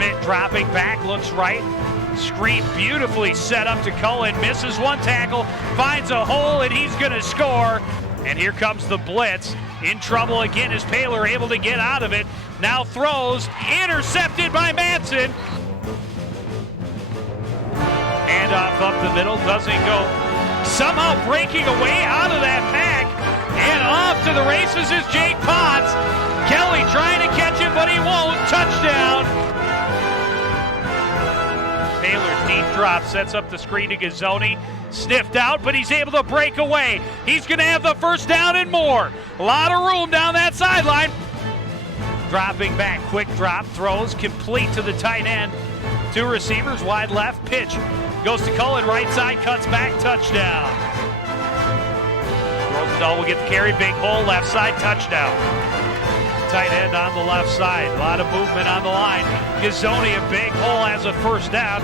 Schmidt dropping back, looks right. Screen beautifully set up to Cullen, misses one tackle, finds a hole, and he's going to score. And here comes the blitz. In trouble again is Paler, able to get out of it. Now throws, intercepted by Madsen. And off up the middle, doesn't go. Somehow breaking away out of that pack. And off to the races is Jake Potts. Kelly trying to catch it, but he won't. Touchdown. Taylor deep drop, sets up the screen to Gazzoni. Sniffed out, but he's able to break away. He's going to have the first down and more. A lot of room down that sideline. Dropping back, quick drop, throws, complete to the tight end. Two receivers, wide left, pitch. Goes to Cullen, right side, cuts back, touchdown. Rosendahl will get the carry, big hole, left side, touchdown. Tight end on the left side, a lot of movement on the line. Gazzoni, a big hole, has a first down.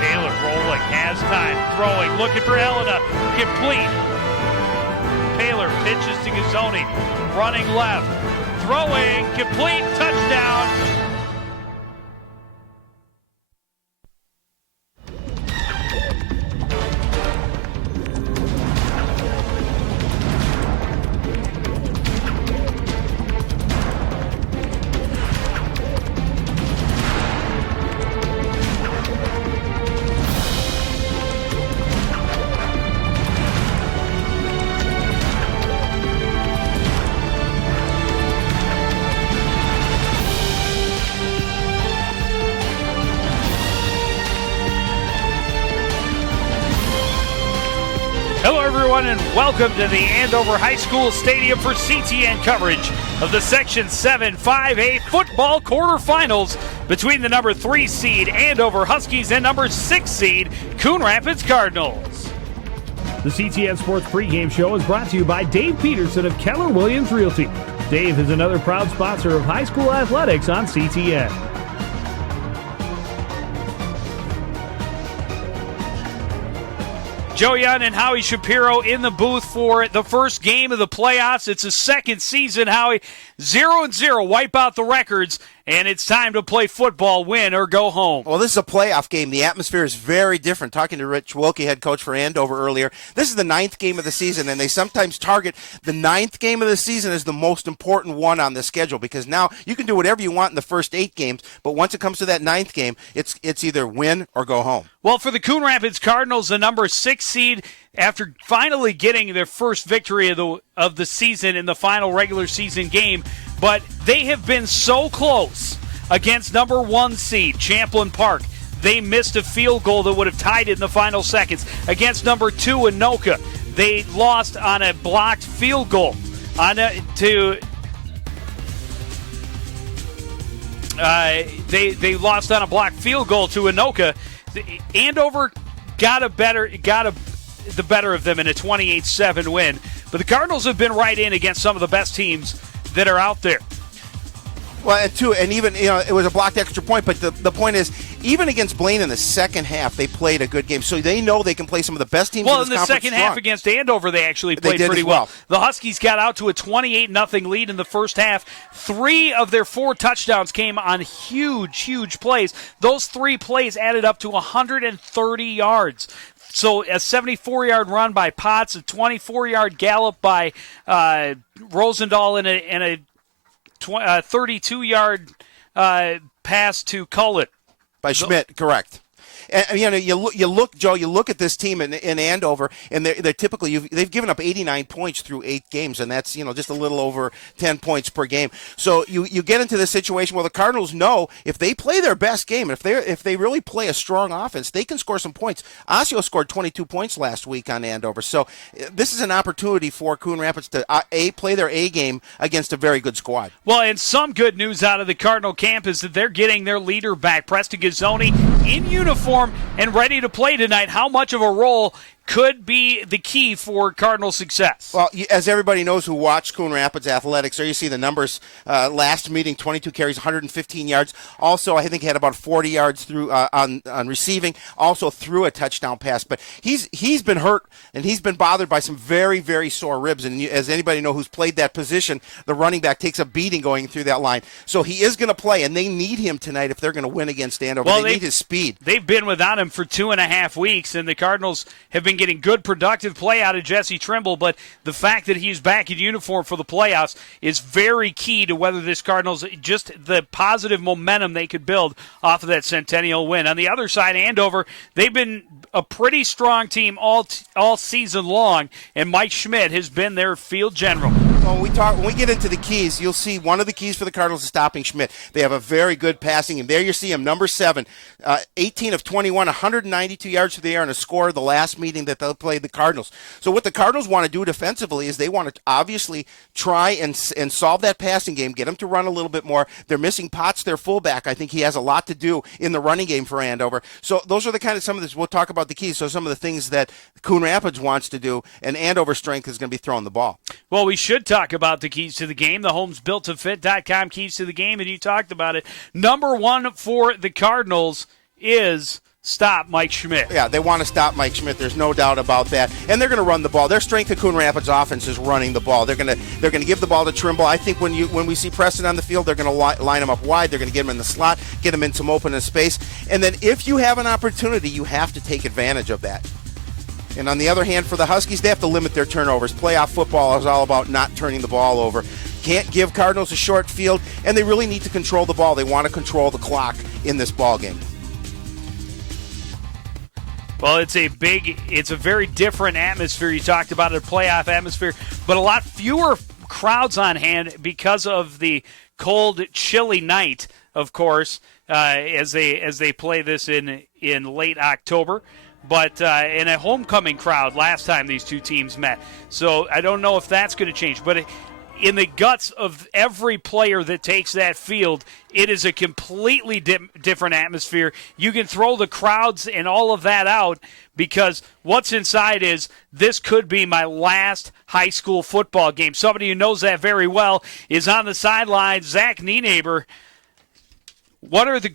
Taylor rolling, has time, throwing, looking for Helena, complete. Taylor pitches to Gazzoni, running left, throwing, complete, touchdown. Hello everyone and welcome to the Andover High School Stadium for CTN coverage of the Section 7 5A football quarterfinals between the number 3 seed Andover Huskies and number 6 seed Coon Rapids Cardinals. The CTN Sports pregame show is brought to you by Dave Peterson of Keller Williams Realty. Dave is another proud sponsor of high school athletics on CTN. Joe Young and Howie Shapiro in the booth for the first game of the playoffs. It's a second season, Howie. 0-0, wipe out the records, and it's time to play football, win or go home. Well, this is a playoff game. The atmosphere is very different. Talking to Rich Wilkie, head coach for Andover earlier, this is the 9th game of the season, and they sometimes target the 9th game of the season as the most important one on the schedule because now you can do whatever you want in the first 8 games, but once it comes to that 9th game, it's either win or go home. Well, for the Coon Rapids Cardinals, the number 6 seed, after finally getting their first victory of the season in the final regular season game, but they have been so close against number 1 seed Champlin Park. They missed a field goal that would have tied it in the final seconds. Against number 2 Anoka, they lost on a blocked field goal. They lost on a blocked field goal to Anoka. Andover got the better of them in a 28-7 win. But the Cardinals have been right in against some of the best teams that are out there. Well, and even, it was a blocked extra point, but the point is, even against Blaine in the second half, they played a good game. So they know they can play some of the best teams in this conference. Well, in the second half against Andover, they actually played pretty well. The Huskies got out to a 28-0 lead in the first half. 3 of their 4 touchdowns came on huge plays. Those 3 plays added up to 130 yards. So a 74-yard run by Potts, a 24-yard gallop by Rosendahl, and a 32-yard pass to Cullen. By Schmidt, correct. And you look, Joe. You look at this team in Andover, and they're typically they've given up 89 points through 8 games, and that's just a little over 10 points per game. So you get into this situation where the Cardinals know if they play their best game, if they really play a strong offense, they can score some points. Osseo scored 22 points last week on Andover, so this is an opportunity for Coon Rapids to play their A game against a very good squad. Well, and some good news out of the Cardinal camp is that they're getting their leader back, Preston Gazzoni, in uniform and ready to play tonight. How much of a role could be the key for Cardinal success. Well, as everybody knows who watched Coon Rapids Athletics, there you see the numbers. Last meeting, 22 carries, 115 yards. Also, I think he had about 40 yards through on receiving. Also threw a touchdown pass. But he's been hurt, and he's been bothered by some very, very sore ribs. And as anybody know who's played that position, the running back takes a beating going through that line. So he is going to play, and they need him tonight if they're going to win against Andover. Well, they need his speed. They've been without him for 2.5 weeks, and the Cardinals have been getting good, productive play out of Jesse Trimble, but the fact that he's back in uniform for the playoffs is very key to whether this Cardinals, just the positive momentum they could build off of that Centennial win. On the other side, Andover, they've been a pretty strong team all season long, and Mike Schmidt has been their field general. When we get into the keys, you'll see one of the keys for the Cardinals is stopping Schmidt. They have a very good passing, and there you see him, number 7, 18 of 21, 192 yards through the air, and a score of the last meeting that they played the Cardinals. So what the Cardinals want to do defensively is they want to obviously try and solve that passing game, get them to run a little bit more. They're missing Potts, their fullback. I think he has a lot to do in the running game for Andover. So those are the kind of some of this. We'll talk about the keys. So some of the things that Coon Rapids wants to do, and Andover's strength is going to be throwing the ball. Well, we should talk about the keys to the game, the homesbuilttofit.com keys to the game, and you talked about it. Number 1 for the Cardinals is stop Mike Schmidt. Yeah, they want to stop Mike Schmidt. There's no doubt about that. And they're going to run the ball. Their strength of Coon Rapids offense is running the ball. They're going to give the ball to Trimble. I think when we see Preston on the field, they're going to line him up wide. They're going to get him in the slot, get him in some open space. And then if you have an opportunity, you have to take advantage of that. And on the other hand, for the Huskies, they have to limit their turnovers. Playoff football is all about not turning the ball over. Can't give Cardinals a short field, and they really need to control the ball. They want to control the clock in this ball game. Well, it's a very different atmosphere. You talked about a playoff atmosphere, but a lot fewer crowds on hand because of the cold, chilly night, of course, as they play this in late October. But in a homecoming crowd last time these two teams met. So I don't know if that's going to change. But in the guts of every player that takes that field, it is a completely different atmosphere. You can throw the crowds and all of that out because what's inside is this could be my last high school football game. Somebody who knows that very well is on the sidelines, Zach Nienaber. What are the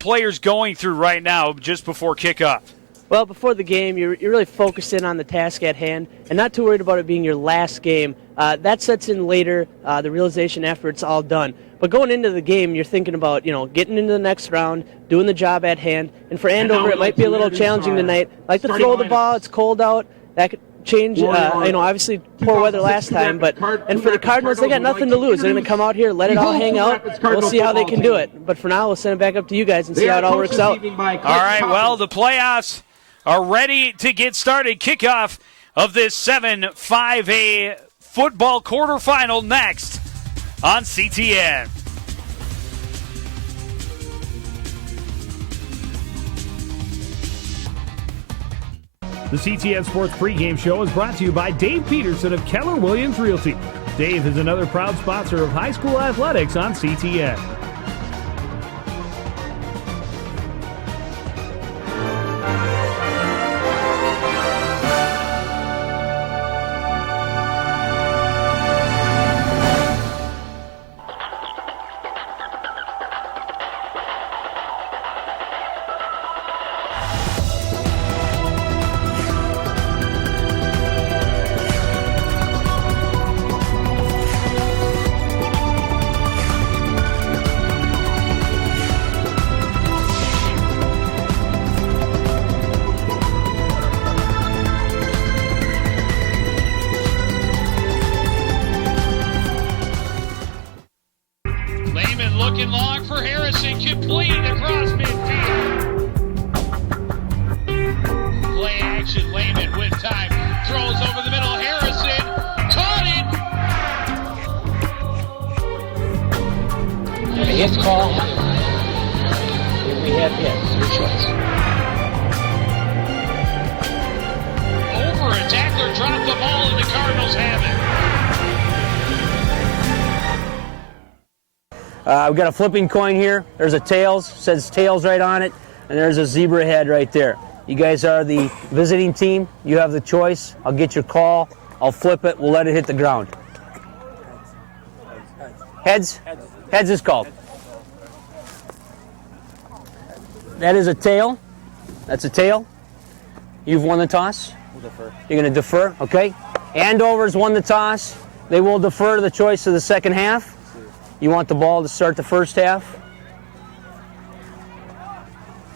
players going through right now just before kickoff? Well, before the game, you're really focused in on the task at hand and not too worried about it being your last game. That sets in later, the realization after it's all done. But going into the game, you're thinking about, getting into the next round, doing the job at hand. And for Andover, it might be a little challenging tonight. Like to throw the ball, it's cold out. That could change, obviously poor weather last time. And for the Cardinals, they got nothing to lose. They're going to come out here, let it all hang out. We'll see how they can do it. But for now, we'll send it back up to you guys and see how it all works out. All right, well, the playoffs are ready to get started. Kickoff of this 7-5A football quarterfinal next on CTN. The CTN Sports Pregame Show is brought to you by Dave Peterson of Keller Williams Realty. Dave is another proud sponsor of high school athletics on CTN. Looking long for Harrison, complete across midfield. Play action, Lehman with time, throws over the middle, Harrison, caught it! Hits call. We have hits, your choice. Over a tackler, dropped the ball and the Cardinals have it. We've got a flipping coin here. There's a tails, says tails right on it, and there's a zebra head right there. You guys are the visiting team. You have the choice. I'll get your call. I'll flip it. We'll let it hit the ground. Heads? Heads is called. That is a tail. That's a tail. You've won the toss. We'll defer. You're going to defer, okay? Andover's won the toss. They will defer to the choice of the second half. You want the ball to start the first half?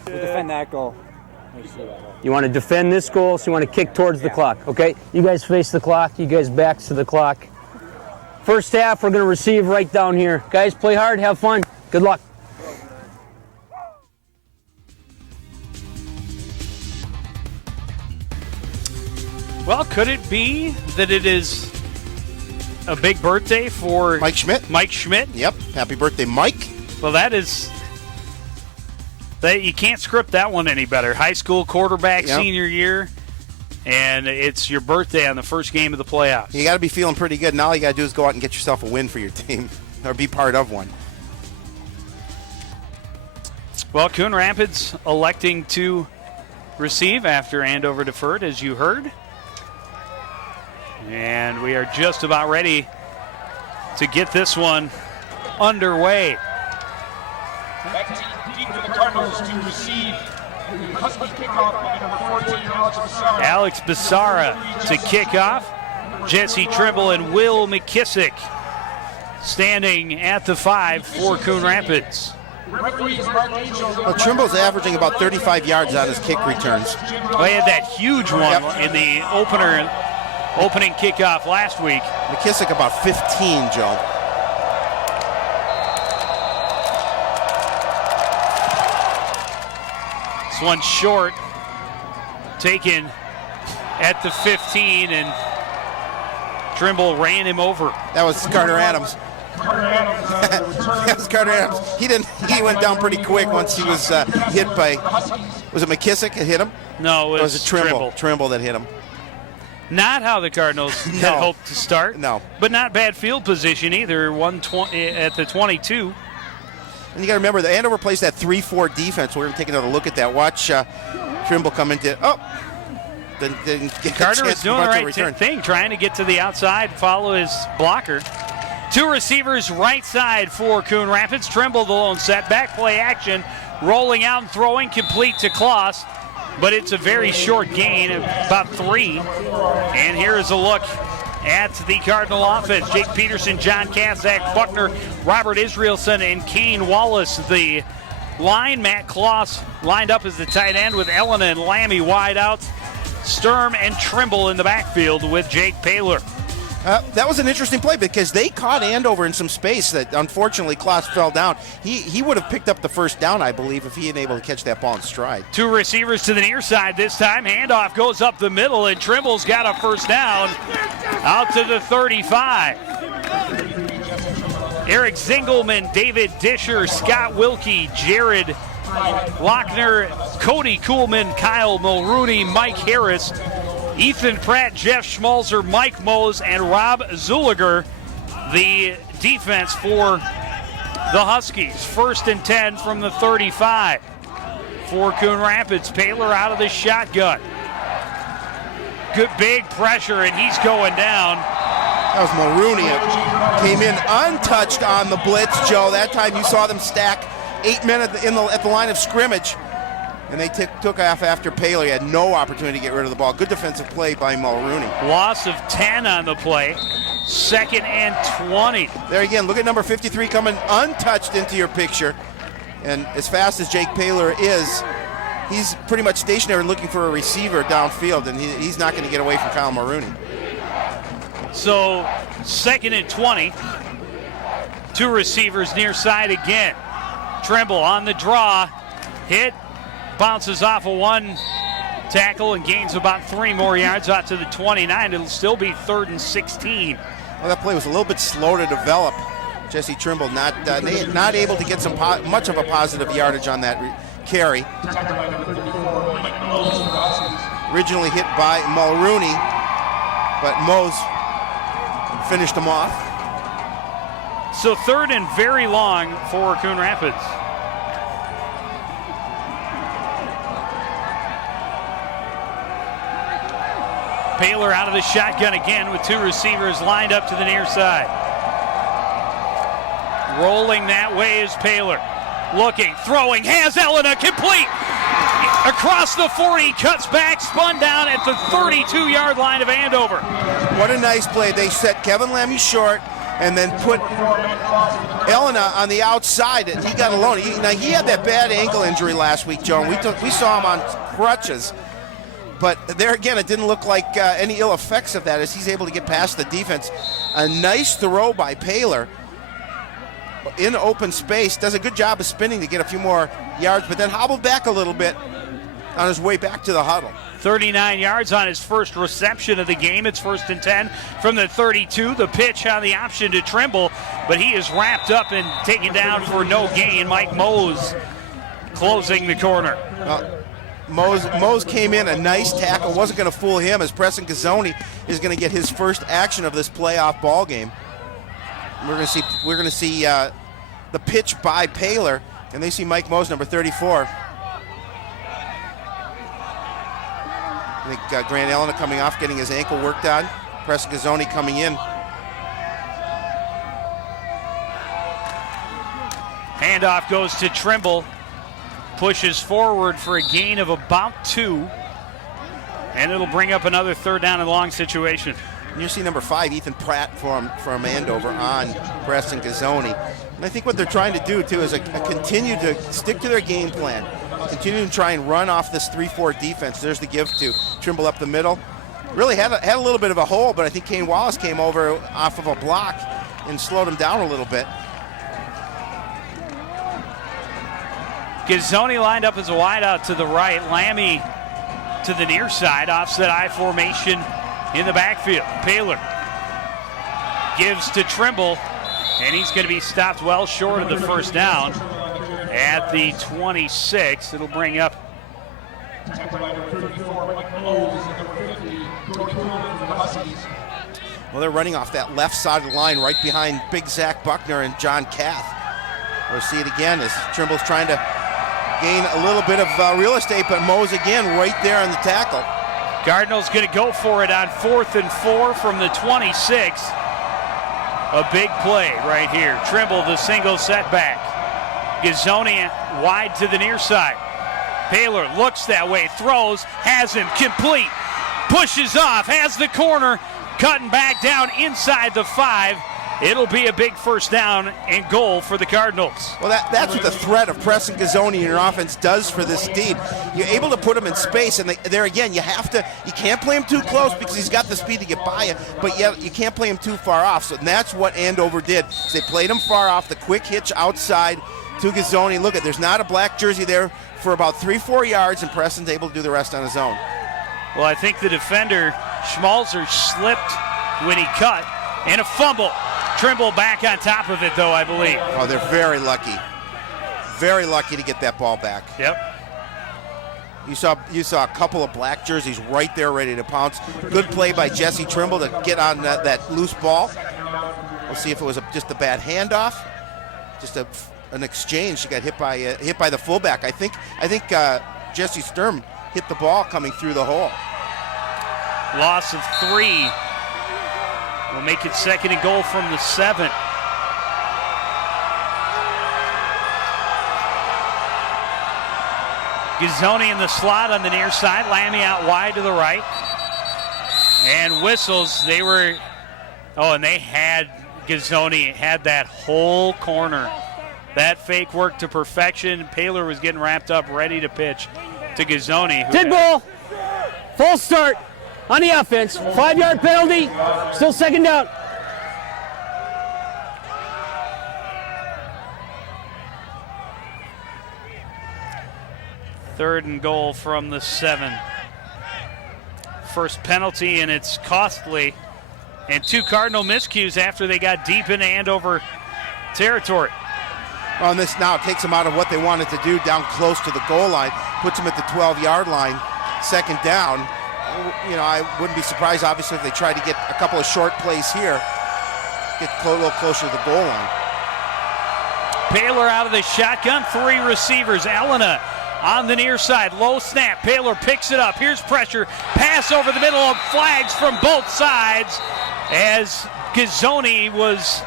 We'll defend that goal. You want to defend this goal, so you want to kick towards the clock, okay? You guys face the clock. You guys backs to the clock. First half, we're going to receive right down here. Guys, play hard, have fun. Good luck. Well, could it be that it is a big birthday for Mike Schmidt. Mike Schmidt? Yep. Happy birthday, Mike. Well, that you can't script that one any better. High school quarterback, senior year, and it's your birthday on the first game of the playoffs. You got to be feeling pretty good. And all you got to do is go out and get yourself a win for your team or be part of one. Well, Coon Rapids electing to receive after Andover deferred, as you heard. And we are just about ready to get this one underway. Back deep for the Cardinals to receive. Husky kickoff, number 14, Alex Bissara to kick off. Jesse Trimble and Will McKissick standing at the 5 for Coon Rapids. Well, Trimble's averaging about 35 yards on his kick returns. Well, he had that huge one in the opening kickoff last week. McKissick about 15, Joe. This one's short, taken at the 15, and Trimble ran him over. That was Carter Adams. That was Carter Adams. He went down pretty quick once he was hit by, was it McKissick that hit him? No, it was Trimble. Trimble that hit him. Not how the Cardinals had hoped to start. No. But not bad field position either, 120 at the 22. And you got to remember, the Andover plays that 3-4 defense. We're going to take another look at that. Watch Trimble come into Didn't get Carter was doing the right thing, trying to get to the outside, follow his blocker. Two receivers right side for Coon Rapids. Trimble the lone setback, play action, rolling out and throwing, complete to Kloss. But it's a very short gain, about 3. And here is a look at the Cardinal offense. Jake Peterson, John Cass, Zach Buckner, Robert Israelson, and Kane Wallace. The line, Matt Kloss lined up as the tight end with Elena and Lammy wide out. Sturm and Trimble in the backfield with Jake Paler. That was an interesting play because they caught Andover in some space that unfortunately Kloss fell down. He would have picked up the first down, I believe, if he had been able to catch that ball in stride. Two receivers to the near side this time. Handoff goes up the middle, and Trimble's got a first down out to the 35. Eric Zingelman, David Disher, Scott Wilkie, Jared Lochner, Cody Kuhlman, Kyle Mulrooney, Mike Harris, Ethan Pratt, Jeff Schmalzer, Mike Mose, and Rob Zuliger, the defense for the Huskies. 1st and 10 from the 35 for Coon Rapids. Paler out of the shotgun. Good big pressure, and he's going down. That was Mulrooney. Came in untouched on the blitz, Joe. That time you saw them stack 8 men at the line of scrimmage. And they took off after Paler. He had no opportunity to get rid of the ball. Good defensive play by Mulrooney. Loss of 10 on the play. 2nd and 20. There again, look at number 53 coming untouched into your picture. And as fast as Jake Paler is, he's pretty much stationary looking for a receiver downfield, and he's not going to get away from Kyle Mulrooney. So 2nd and 20. Two receivers near side again. Trimble on the draw. Hit. Bounces off of one tackle and gains about 3 more yards out to the 29. It'll still be 3rd and 16. Well, that play was a little bit slow to develop. Jesse Trimble not able to get much of a positive yardage on that carry. Originally hit by Mulrooney, but Mose finished him off. So 3rd and very long for Coon Rapids. Paler out of the shotgun again with two receivers lined up to the near side. Rolling that way is Paler. Looking, throwing, has Elena, complete! Across the 40, cuts back, spun down at the 32-yard line of Andover. What a nice play. They set Kevin Lammy short and then put Elena on the outside. He got alone. He had that bad ankle injury last week, Joe. We saw him on crutches. But there again, it didn't look like any ill effects of that as he's able to get past the defense. A nice throw by Paler in open space. Does a good job of spinning to get a few more yards, but then hobbled back a little bit on his way back to the huddle. 39 yards on his first reception of the game. It's 1st and 10 from the 32. The pitch on the option to Trimble, but he is wrapped up and taken down for no gain. Mike Mose closing the corner. Mose came in, a nice tackle. Wasn't going to fool him as Preston Gazzoni is going to get his first action of this playoff ball game. We're going to see the pitch by Paler, and they see Mike Mose, number 34. I think Grant Elena coming off, getting his ankle worked on. Preston Gazzoni coming in. Handoff goes to Trimble. Pushes forward for a gain of about 2. And it'll bring up another 3rd down and long situation. And you see number 5, Ethan Pratt from Andover on Preston Gazzoni. And I think what they're trying to do, too, is continue to stick to their game plan. Continue to try and run off this 3-4 defense. There's the give to Trimble up the middle. Really had a little bit of a hole, but I think Kane Wallace came over off of a block and slowed him down a little bit. Gazzoni lined up as a wideout to the right. Lammy to the near side. Offset I formation in the backfield. Paler gives to Trimble, and he's going to be stopped well short of the 1st down at the 26. It'll bring up well, they're running off that left side of the line right behind big Zach Buckner and John Kath. We'll see it again as Trimble's trying to gain a little bit of real estate, but Mose again right there on the tackle. Cardinals going to go for it on 4th and 4 from the 26. A big play right here. Trimble, the single setback. Gazzoni wide to the near side. Paler looks that way, throws, has him complete, pushes off, has the corner, cutting back down inside the 5. It'll be a big 1st down and goal for the Cardinals. Well, that's what the threat of Preston Gazzoni in your offense does for this team. You're able to put him in space, and there again, you can't play him too close because he's got the speed to get by you, but yet you can't play him too far off. So that's what Andover did. They played him far off, the quick hitch outside to Gazzoni. Look, there's not a black jersey there for about 3-4 yards, and Preston's able to do the rest on his own. Well, I think the defender, Schmalzer, slipped when he cut, and a fumble. Trimble back on top of it, though, I believe. Oh, they're very lucky. Very lucky to get that ball back. Yep. You saw a couple of black jerseys right there ready to pounce. Good play by Jesse Trimble to get on that loose ball. We'll see if it was just a bad handoff, just an exchange. She got hit by the fullback. I think Jesse Sturm hit the ball coming through the hole. Loss of 3. Will make it 2nd and goal from the 7. Gazzoni in the slot on the near side. Lammy out wide to the right. And whistles. And they had Gazzoni had that whole corner. That fake worked to perfection. Paler was getting wrapped up, ready to pitch to Gazzoni. Dead ball. Full start on the offense. 5-yard penalty. Still 2nd down. Third and goal from the 7. First penalty, and it's costly. And 2 Cardinal miscues after they got deep into Andover territory. Well, and this now takes them out of what they wanted to do down close to the goal line, puts them at the 12-yard line, 2nd down. I wouldn't be surprised, obviously, if they tried to get a couple of short plays here, get a little closer to the goal line. Paler out of the shotgun, 3 receivers. Elena on the near side. Low snap. Paler picks it up. Here's pressure. Pass over the middle of flags from both sides as Gazzoni was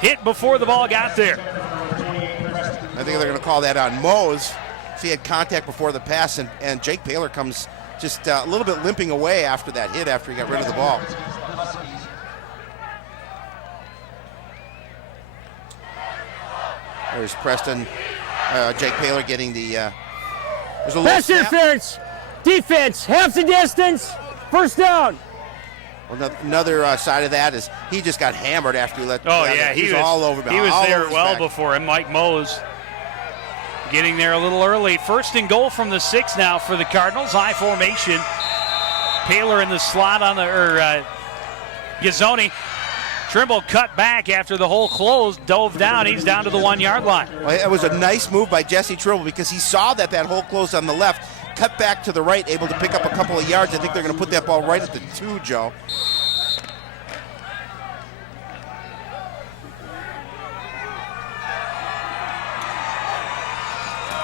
hit before the ball got there. I think they're going to call that on Mose. So he had contact before the pass, and Jake Paler comes just a little bit limping away after that hit after he got rid of the ball. There's Preston, Jake Paler getting the, there's a little Pass snap. interference. Defense, half the distance. First down. Well, another side of that is he just got hammered after he let. Oh yeah, he was all over. He was all there over his well back. before him. Mike Mose getting there a little early. First and goal from the 6 now for the Cardinals. High formation. Paler in the slot on the Gazzoni. Trimble cut back after the hole closed, dove down. He's down to the 1 yard line. Well, it was a nice move by Jesse Trimble because he saw that hole closed on the left, cut back to the right, able to pick up a couple of yards. I think they're going to put that ball right at the 2, Joe.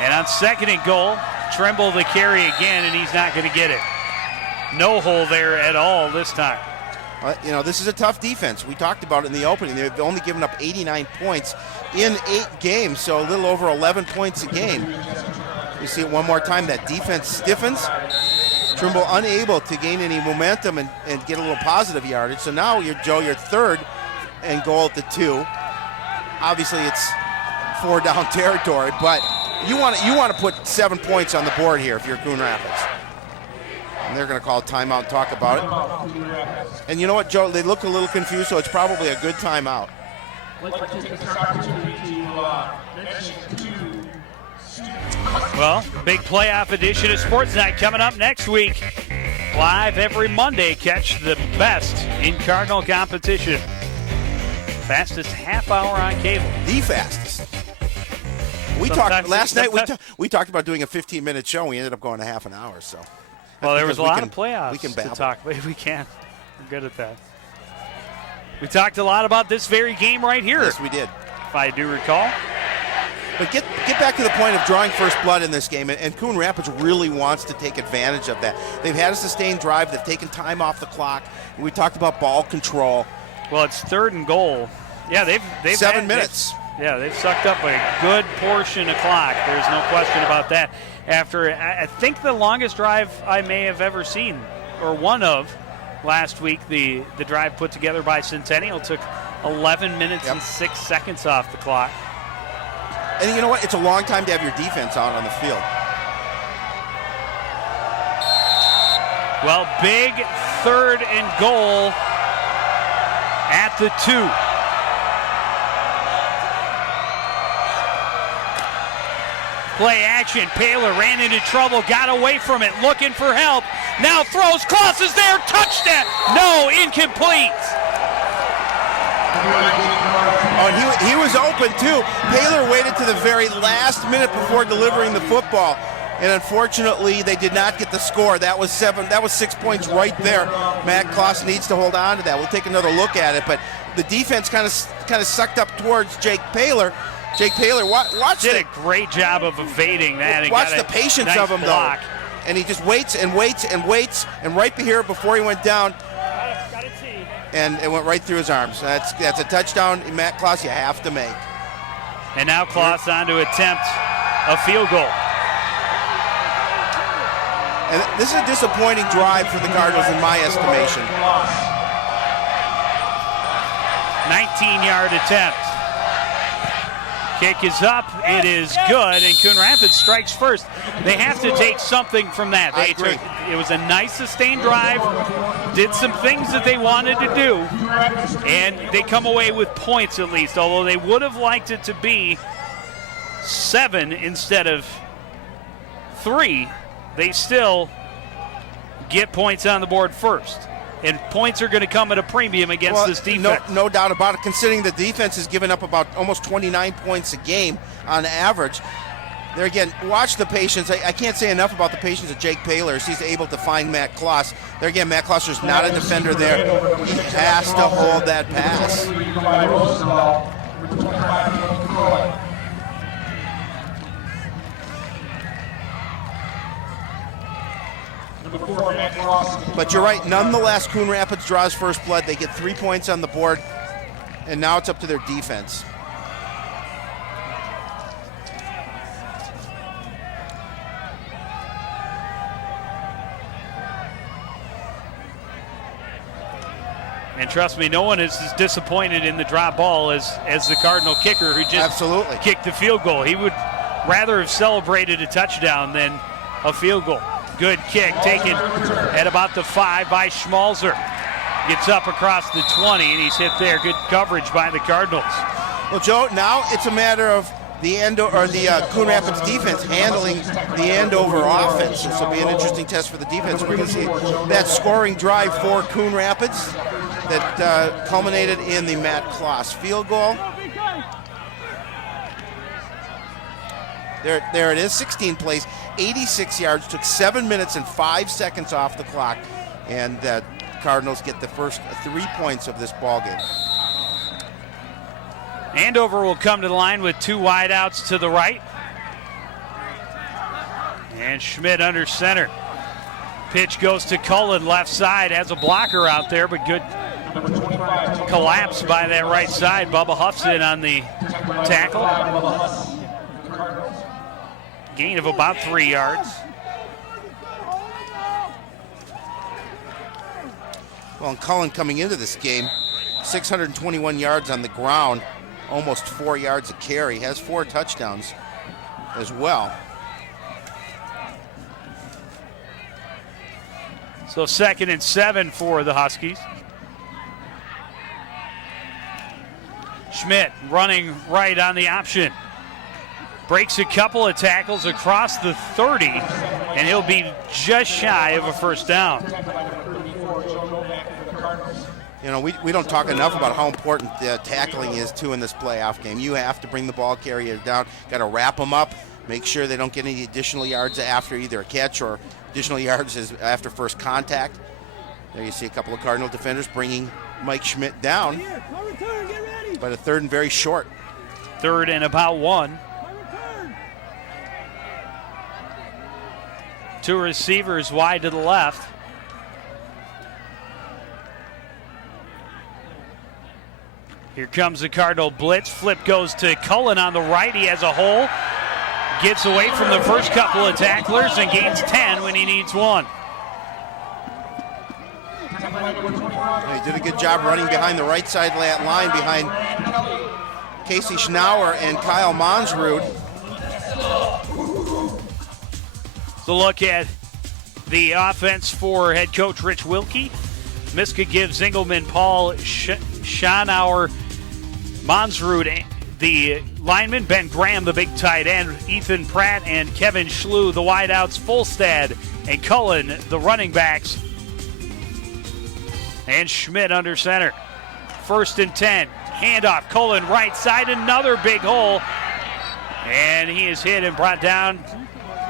And on 2nd and goal, Trimble the carry again, and he's not going to get it. No hole there at all this time. This is a tough defense. We talked about it in the opening. They've only given up 89 points in 8 games, so a little over 11 points a game. You see it one more time. That defense stiffens. Trimble unable to gain any momentum and get a little positive yardage. So now, you're 3rd and goal at the 2. Obviously, it's 4 down territory, but you want to put 7 points on the board here if you're Coon Rapids. And they're going to call a timeout and talk about it. And you know what, Joe? They look a little confused, so it's probably a good timeout. Well, big playoff edition of Sports Night coming up next week. Live every Monday. Catch the best in Cardinal competition. Fastest half hour on cable. The fastest. We talked last night. We talked about doing a 15-minute show. We ended up going a half an hour. So. Well, there was a lot of playoffs we can to talk about. We can. We're good at that. We talked a lot about this very game right here. Yes, we did. If I do recall. But get back to the point of drawing first blood in this game, and Coon Rapids really wants to take advantage of that. They've had a sustained drive. They've taken time off the clock. And we talked about ball control. Well, it's 3rd and goal. Yeah, they've 7 minutes. They've sucked up a good portion of clock. There's no question about that. After, I think, the longest drive I may have ever seen, or one of, last week, the drive put together by Centennial took 11 minutes and 6 seconds off the clock. And you know what? It's a long time to have your defense out on the field. Well, big 3rd and goal at the 2. Play action. Paler ran into trouble, got away from it, looking for help. Now throws, Kloss is there, touchdown. No, incomplete. Oh, he was open too. Paler waited to the very last minute before delivering the football, and unfortunately, they did not get the score. That was 6 points right there. Matt Kloss needs to hold on to that. We'll take another look at it, but the defense kind of sucked up towards Jake Paler. Jake Paler did a great job of evading that. And watch the patience nice of him, block. though. And he just waits and waits and waits, and right here before he went down, and it went right through his arms. That's a touchdown, Matt Kloss, you have to make. And now Kloss on to attempt a field goal. And this is a disappointing drive for the Cardinals in my estimation. 19-yard attempt. Kick is up. It is good, and Coon Rapids strikes first. They have to take something from that. I agree. It was a nice sustained drive, did some things that they wanted to do, and they come away with points at least, although they would have liked it to be 7 instead of 3. They still get points on the board first. And points are going to come at a premium against this defense. No doubt about it, considering the defense has given up about almost 29 points a game on average. There again, watch the patience. I can't say enough about the patience of Jake Paler as he's able to find Matt Kloss. There again, Matt Kloss is not a defender there. He has to hold that pass. Number 4, Matt Cross. But you're right. Nonetheless, Coon Rapids draws first blood. They get 3 points on the board, and now it's up to their defense. And trust me, no one is as disappointed in the drop ball as the Cardinal kicker who just Absolutely kicked the field goal. He would rather have celebrated a touchdown than a field goal. Good kick taken at about the 5 by Schmalzer. Gets up across the 20, and he's hit there. Good coverage by the Cardinals. Well, Joe, now it's a matter of the Coon Rapids defense handling the Andover offense. This will be an interesting test for the defense. We're going to see that scoring drive for Coon Rapids that culminated in the Matt Kloss field goal. There it is, 16 plays, 86 yards, took 7 minutes and 5 seconds off the clock, and the Cardinals get the first 3 points of this ball game. Andover will come to the line with 2 wideouts to the right. And Schmidt under center. Pitch goes to Cullen, left side, has a blocker out there, but good collapse by that right side. Bubba Huff's in on the tackle. Gain of about 3 yards. Well, and Cullen coming into this game, 621 yards on the ground, almost 4 yards a carry, has 4 touchdowns as well. So 2nd and 7 for the Huskies. Schmidt running right on the option. Breaks a couple of tackles across the 30, and he'll be just shy of a first down. You know, we don't talk enough about how important tackling is, too, in this playoff game. You have to bring the ball carrier down, got to wrap them up, make sure they don't get any additional yards after either a catch or additional yards after first contact. There you see a couple of Cardinal defenders bringing Mike Schmidt down, but a 3rd and very short. 3rd and about 1. 2 receivers wide to the left. Here comes the Cardinal blitz. Flip goes to Cullen on the right. He has a hole. Gets away from the first couple of tacklers and gains 10 when he needs 1. He did a good job running behind the right side line behind Casey Schnauer and Kyle Monsrud. So look at the offense for head coach Rich Wilkie. Miska gives Engelman, Paul, Schnauer, Monsrud, the lineman, Ben Graham, the big tight end, Ethan Pratt and Kevin Schlew, the wideouts, Fulstad and Cullen, the running backs, and Schmidt under center. 1st and 10, handoff, Cullen right side, another big hole, and he is hit and brought down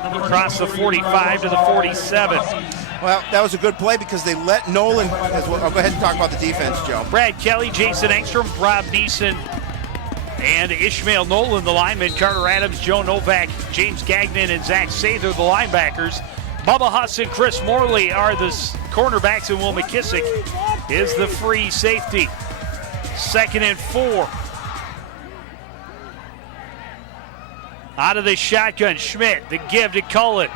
across the 45 to the 47. Well, that was a good play because they let Nolan, I'll go ahead and talk about the defense, Joe. Brad Kelly, Jason Engstrom, Rob Neeson, and Ishmael Nolan, the lineman, Carter Adams, Joe Novak, James Gagnon, and Zach Sather, the linebackers. Bubba Huss and Chris Morley are the cornerbacks, and Will McKissick is the free safety. 2nd and 4. Out of the shotgun, Schmidt, the give to Cullen.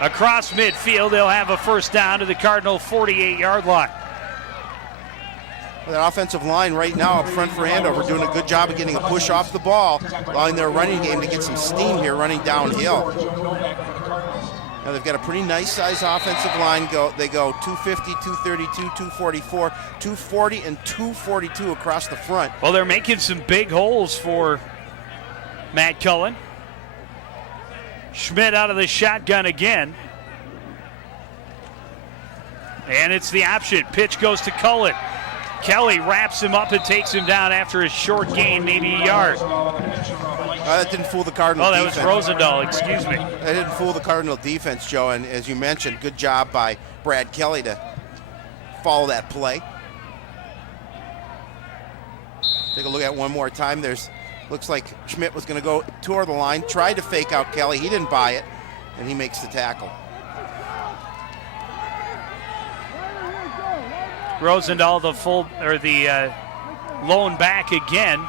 Across midfield, they'll have a first down to the Cardinal 48-yard line. That offensive line right now up front for Andover doing a good job of getting a push off the ball, allowing their running game to get some steam here running downhill. Now they've got a pretty nice size offensive line. They go 250, 232, 244, 240, and 242 across the front. Well, they're making some big holes for Matt Cullen. Schmidt out of the shotgun again. And it's the option. Pitch goes to Cullen. Kelly wraps him up and takes him down after a short gain, maybe a yard. That didn't fool the Cardinal defense. Oh, that was Rosendahl, excuse me. That didn't fool the Cardinal defense, Joe, and as you mentioned, good job by Brad Kelly to follow that play. Take a look at it one more time. Looks like Schmidt was going to go toward the line, tried to fake out Kelly. He didn't buy it, and he makes the tackle. Rosendahl, the lone back again.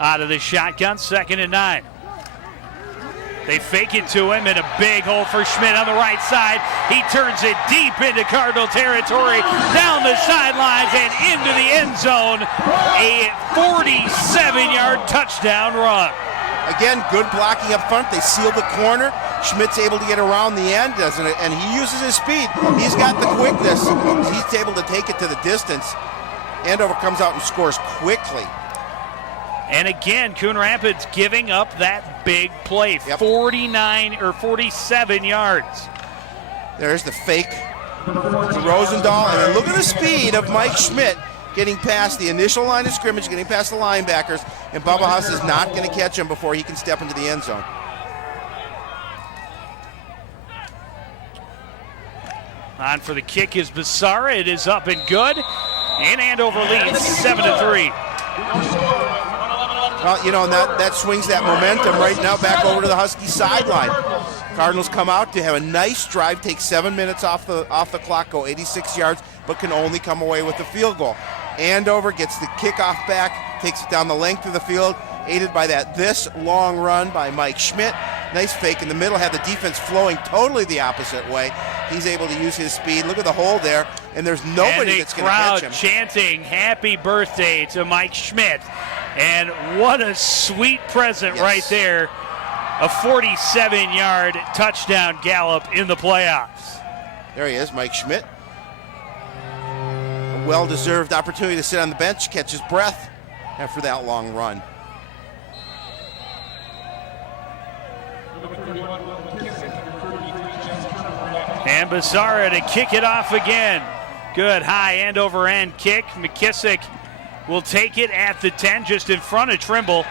Out of the shotgun, 2nd and 9. They fake it to him, and a big hole for Schmidt on the right side. He turns it deep into Cardinal territory, down the sidelines and into the end zone. A 47-yard touchdown run. Again, good blocking up front. They seal the corner. Schmidt's able to get around the end, doesn't it? And he uses his speed. He's got the quickness. He's able to take it to the distance. Andover comes out and scores quickly. And again, Coon Rapids giving up that big play, 49 or 47 yards. There's the fake to Rosendahl, and then look at the speed of Mike Schmidt getting past the initial line of scrimmage, getting past the linebackers, and Bubba Huss is not going to catch him before he can step into the end zone. On for the kick is Basara. It is up and good. And Andover leads 7-3. Well, you know, and that swings that momentum right now back over to the Husky sideline. Cardinals come out to have a nice drive, take 7 minutes off the clock, go 86 yards, but can only come away with the field goal. Andover gets the kickoff back, takes it down the length of the field, aided by this long run by Mike Schmidt. Nice fake in the middle, had the defense flowing totally the opposite way. He's able to use his speed. Look at the hole there, and there's nobody that's going to catch him. And a crowd chanting happy birthday to Mike Schmidt. And what a sweet present right there. A 47-yard touchdown gallop in the playoffs. There he is, Mike Schmidt. A well-deserved opportunity to sit on the bench, catch his breath after that long run. And Basara to kick it off again. Good high Andover end kick. McKissick will take it at the 10, just in front of Trimble.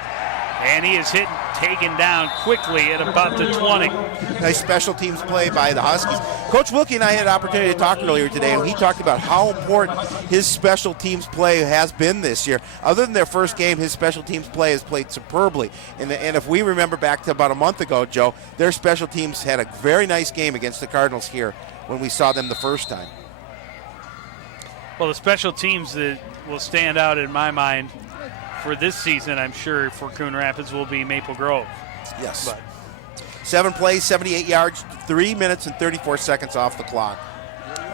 And he is taken down quickly at about the 20. Nice special teams play by the Huskies. Coach Wilkie and I had an opportunity to talk earlier today, and he talked about how important his special teams play has been this year. Other than their first game, his special teams play has played superbly. And if we remember back to about a month ago, Joe, their special teams had a very nice game against the Cardinals here when we saw them the first time. Well, the special teams that will stand out in my mind for this season, I'm sure, for Coon Rapids will be Maple Grove. Yes. But 7 plays, 78 yards, 3 minutes and 34 seconds off the clock.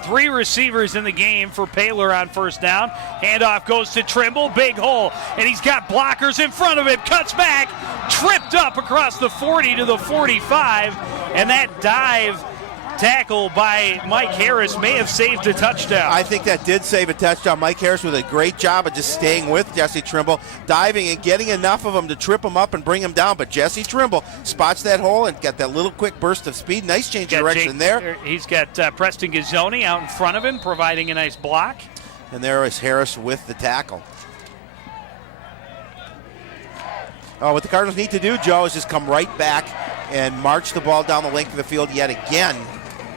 3 receivers in the game for Paler on first down. Handoff goes to Trimble, big hole, and he's got blockers in front of him, cuts back, tripped up across the 40 to the 45, and that dive tackle by Mike Harris may have saved a touchdown. I think that did save a touchdown. Mike Harris with a great job of just staying with Jesse Trimble, diving and getting enough of him to trip him up and bring him down. But Jesse Trimble spots that hole and got that little quick burst of speed. Nice change of direction there. He's got Preston Gazzoni out in front of him, providing a nice block. And there is Harris with the tackle. What the Cardinals need to do, Joe, is just come right back and march the ball down the length of the field yet again,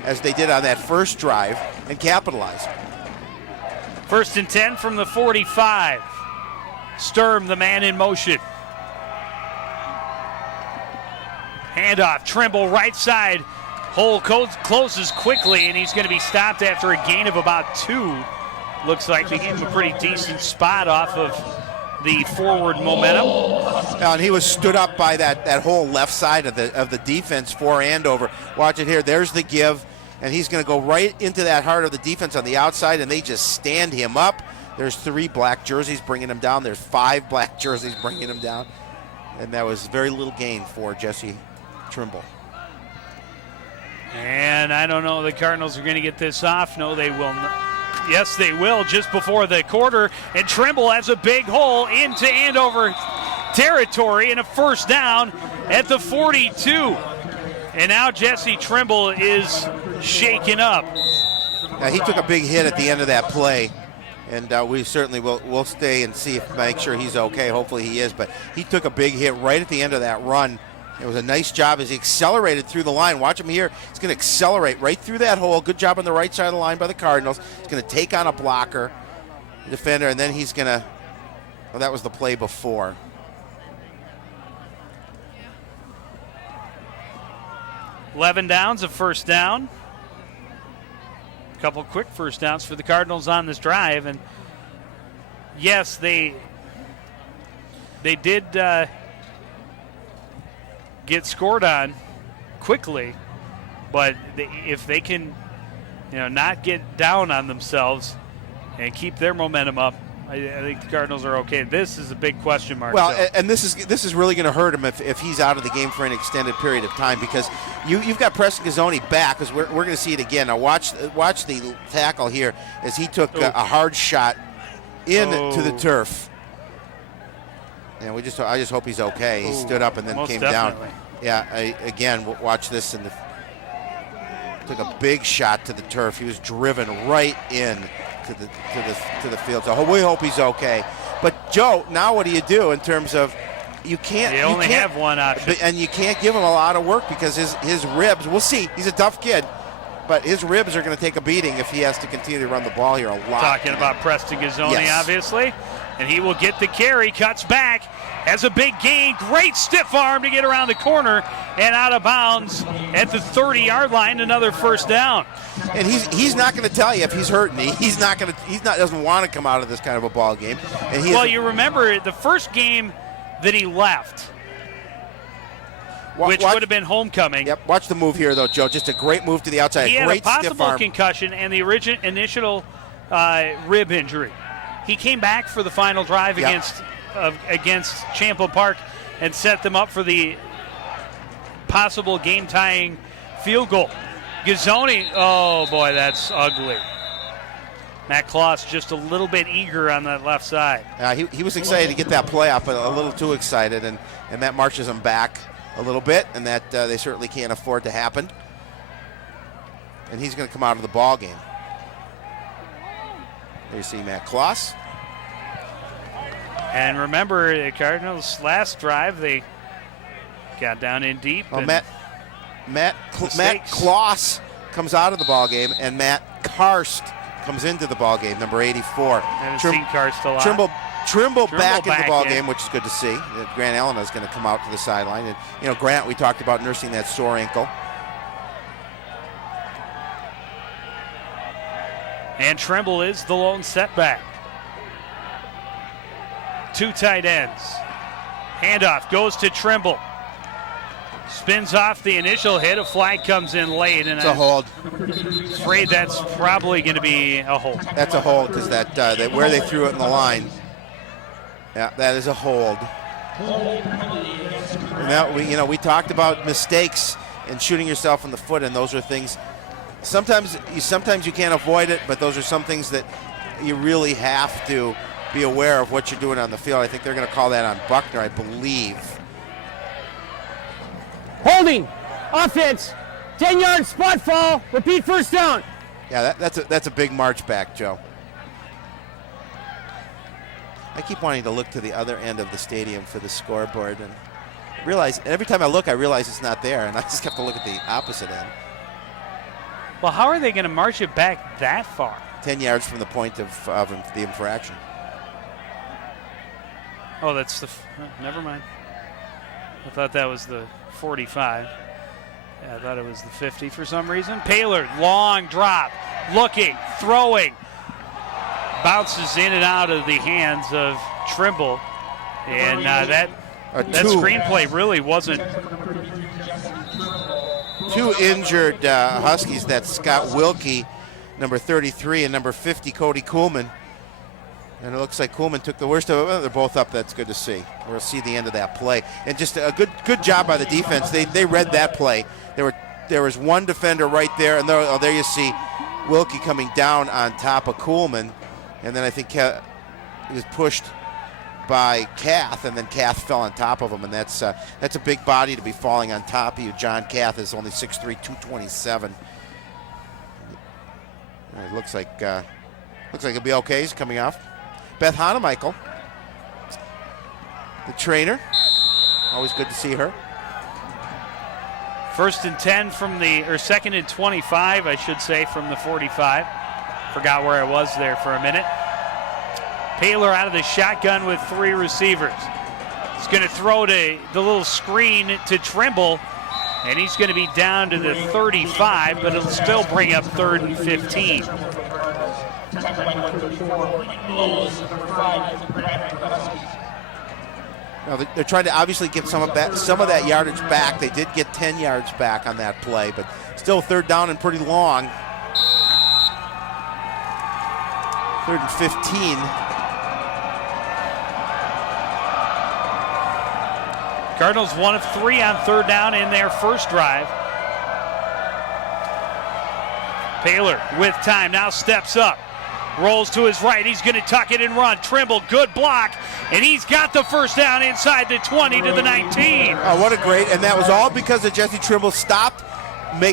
as they did on that first drive, and capitalize. 1st and 10 from the 45. Sturm, the man in motion. Handoff, Trimble, right side. Hole closes quickly, and he's going to be stopped after a gain of about 2. Looks like they gave him a pretty decent spot off of the forward momentum. And he was stood up by that whole left side of the defense for Andover. Watch it here. There's the give. And he's going to go right into that heart of the defense on the outside, and they just stand him up. There's 3 black jerseys bringing him down. There's 5 black jerseys bringing him down. And that was very little gain for Jesse Trimble. And I don't know, the Cardinals are going to get this off. No, they will not. Yes, they will, just before the quarter. And Trimble has a big hole into Andover territory and a first down at the 42. And now Jesse Trimble is shaken up. He took a big hit at the end of that play, and we certainly will stay and make sure he's okay. Hopefully he is, but he took a big hit right at the end of that run. It was a nice job as he accelerated through the line. Watch him here. He's going to accelerate right through that hole. Good job on the right side of the line by the Cardinals. He's going to take on a blocker, defender, and then he's going to, well, that was the play before. $11 downs, a first down. couple quick first downs for the Cardinals on this drive. And yes, they did get scored on quickly, but if they can, not get down on themselves and keep their momentum up, I think the Cardinals are okay. This is a big question mark. Well, though. and this is really going to hurt him if he's out of the game for an extended period of time, because you've got Preston Gazzone back, because we're going to see it again. Now watch the tackle here as he took a hard shot to the turf. And I just hope he's okay. He stood up and then came definitely down. Yeah, again, watch this. Took a big shot to the turf. He was driven right in to the field. So we hope he's okay. But Joe, now what do you do in terms of you can't? You only have one option, and you can't give him a lot of work because his ribs. We'll see. He's a tough kid, but his ribs are going to take a beating if he has to continue to run the ball here a lot. Talking about Preston Gazzone, yes. Obviously, and he will get the carry. Cuts back. Has a big gain. Great stiff arm to get around the corner and out of bounds at the 30-yard line. Another first down. And he's not going to tell you if he's hurting. He doesn't want to come out of this kind of a ball game. And you remember the first game that he left, which would have been homecoming. Yep. Watch the move here, though, Joe. Just a great move to the outside. He had great a possible stiff arm. concussion and the initial rib injury. He came back for the final drive against Champlain Park and set them up for the possible game-tying field goal. Gazzone, oh boy, that's ugly. Matt Kloss just a little bit eager on that left side. He was excited to get that play up, but a little too excited, and that marches him back a little bit, and that they certainly can't afford to happen. And he's going to come out of the ball game. There you see Matt Kloss. And remember, the Cardinals' last drive, they got down in deep. Well, Matt Kloss comes out of the ball game, and Matt Karst comes into the ball game, number 84. Haven't seen Karst a lot. Trimble back in the ball game, which is good to see. Grant Allen is going to come out to the sideline. And Grant, we talked about nursing that sore ankle. And Trimble is the lone setback. Two tight ends. Handoff goes to Trimble. Spins off the initial hit. A flag comes in late, and it's a hold. Afraid that's probably going to be a hold. That's a hold because that where they threw it in the line. Yeah, that is a hold. And that we talked about mistakes and shooting yourself in the foot, and those are things. Sometimes you can't avoid it, but those are some things that you really have to be aware of what you're doing on the field. I think they're going to call that on Buckner, I believe. Holding, offense, 10-yard spot fall, repeat first down. Yeah, that's a big march back, Joe. I keep wanting to look to the other end of the stadium for the scoreboard and realize every time I look, I realize it's not there, and I just have to look at the opposite end. Well, how are they going to march it back that far? 10 yards from the point of the infraction. Oh, that's never mind. I thought that was the 45. Yeah, I thought it was the 50 for some reason. Paylor, long drop, looking, throwing. Bounces in and out of the hands of Trimble. And that screenplay really wasn't. Two injured Huskies, that's Scott Wilkie, number 33, and number 50, Cody Kuhlman. And it looks like Kuhlman took the worst of it. Well, they're both up. That's good to see. We'll see the end of that play. And just a good job by the defense. They read that play. There was one defender right there, and there you see Wilkie coming down on top of Kuhlman. And then I think he was pushed by Kath, and then Kath fell on top of him. And that's a big body to be falling on top of you. John Kath is only 6'3", 227. It looks like he'll be okay. He's coming off. Beth Hanemichael, the trainer. Always good to see her. 1st and 10 2nd and 25, I should say, from the 45. Forgot where I was there for a minute. Paylor out of the shotgun with 3 receivers. He's going to throw the little screen to Trimble. And he's going to be down to the 35, but it'll still bring up 3rd and 15. Now they're trying to obviously get some of that yardage back. They did get 10 yards back on that play, but still 3rd down and pretty long. 3rd and 15. Cardinals 1 of 3 on 3rd down in their first drive. Paler with time, now steps up. Rolls to his right, he's going to tuck it and run. Trimble, good block, and he's got the first down inside the 20 to the 19. Oh, what a great, and that was all because of Jesse Trimble stopped,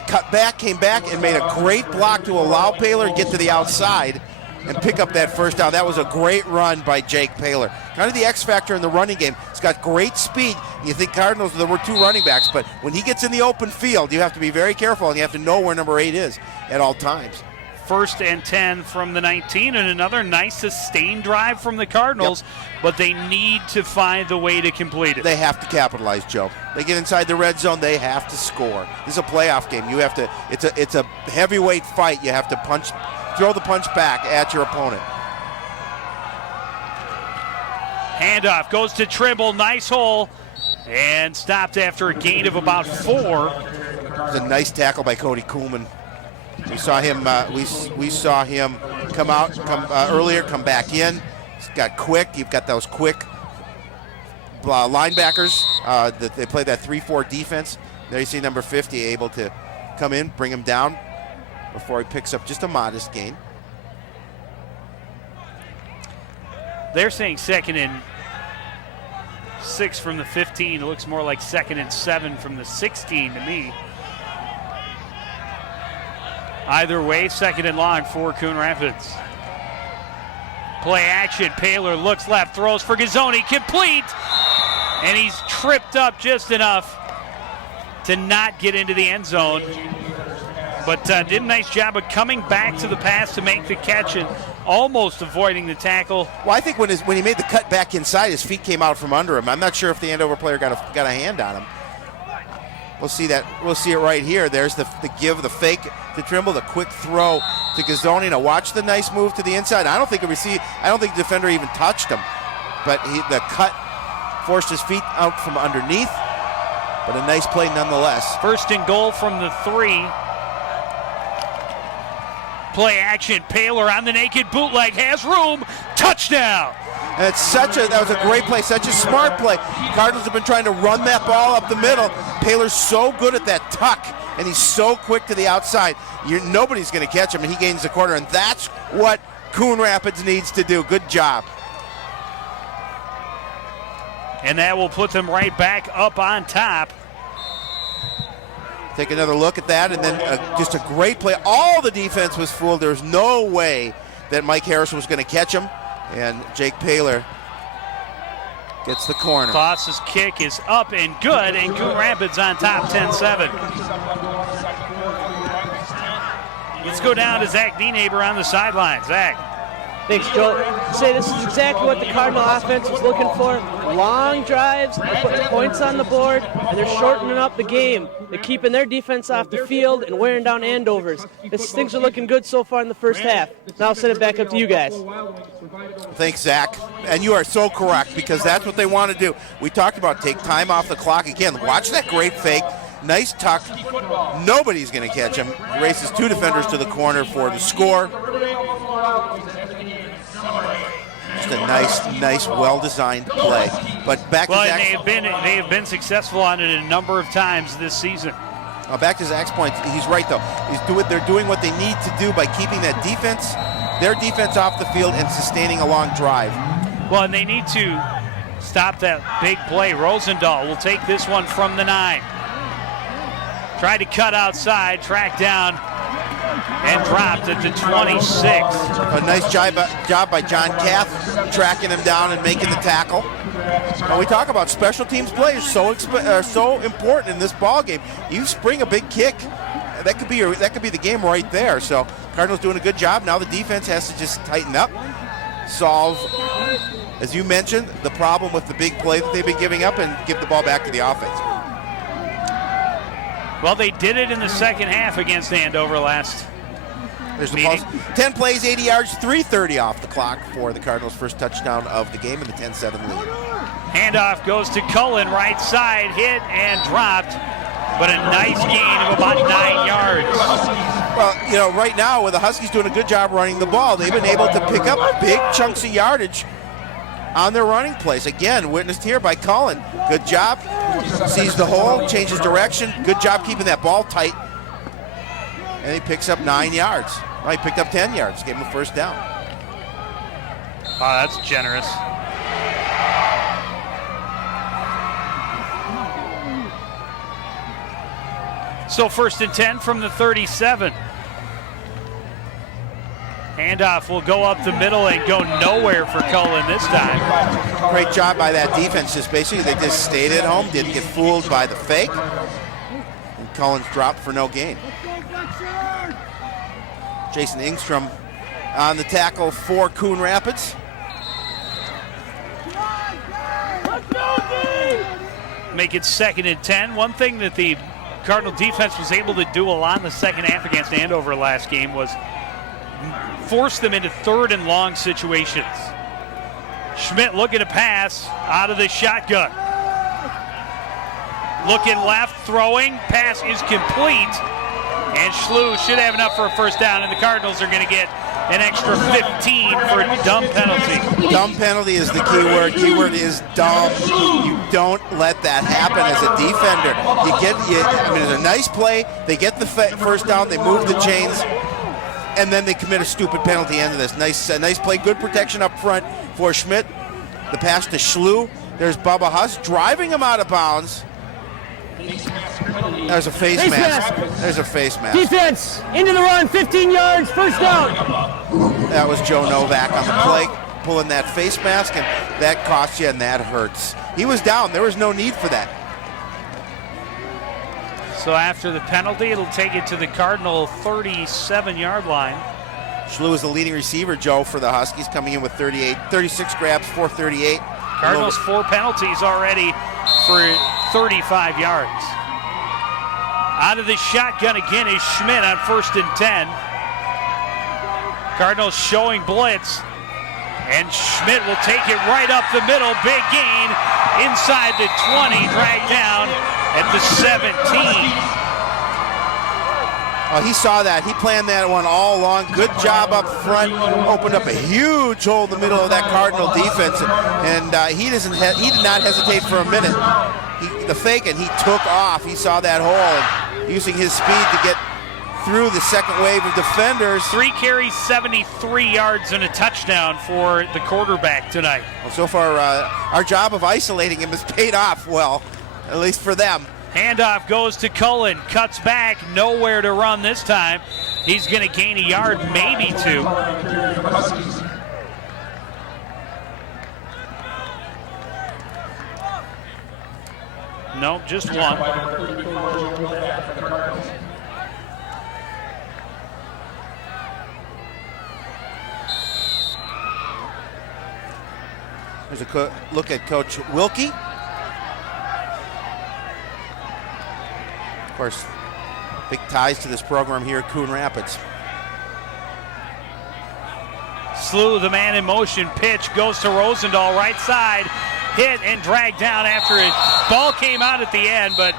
cut back, came back, and made a great block to allow Paler to get to the outside and pick up that first down. That was a great run by Jake Paler. Kind of the X factor in the running game. He's got great speed. You think Cardinals, there were 2 running backs, but when he gets in the open field, you have to be very careful, and you have to know where number 8 is at all times. 1st and 10 from the 19, and another nice sustained drive from the Cardinals, but they need to find the way to complete it. They have to capitalize, Joe. They get inside the red zone, they have to score. This is a playoff game. You have to. It's a heavyweight fight. You have to throw the punch back at your opponent. Handoff goes to Trimble, nice hole, and stopped after a gain of about 4. It was a nice tackle by Cody Kuhlman. We saw him. We saw him come earlier, come back in. He's got quick. You've got those quick linebackers that they play that 3-4 defense. There you see number 50 able to come in, bring him down before he picks up just a modest gain. They're saying 2nd and 6 from the 15. It looks more like 2nd and 7 from the 16 to me. Either way, 2nd and long for Coon Rapids. Play action. Paler looks left, throws for Gazzoni, complete, and he's tripped up just enough to not get into the end zone. But did a nice job of coming back to the pass to make the catch and almost avoiding the tackle. Well, I think when he made the cut back inside, his feet came out from under him. I'm not sure if the Andover player got a hand on him. We'll see that. We'll see it right here. There's the give, the fake to Trimble, the quick throw to Gazzoni. Now watch the nice move to the inside. I don't think the defender even touched him, but the cut forced his feet out from underneath. But a nice play nonetheless. 1st and goal from the 3. Play action. Paler on the naked bootleg, has room. Touchdown. And that was a great play, such a smart play. Cardinals have been trying to run that ball up the middle. Paler's so good at that tuck, and he's so quick to the outside. Nobody's going to catch him, and he gains the corner, and that's what Coon Rapids needs to do. Good job. And that will put them right back up on top. Take another look at that, and then just a great play. All the defense was fooled. There's no way that Mike Harris was going to catch him. And Jake Paler gets the corner. Foss's kick is up and good, and Coon Rapids on top 10-7. Let's go down to Zach Dienaber on the sideline. Zach. Thanks, Joe. Say this is exactly what the Cardinal offense was looking for. Long drives, they're putting points on the board, and they're shortening up the game. They're keeping their defense off the field and wearing down Andover's. Things are looking good so far in the first half. Now I'll send it back up to you guys. Thanks, Zach. And you are so correct, because that's what they want to do. We talked about take time off the clock. Again, watch that great fake. Nice tuck. Nobody's going to catch him. He races 2 defenders to the corner for the score. Just a nice, well-designed play. But back to Zach's... they have been successful on it a number of times this season. Back to Zach's point, he's right, though. They're doing what they need to do by keeping that defense, their defense off the field and sustaining a long drive. Well, and they need to stop that big play. Rosendahl will take this one from the 9. Tried to cut outside, tracked down, and dropped at the 26. A nice job by John Kath, tracking him down and making the tackle. When we talk about special teams players, so important in this ball game. You spring a big kick, that could be the game right there. So Cardinals doing a good job. Now the defense has to just tighten up, solve, as you mentioned, the problem with the big play that they've been giving up, and give the ball back to the offense. Well, they did it in the second half against Andover last There's the meeting. pulse. 10 plays, 80 yards, 3:30 off the clock for the Cardinals' first touchdown of the game in the 10-7 lead. Handoff goes to Cullen, right side, hit and dropped, but a nice gain of about 9 yards. Well, you know, right now, with the Huskies doing a good job running the ball, they've been able to pick up big chunks of yardage on their running plays. Again, witnessed here by Cullen. Good job. Sees the hole, changes direction. Good job keeping that ball tight. And he picks up 9 yards. Well, he picked up 10 yards. Gave him a first down. Wow, that's generous. So 1st and 10 from the 37. Handoff will go up the middle and go nowhere for Cullen this time. Great job by that defense. Just basically, they just stayed at home, didn't get fooled by the fake. And Cullen's dropped for no gain. Jason Ingstrom on the tackle for Coon Rapids. Make it 2nd and 10. One thing that the Cardinal defense was able to do a lot in the second half against Andover last game was force them into 3rd and long situations. Schmidt looking to pass out of the shotgun. Looking left, throwing, pass is complete. And Schlew should have enough for a first down, and the Cardinals are going to get an extra 15 for a dumb penalty. Dumb penalty is the key word. Key word is dumb. You don't let that happen as a defender. I mean, it's a nice play. They get the first down. They move the chains, and then they commit a stupid penalty end of this. Nice play. Good protection up front for Schmidt. The pass to Schlew. There's Bubba Huss driving him out of bounds. There's a face mask. There's a face mask. Defense, into the run, 15 yards, first down. That was Joe Novak on the play, pulling that face mask, and that costs you, and that hurts. He was down. There was no need for that. So after the penalty, it'll take it to the Cardinal 37-yard line. Schlew is the leading receiver, Joe, for the Huskies, coming in with 36 grabs, 438. Cardinals 4 penalties already for 35 yards. Out of the shotgun again is Schmidt on 1st and 10. Cardinals showing blitz. And Schmidt will take it right up the middle. Big gain inside the 20, dragged down at the 17. He saw that. He planned that one all along. Good job up front. Opened up a huge hole in the middle of that Cardinal defense, and he did not hesitate for a minute. The fake, and he took off. He saw that hole, and using his speed to get through the second wave of defenders. 3 carries, 73 yards, and a touchdown for the quarterback tonight. Well, so far, our job of isolating him has paid off well, at least for them. Handoff goes to Cullen, cuts back, nowhere to run this time. He's going to gain a yard, maybe 2. No, just 1. There's a look at Coach Wilkie. Of course, big ties to this program here at Coon Rapids. Slew, the man in motion, pitch goes to Rosendahl, right side, hit and dragged down after it. Ball came out at the end, but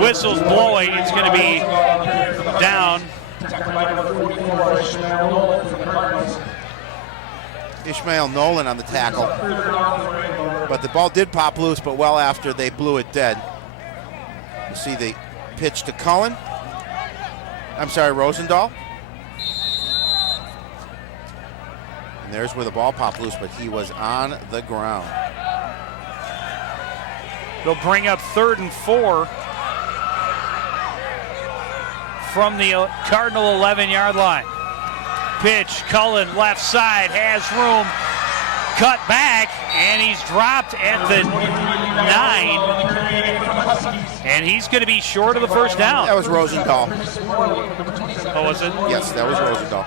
whistle's blowing. It's going to be down. Ishmael Nolan on the tackle. But the ball did pop loose, but well after they blew it dead. You see the pitch to Cullen. Rosendahl. And there's where the ball popped loose, but he was on the ground. They'll bring up 3rd and 4 from the Cardinal 11-yard line. Pitch, Cullen left side, has room, cut back, and he's dropped at the 9. And he's going to be short of the first down. That was Rosendahl. Oh, was it? Yes, that was Rosendahl.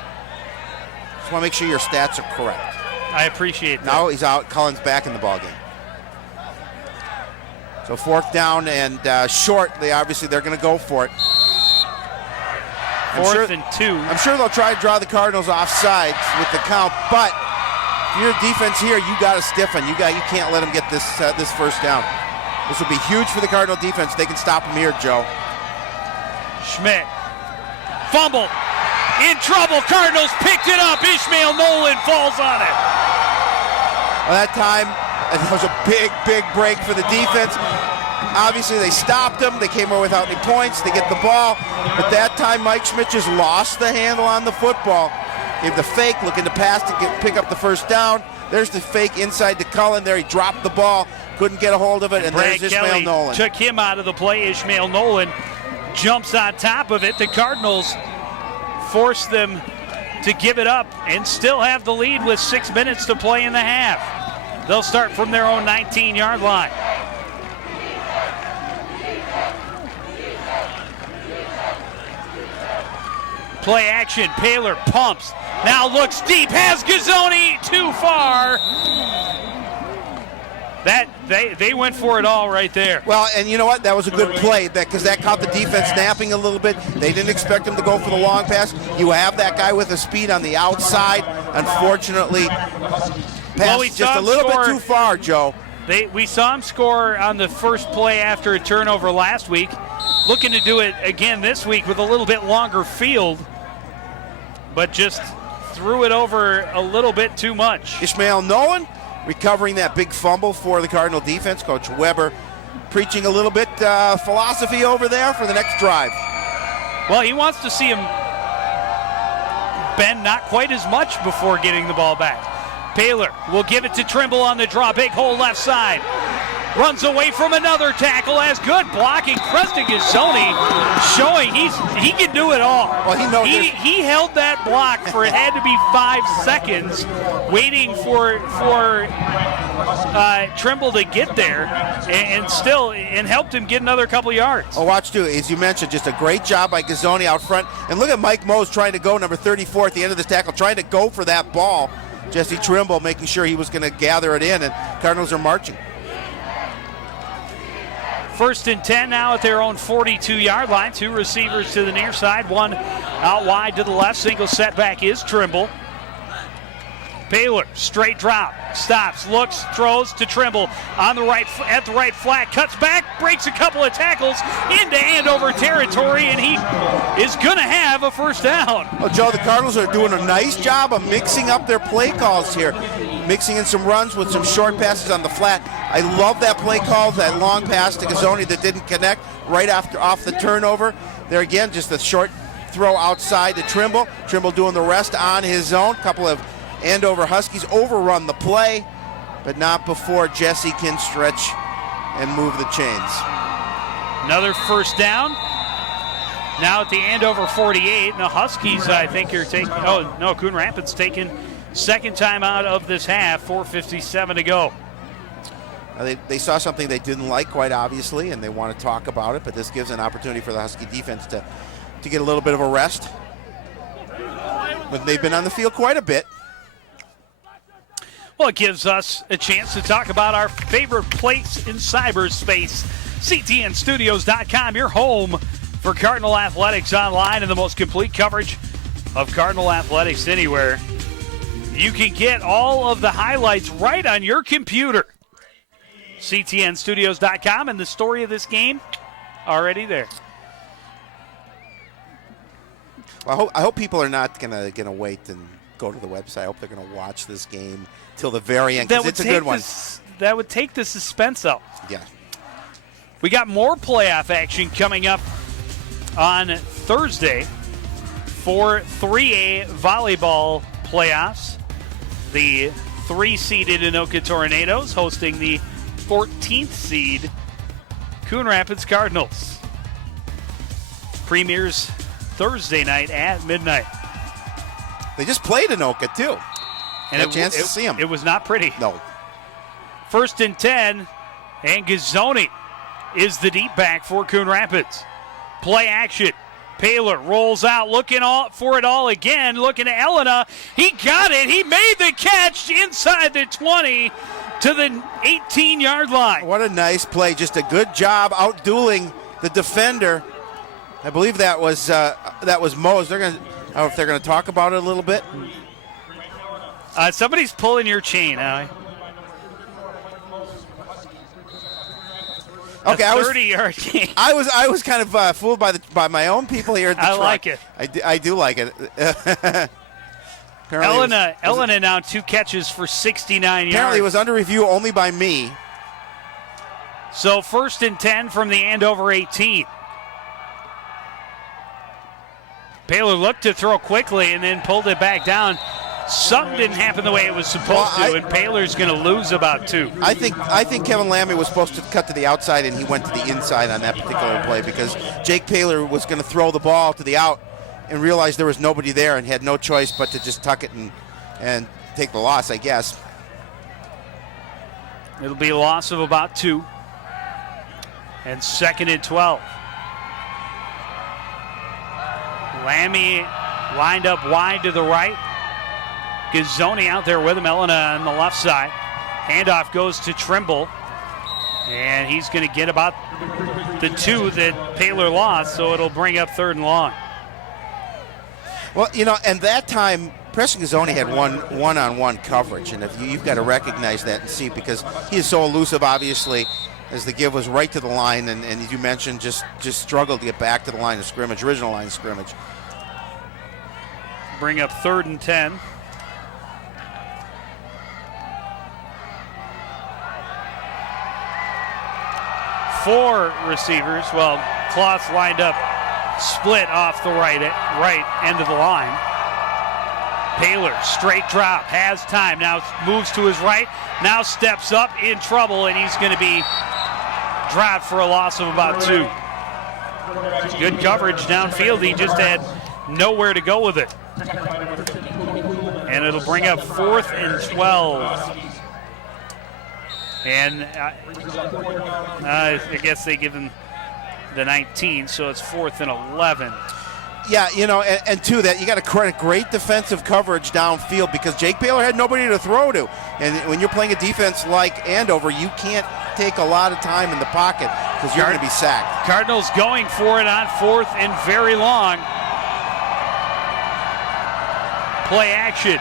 Just want to make sure your stats are correct. I appreciate that. Now he's out. Cullen's back in the ballgame. So 4th down and short. They're going to go for it. 4th and 2. I'm sure they'll try to draw the Cardinals off sides with the count, but if you're defense here, you got to stiffen. You can't let them get this first down. This will be huge for the Cardinal defense. They can stop them here, Joe. Schmidt. Fumble. In trouble. Cardinals picked it up. Ishmael Nolan falls on it. Well, that time, it was a big, big break for the defense. Obviously, they stopped them. They came away without any points. They get the ball. But that time, Mike Schmidt just lost the handle on the football. Gave the fake, looking to pass to pick up the first down. There's the fake inside to Cullen there. He dropped the ball. Couldn't get a hold of it. And Brad there's Ishmael Kelly Nolan. took him out of the play. Ishmael Nolan jumps on top of it. The Cardinals force them to give it up and still have the lead with 6 minutes to play in the half. They'll start from their own 19-yard line. Play action. Paler pumps. Now looks deep. Has Gazzoni too far. They went for it all right there. Well, and you know what? That was a good play because that caught the defense napping a little bit. They didn't expect him to go for the long pass. You have that guy with the speed on the outside. Unfortunately, passed just a little bit too far, Joe. We saw him score on the first play after a turnover last week. Looking to do it again this week with a little bit longer field, but just threw it over a little bit too much. Ishmael Nolan recovering that big fumble for the Cardinal defense. Coach Weber preaching a little bit philosophy over there for the next drive. Well, he wants to see him bend not quite as much before getting the ball back. Paler will give it to Trimble on the draw. Big hole left side. Runs away from another tackle. Has good blocking. Preston Gazzoni showing he can do it all. Well, he held that block for it had to be 5 seconds, waiting for Trimble to get there, and helped him get another couple yards. Oh, watch too. As you mentioned, just a great job by Gazzoni out front. And look at Mike Mose trying to go, number 34 at the end of this tackle, trying to go for that ball. Jesse Trimble making sure he was going to gather it in, and Cardinals are marching. 1st and 10 now at their own 42-yard line. 2 receivers to the near side, 1 out wide to the left. Single setback is Trimble. Paler, straight drop, stops, looks, throws to Trimble on the right at the right flat, cuts back, breaks a couple of tackles into Andover territory, and he is going to have a first down. Oh, Joe, the Cardinals are doing a nice job of mixing up their play calls here, mixing in some runs with some short passes on the flat. I love that play call, that long pass to Gazzoni that didn't connect right off the turnover. There again, just a short throw outside to Trimble. Trimble doing the rest on his own. Couple of Andover Huskies overrun the play, but not before Jesse can stretch and move the chains. Another first down. Now at the Andover 48, and the Huskies, I think, are taking. Oh no, Coon Rapids taking second time out of this half. 4:57 to go. They saw something they didn't like, quite obviously, and they want to talk about it. But this gives an opportunity for the Husky defense to get a little bit of a rest. But they've been on the field quite a bit. Well, it gives us a chance to talk about our favorite place in cyberspace, CTNstudios.com, your home for Cardinal Athletics online and the most complete coverage of Cardinal Athletics anywhere. You can get all of the highlights right on your computer. CTNstudios.com, and the story of this game already there. Well, I hope people are not gonna wait and go to the website. I hope they're gonna watch this game till the very end, because it's a good one. That would take the suspense out. Yeah. We got more playoff action coming up on Thursday for 3A volleyball playoffs. The 3-seeded Anoka Tornadoes hosting the 14th seed Coon Rapids Cardinals. Premieres Thursday night at midnight. They just played Anoka too. And a chance to see them. It was not pretty. No. 1st and 10, and Gazzoni is the deep back for Coon Rapids. Play action. Paler rolls out, looking for it all again, looking at Elena. He got it. He made the catch inside the 20. to the 18-yard line. What a nice play. Just a good job outdueling the defender. I believe that was Mose. I don't know if they're going to talk about it a little bit. Somebody's pulling your chain, Allie. Okay, 30-yard gain. I was kind of fooled by my own people here at the truck. like it. I do like it. Elena now 2 catches for 69 yards. Apparently it was under review only by me. So 1st and 10 from the Andover 18. Baylor looked to throw quickly and then pulled it back down. Something didn't happen the way it was supposed to, and Baylor's going to lose about 2. I think Kevin Lammy was supposed to cut to the outside, and he went to the inside on that particular play because Jake Baylor was going to throw the ball to the out and realized there was nobody there and had no choice but to just tuck it and take the loss, I guess. It'll be a loss of about 2. And 2nd and 12. Lammy lined up wide to the right. Gazzoni out there with him. Elena on the left side. Handoff goes to Trimble. And he's going to get about the 2 that Baylor lost, so it'll bring up 3rd and long. Well, and that time, Preston Gazzoni had one-on-one coverage, and if you've got to recognize that and see, because he is so elusive, obviously, as the give was right to the line, and as you mentioned, just struggled to get back to the line of scrimmage, original line of scrimmage. Bring up 3rd and 10. Four receivers. Well, Cloth lined up, split off the right end of the line. Baylor, straight drop, has time, now moves to his right, now steps up, in trouble, and he's going to be dropped for a loss of about 2. Good coverage downfield, he just had nowhere to go with it. And it'll bring up 4th and 12. And I guess they give him the 19, so it's 4th and 11. Yeah, and to that, you got to credit great defensive coverage downfield because Jake Baylor had nobody to throw to. And when you're playing a defense like Andover, you can't take a lot of time in the pocket because you're going to be sacked. Cardinals going for it on 4th and very long. Play action.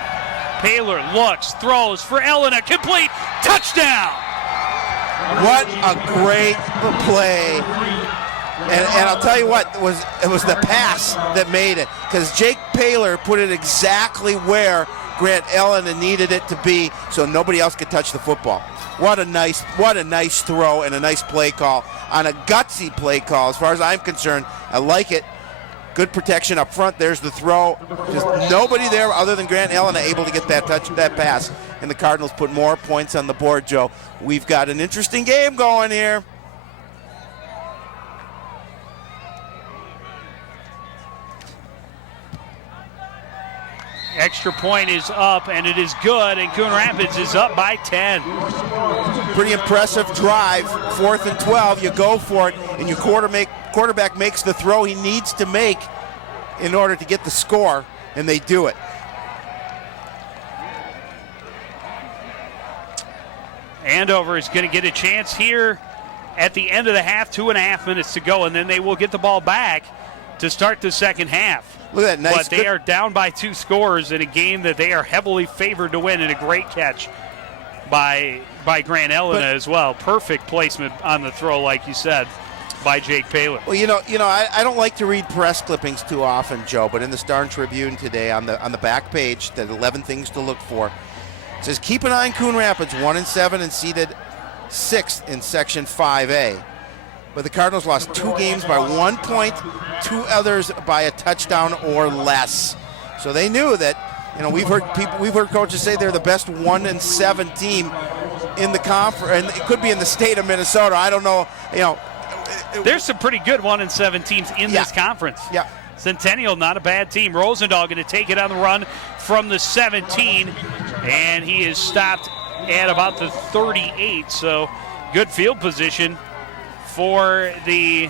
Baylor looks, throws for Elena, complete, touchdown! What a great play. And I'll tell you what, it was the pass that made it, because Jake Baylor put it exactly where Grant Elena needed it to be, so nobody else could touch the football. What a nice throw and a nice play call on a gutsy play call. As far as I'm concerned, I like it. Good protection up front. There's the throw. Just nobody there other than Grant Elena able to get that pass, and the Cardinals put more points on the board. Joe, we've got an interesting game going here. Extra point is up, and it is good, and Coon Rapids is up by 10. Pretty impressive drive. 4th and 12, you go for it, and your quarterback makes the throw he needs to make in order to get the score, and they do it. Andover is going to get a chance here at the end of the half, 2.5 minutes to go, and then they will get the ball back to start the second half. Look at that nice. But they are down by 2 scores in a game that they are heavily favored to win, and a great catch by Grant Elena as well. Perfect placement on the throw, like you said, by Jake Baylor. Well, I don't like to read press clippings too often, Joe, but in the Star-Tribune today on the back page, the 11 things to look for, it says keep an eye on Coon Rapids, 1-7 and seeded 6th in Section 5A. But the Cardinals lost 2 games by 1 point, 2 others by a touchdown or less. So they knew that. We've heard coaches say they're the best 1-7 team in the conference, and it could be in the state of Minnesota. I don't know. There's some pretty good 1-7 teams in this conference. Yeah. Centennial, not a bad team. Rosendahl going to take it on the run from the 17, and he is stopped at about the 38. So good field position for the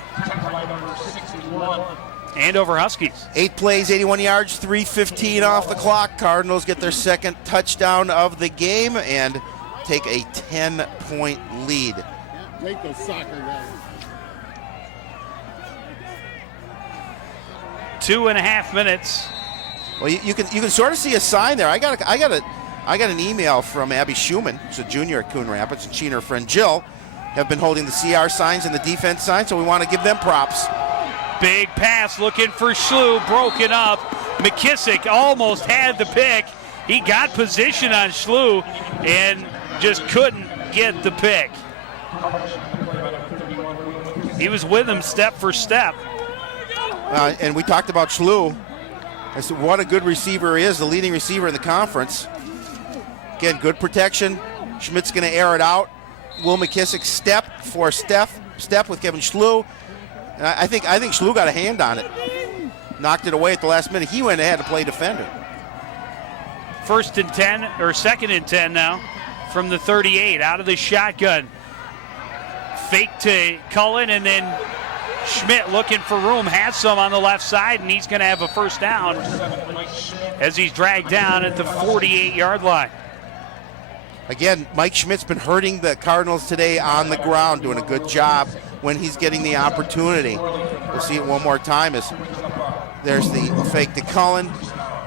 Andover Huskies. 8 plays, 81 yards, 3:15 off the clock. Cardinals get their second touchdown of the game, and take a 10-point lead. Take those soccer guys. 2.5 minutes. Well, you can sort of see a sign there. I got an email from Abby Schumann, who's a junior at Coon Rapids, and she and her friend Jill have been holding the CR signs and the defense signs, so we want to give them props. Big pass looking for Schlu, broken up. McKissick almost had the pick. He got position on Schlu and just couldn't get the pick. He was with him step for step. And we talked about Schlu. I said, what a good receiver he is, the leading receiver in the conference. Again, good protection. Schmidt's going to air it out. Will McKissick step with Kevin Schlu. And I think Schlu got a hand on it. Knocked it away at the last minute. He went ahead to play defender. 1st and 10, or 2nd and 10 now from the 38, out of the shotgun. Fake to Cullen, and then Schmidt looking for room, has some on the left side, and he's going to have a first down as he's dragged down at the 48-yard line. Again, Mike Schmidt's been hurting the Cardinals today on the ground, doing a good job when he's getting the opportunity. We'll see it one more time as there's the fake to Cullen,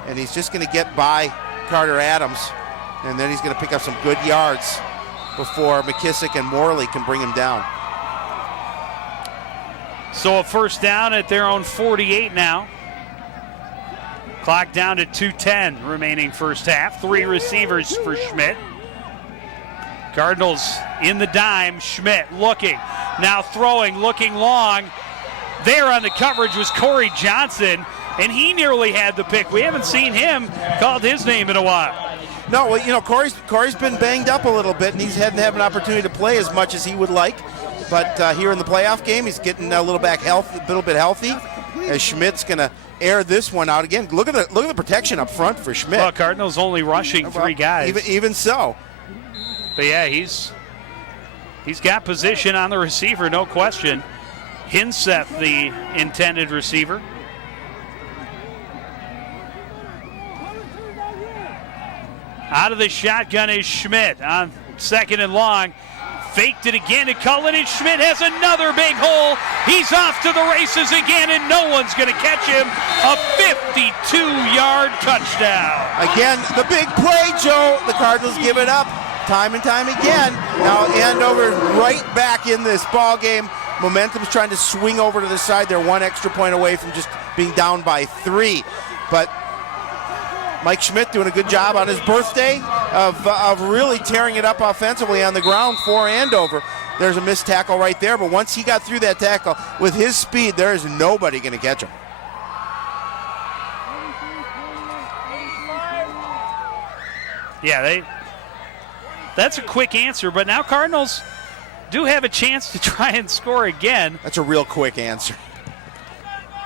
and he's just going to get by Carter Adams, and then he's going to pick up some good yards before McKissick and Morley can bring him down. So a first down at their own 48 now. Clock down to 2:10 remaining first half. 3 receivers for Schmidt. Cardinals in the dime. Schmidt looking, now throwing, looking long. There on the coverage was Corey Johnson, and he nearly had the pick. We haven't seen him called his name in a while. No, well, Corey's been banged up a little bit, and he hadn't had an opportunity to play as much as he would like. But here in the playoff game, he's getting a little bit healthy. As Schmidt's going to air this one out again. Look at the protection up front for Schmidt. Well, Cardinals only rushing 3 guys. Even so. But yeah, he's got position on the receiver, no question. Hinseth, the intended receiver. Out of the shotgun is Schmidt on 2nd and long. Faked it again to Cullen, and Schmidt has another big hole. He's off to the races again, and no one's going to catch him. A 52-yard touchdown. Again, the big play, Joe. The Cardinals give it up time and time again. Now Andover right back in this ball game. Momentum's trying to swing over to the side. They're 1 extra point away from just being down by 3. But Mike Schmidt doing a good job on his birthday of really tearing it up offensively on the ground for Andover. There's a missed tackle right there, but once he got through that tackle, with his speed, there is nobody going to catch him. Yeah, that's a quick answer, but now Cardinals do have a chance to try and score again. That's a real quick answer.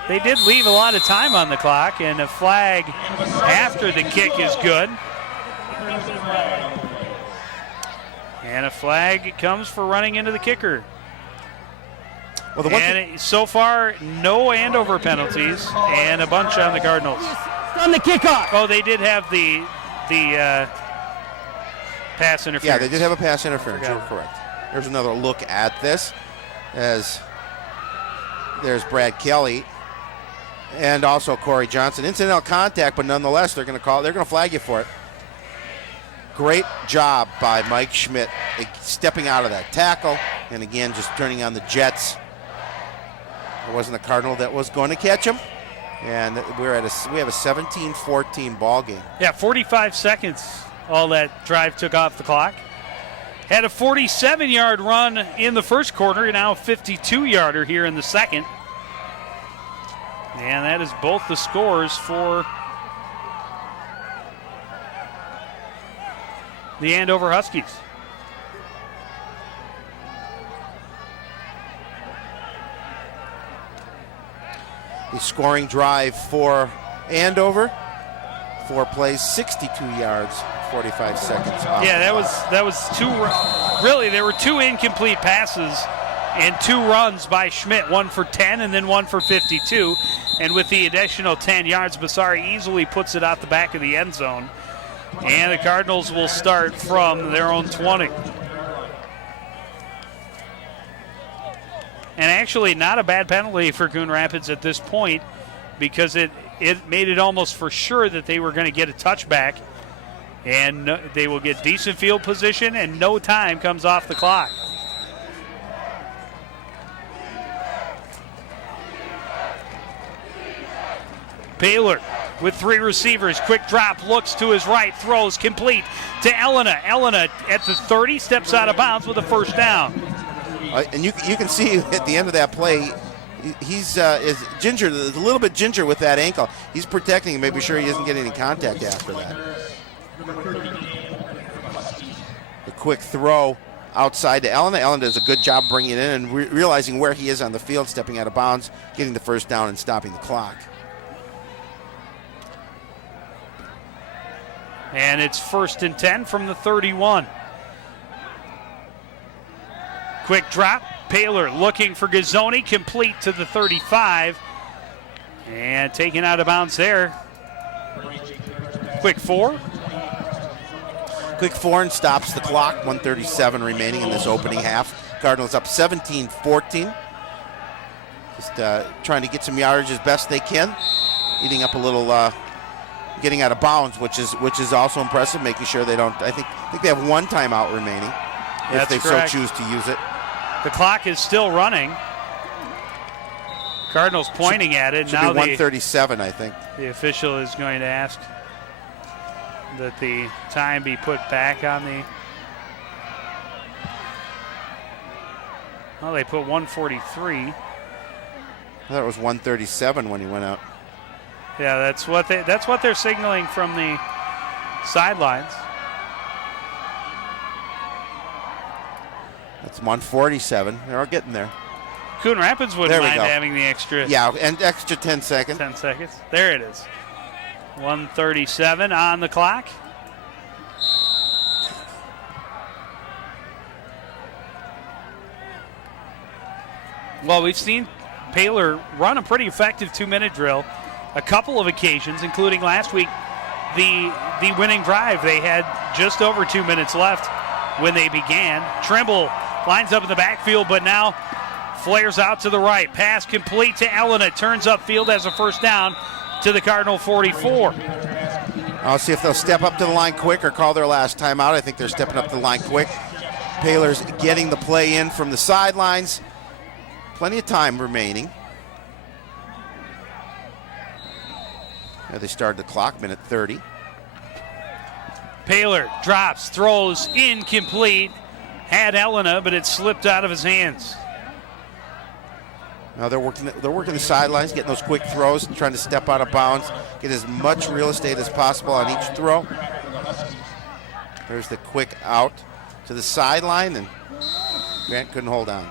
They did leave a lot of time on the clock, and a flag after the kick is good. And a flag comes for running into the kicker. Well, so far, no Andover penalties, and a bunch on the Cardinals. On the kickoff. Oh, they did have the pass interference. Yeah, they did have a pass interference. You're correct. There's another look at this as there's Brad Kelly and also Corey Johnson. Incidental contact, but nonetheless, they're going to flag you for it. Great job by Mike Schmidt stepping out of that tackle and again just turning on the jets. It wasn't a Cardinal that was going to catch him, and we have a 17-14 ball game. Yeah, 45 seconds all that drive took off the clock. Had a 47-yard run in the first quarter, and now a 52-yarder here in the second. And that is both the scores for the Andover Huskies. The scoring drive for Andover. 4 plays, 62 yards, 45 seconds. Yeah, that was 2. Really, there were 2 incomplete passes and 2 runs by Schmidt, 1 for 10 and then 1 for 52. And with the additional 10 yards, Basari easily puts it out the back of the end zone And the Cardinals will start from their own 20. And actually not a bad penalty for Coon Rapids at this point, because it made it almost for sure that they were going to get a touchback. And they will get decent field position, and no time comes off the clock. Baylor with 3 receivers. Quick drop, looks to his right, throws complete to Elena. Elena at the 30, steps out of bounds with a first down. And you can see at the end of that play, he's is ginger, a little bit ginger with that ankle. He's protecting him, making sure he doesn't get any contact after that. The quick throw outside to Elena. Elena does a good job bringing it in and realizing where he is on the field, stepping out of bounds, getting the first down and stopping the clock. And it's 1st and 10 from the 31. Quick drop. Paler looking for Gazzoni, complete to the 35. And taken out of bounds there. Quick 4. Quick 4 and stops the clock. 1:37 remaining in this opening half. Cardinals up 17-14. Just trying to get some yardage as best they can. Eating up a little, getting out of bounds, which is also impressive. Making sure they don't. I think they have 1 timeout remaining. That's if they correct. so choose to use it. The clock is still running. Cardinals pointing at it. Should now be 1:37, I think. The official is going to ask that the time be put back on the. Well, they put 1:43. I thought it was 1:37 when he went out. Yeah, that's what they're signaling from the sidelines. It's 1:47. They're all getting there. Coon Rapids wouldn't mind having the extra. Yeah, and extra 10 seconds. 10 seconds. There it is. 1:37 on the clock. Well, we've seen Paler run a pretty effective 2-minute drill a couple of occasions, including last week, the winning drive. They had just over 2 minutes left when they began. Trimble lines up in the backfield, but now flares out to the right. Pass complete to Elena. Turns upfield as a first down to the Cardinal 44. I'll see if they'll step up to the line quick or call their last timeout. I think they're stepping up to the line quick. Paler's getting the play in from the sidelines. Plenty of time remaining. Now they started the clock, minute 30. Paler drops, throws, incomplete. Had Elena, but it slipped out of his hands. Now they're working the sidelines, getting those quick throws, trying to step out of bounds, get as much real estate as possible on each throw. There's the quick out to the sideline, and Grant couldn't hold on.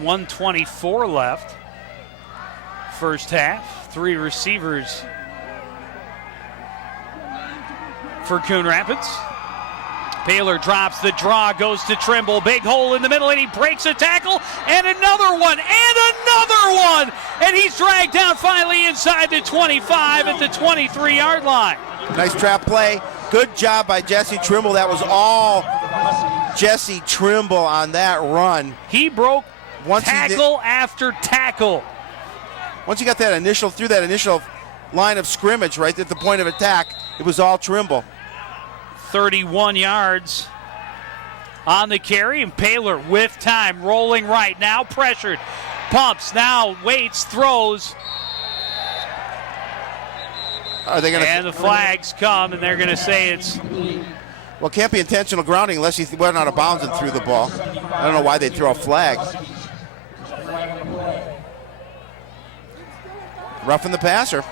.124 left. First half. 3 receivers for Coon Rapids. Paler drops the draw, goes to Trimble. Big hole in the middle, and he breaks a tackle. And another one, and another one. And he's dragged down finally inside the 25 at the 23-yard line. Nice trap play. Good job by Jesse Trimble. That was all Jesse Trimble on that run. He broke tackle after tackle. Once you got that initial, through that initial line of scrimmage right at the point of attack, it was all Trimble. 31 yards on the carry, and Paler with time, rolling right, now pressured, pumps, now waits, throws. Are they gonna? And the flags come, and they're going to say it's. Well, can't be intentional grounding unless he went out of bounds and threw the ball. I don't know why they throw a flag. Roughing the passer.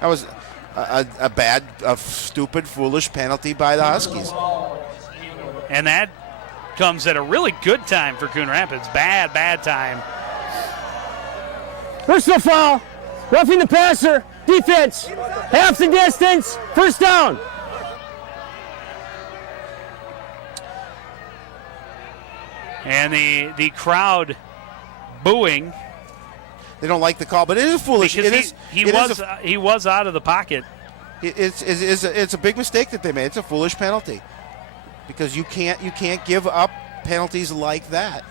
That was a bad, stupid, foolish penalty by the Huskies. And that comes at a really good time for Coon Rapids. Bad time. Personal foul. Roughing the passer. Defense. Half the distance. First down. And the crowd booing. They don't like the call, but it is foolish. Because he was out of the pocket. It's a big mistake that they made. It's a foolish penalty because you can't give up penalties like that.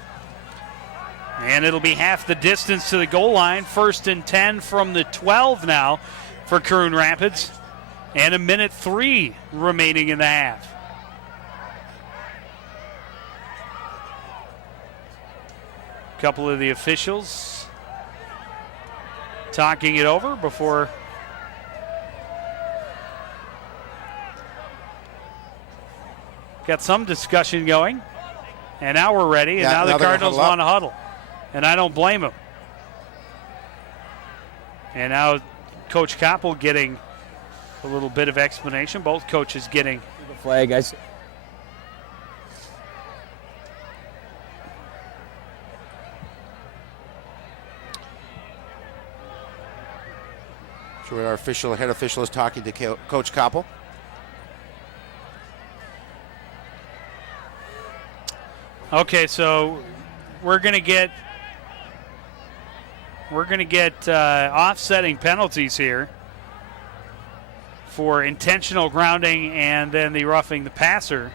And it'll be half the distance to the goal line. 1st and 10 from the 12 now for Coon Rapids. And 1:03 remaining in the half. A couple of the officials talking it over before got some discussion going. And now we're ready. And now the Cardinals want to huddle. And I don't blame him. And now Coach Koppel getting a little bit of explanation. Both coaches getting the flag, guys. So our head official is talking to Coach Koppel. Okay, so we're going to get offsetting penalties here for intentional grounding and then the roughing the passer.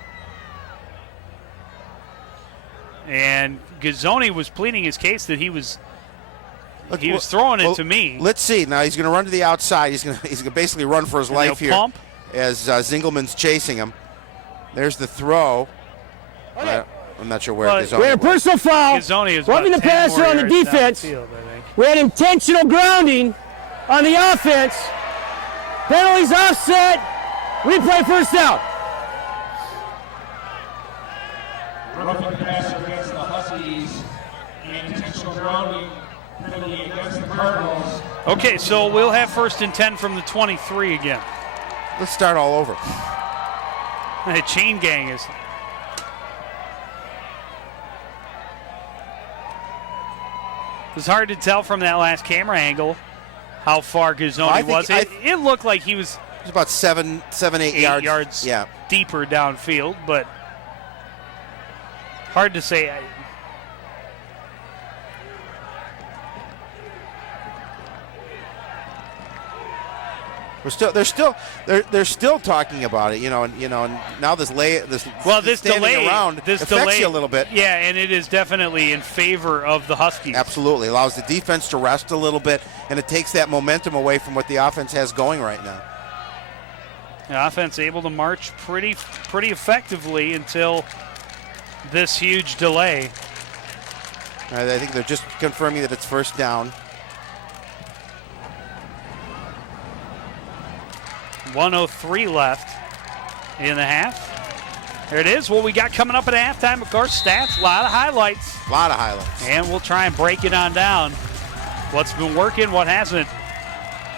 And Gazzoni was pleading his case that he was throwing it to me. Let's see. Now he's going to run to the outside. He's going to basically run for his life here pump. As Zingelman's chasing him. There's the throw. Okay. I'm not sure where Gazzoni was. We had a personal foul. Roughing the passer on the defense. We had intentional grounding on the offense. Penalties offset. Replay first down. Roughing the passer against the Huskies. And intentional grounding penalty against the Cardinals. Okay, so we'll have 1st and 10 from the 23 again. Let's start all over. The chain gang is. It was hard to tell from that last camera angle how far Gazzoni was. It looked like he was about 8 yards deeper downfield, but hard to say. They're still talking about it, and now this delay around affects you a little bit. Yeah, and it is definitely in favor of the Huskies. Absolutely, allows the defense to rest a little bit, and it takes that momentum away from what the offense has going right now. The offense able to march pretty effectively until this huge delay. I think they're just confirming that it's 1st down. 1:03 left in the half. There it is. What we got coming up at halftime, of course, stats, a lot of highlights. And we'll try and break it on down. What's been working, what hasn't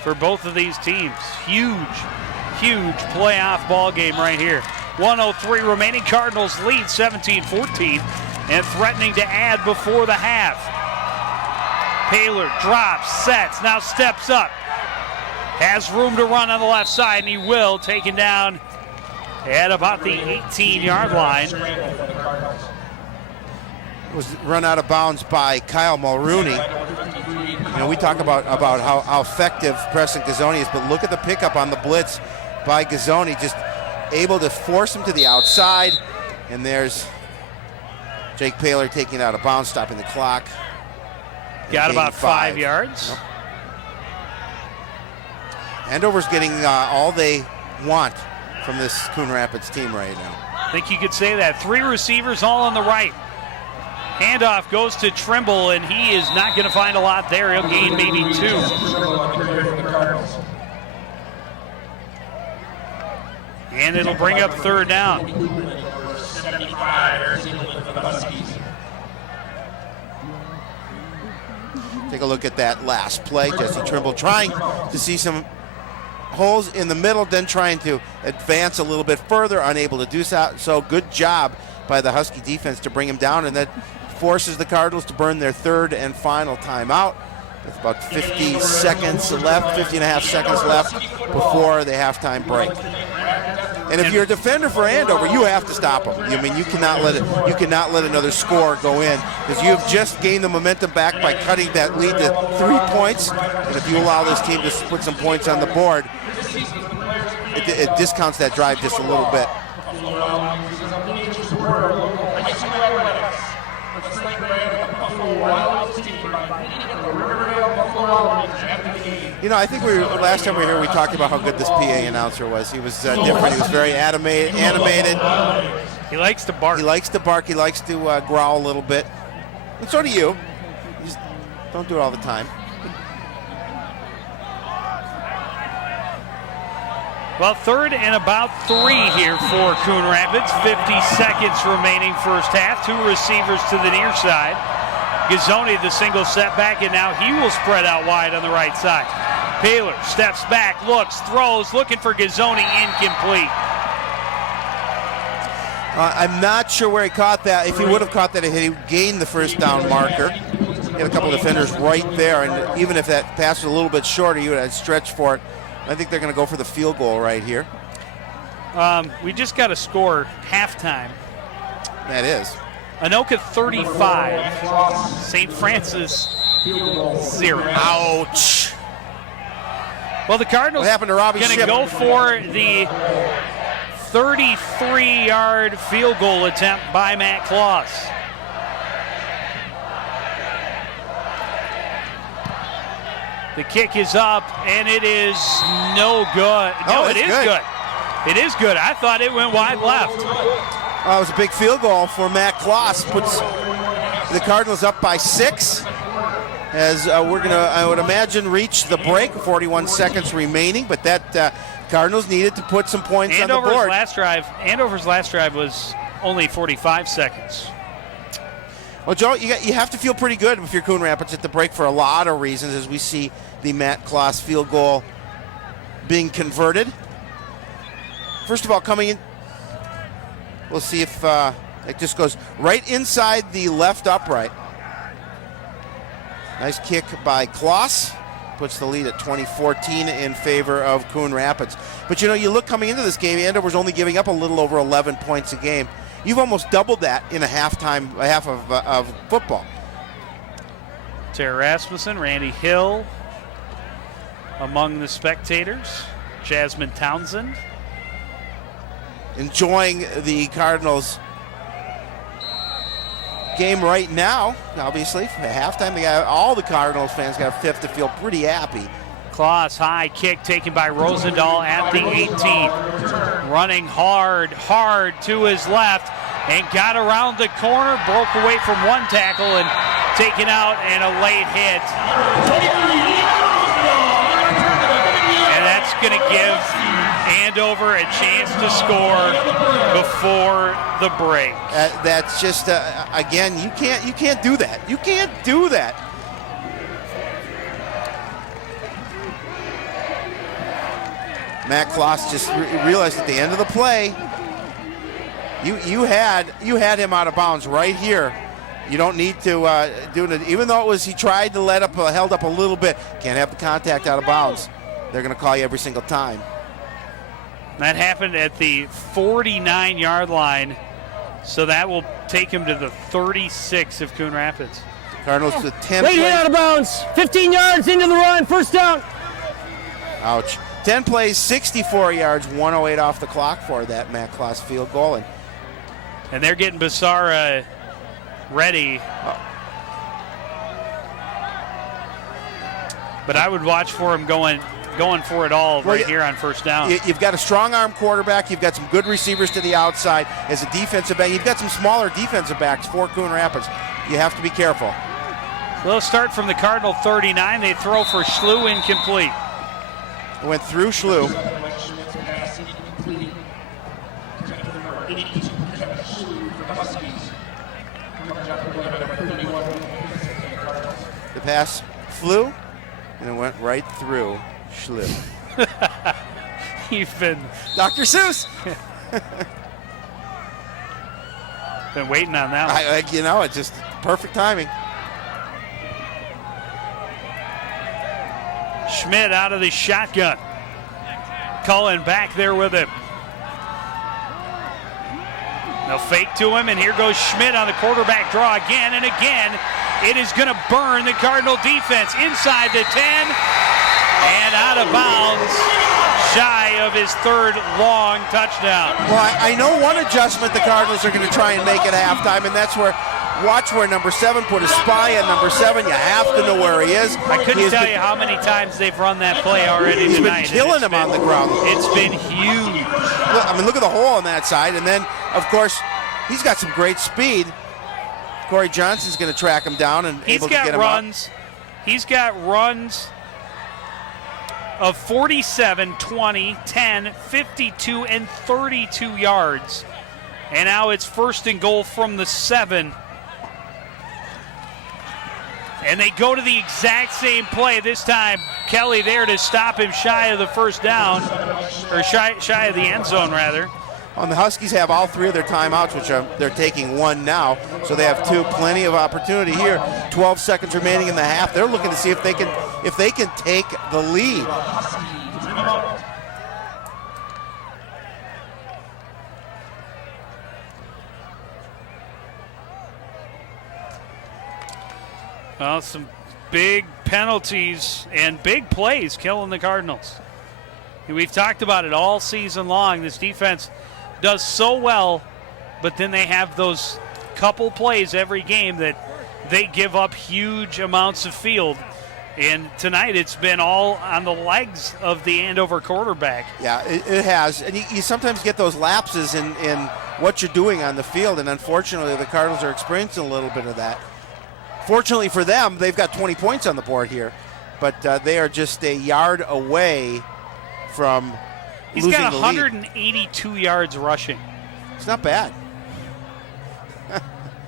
for both of these teams. Huge playoff ball game right here. 1:03 remaining. Cardinals lead 17-14 and threatening to add before the half. Paylor drops, sets, now steps up. Has room to run on the left side, and he will. Taken down at about the 18-yard line. It was run out of bounds by Kyle Mulrooney. We talk about how effective pressing Gazzoni is, but look at the pickup on the blitz by Gazzoni, just able to force him to the outside. And there's Jake Paylor taking it out of bounds, stopping the clock. Got about 5 yards. Nope. Andover's getting all they want from this Coon Rapids team right now. I think you could say that. 3 receivers all on the right. Handoff goes to Trimble, and he is not going to find a lot there. He'll gain maybe 2. And it'll bring up 3rd down. Take a look at that last play. Jesse Trimble trying to see some holes in the middle, then trying to advance a little bit further, unable to do so. So good job by the Husky defense to bring him down, and that forces the Cardinals to burn their 3rd and final timeout with about 50 seconds left, 50 and a half seconds left before the halftime break. And if you're a defender for Andover, you have to stop them. I mean, you cannot let another score go in, because you have just gained the momentum back by cutting that lead to 3 points. And if you allow this team to put some points on the board, it discounts that drive just a little bit. You know, I think last time we were here, we talked about how good this PA announcer was. He was different. He was very animated. He likes to bark. He likes to bark. He likes to growl a little bit. And so do you. Just don't do it all the time. Well, 3rd and about 3 here for Coon Rapids. 50 seconds remaining first half. 2 receivers to the near side. Gazzoni, the single setback, and now he will spread out wide on the right side. Paler steps back, looks, throws, looking for Gazzoni, incomplete. I'm not sure where he caught that. If he would have caught that, he would gain the first down marker. He had a couple of defenders right there, and even if that pass was a little bit shorter, he would have stretched for it. I think they're going to go for the field goal right here. We just got to score halftime. That is. Anoka 35, St. Francis 0. Ouch. Well, the Cardinals What happened to Robbie going to Shipp? go for the 33-yard field goal attempt by Matt Kloss. The kick is up, and it is no good. No, it is good. It is good. I thought it went wide left. It was a big field goal for Matt Kloss. Puts the Cardinals up by 6. As we're going to, I would imagine, reach the break. 41 seconds remaining, but that Cardinals needed to put some points on the board. Andover's last drive was only 45 seconds. Well, Joe, you have to feel pretty good if you're Coon Rapids at the break for a lot of reasons, as we see the Matt Kloss field goal being converted. First of all, coming in, we'll see if it just goes right inside the left upright. Nice kick by Kloss. Puts the lead at 20-14 in favor of Coon Rapids. But, you know, you look coming into this game, Andover's only giving up a little over 11 points a game. You've almost doubled that in a half of football. Tara Rasmussen, Randy Hill among the spectators. Jasmine Townsend. Enjoying the Cardinals game right now, obviously. At halftime, all the Cardinals fans got a fifth to feel pretty happy. Kloss, high kick taken by Rosendahl at the 18. Running hard to his left and got around the corner, broke away from one tackle and taken out and a late hit. And that's going to give Andover a chance to score before the break. That's just, again, you can't do that. You can't do that. Matt Kloss just realized at the end of the play, you had him out of bounds right here. You don't need to do it, even though he tried to held up a little bit. Can't have the contact out of bounds. They're going to call you every single time. That happened at the 49-yard line, so that will take him to the 36 of Coon Rapids. Cardinals with 10 Late hit out of bounds. 15 yards into the run. First down. Ouch. 10 plays, 64 yards, 108 off the clock for that Matt Kloss field goal. And they're getting Basara ready. But I would watch for him going for it all here on first down. You've got a strong arm quarterback. You've got some good receivers to the outside as a defensive back. You've got some smaller defensive backs for Coon Rapids. You have to be careful. So they'll start from the Cardinal 39. They throw for Schlew, incomplete. Went through Schlew. The pass flew, and it went right through Schlew. You've been Dr. Seuss. been waiting on that one. It's just perfect timing. Schmidt out of the shotgun. Cullen back there with him. They'll fake to him, and here goes Schmidt on the quarterback draw again and again. It is going to burn the Cardinal defense inside the 10 and out of bounds, shy of his third long touchdown. Well, I know one adjustment the Cardinals are going to try and make at halftime, and that's where, watch where number 7 put a spy on number 7. You have to know where he is. I couldn't tell you how many times they've run that play already tonight. He's been killing him on the ground. It's been huge. I mean, look at the hole on that side. And then, of course, he's got some great speed. Corey Johnson's going to track him down and able to get him up. He's got runs of 47, 20, 10, 52, and 32 yards. And now it's first and goal from the 7. And they go to the exact same play. This time, Kelly there to stop him shy of the first down, or shy of the end zone, rather. The Huskies have all 3 of their timeouts, which they're taking 1 now, so they have 2. Plenty of opportunity here. 12 seconds remaining in the half. They're looking to see if they can take the lead. Well, some big penalties and big plays killing the Cardinals. We've talked about it all season long. This defense does so well, but then they have those couple plays every game that they give up huge amounts of field. And tonight it's been all on the legs of the Andover quarterback. Yeah, it has. And you sometimes get those lapses in what you're doing on the field, and unfortunately the Cardinals are experiencing a little bit of that. Fortunately for them, they've got 20 points on the board here, but they are just a yard away from losing the lead. He's got 182 yards rushing. It's not bad.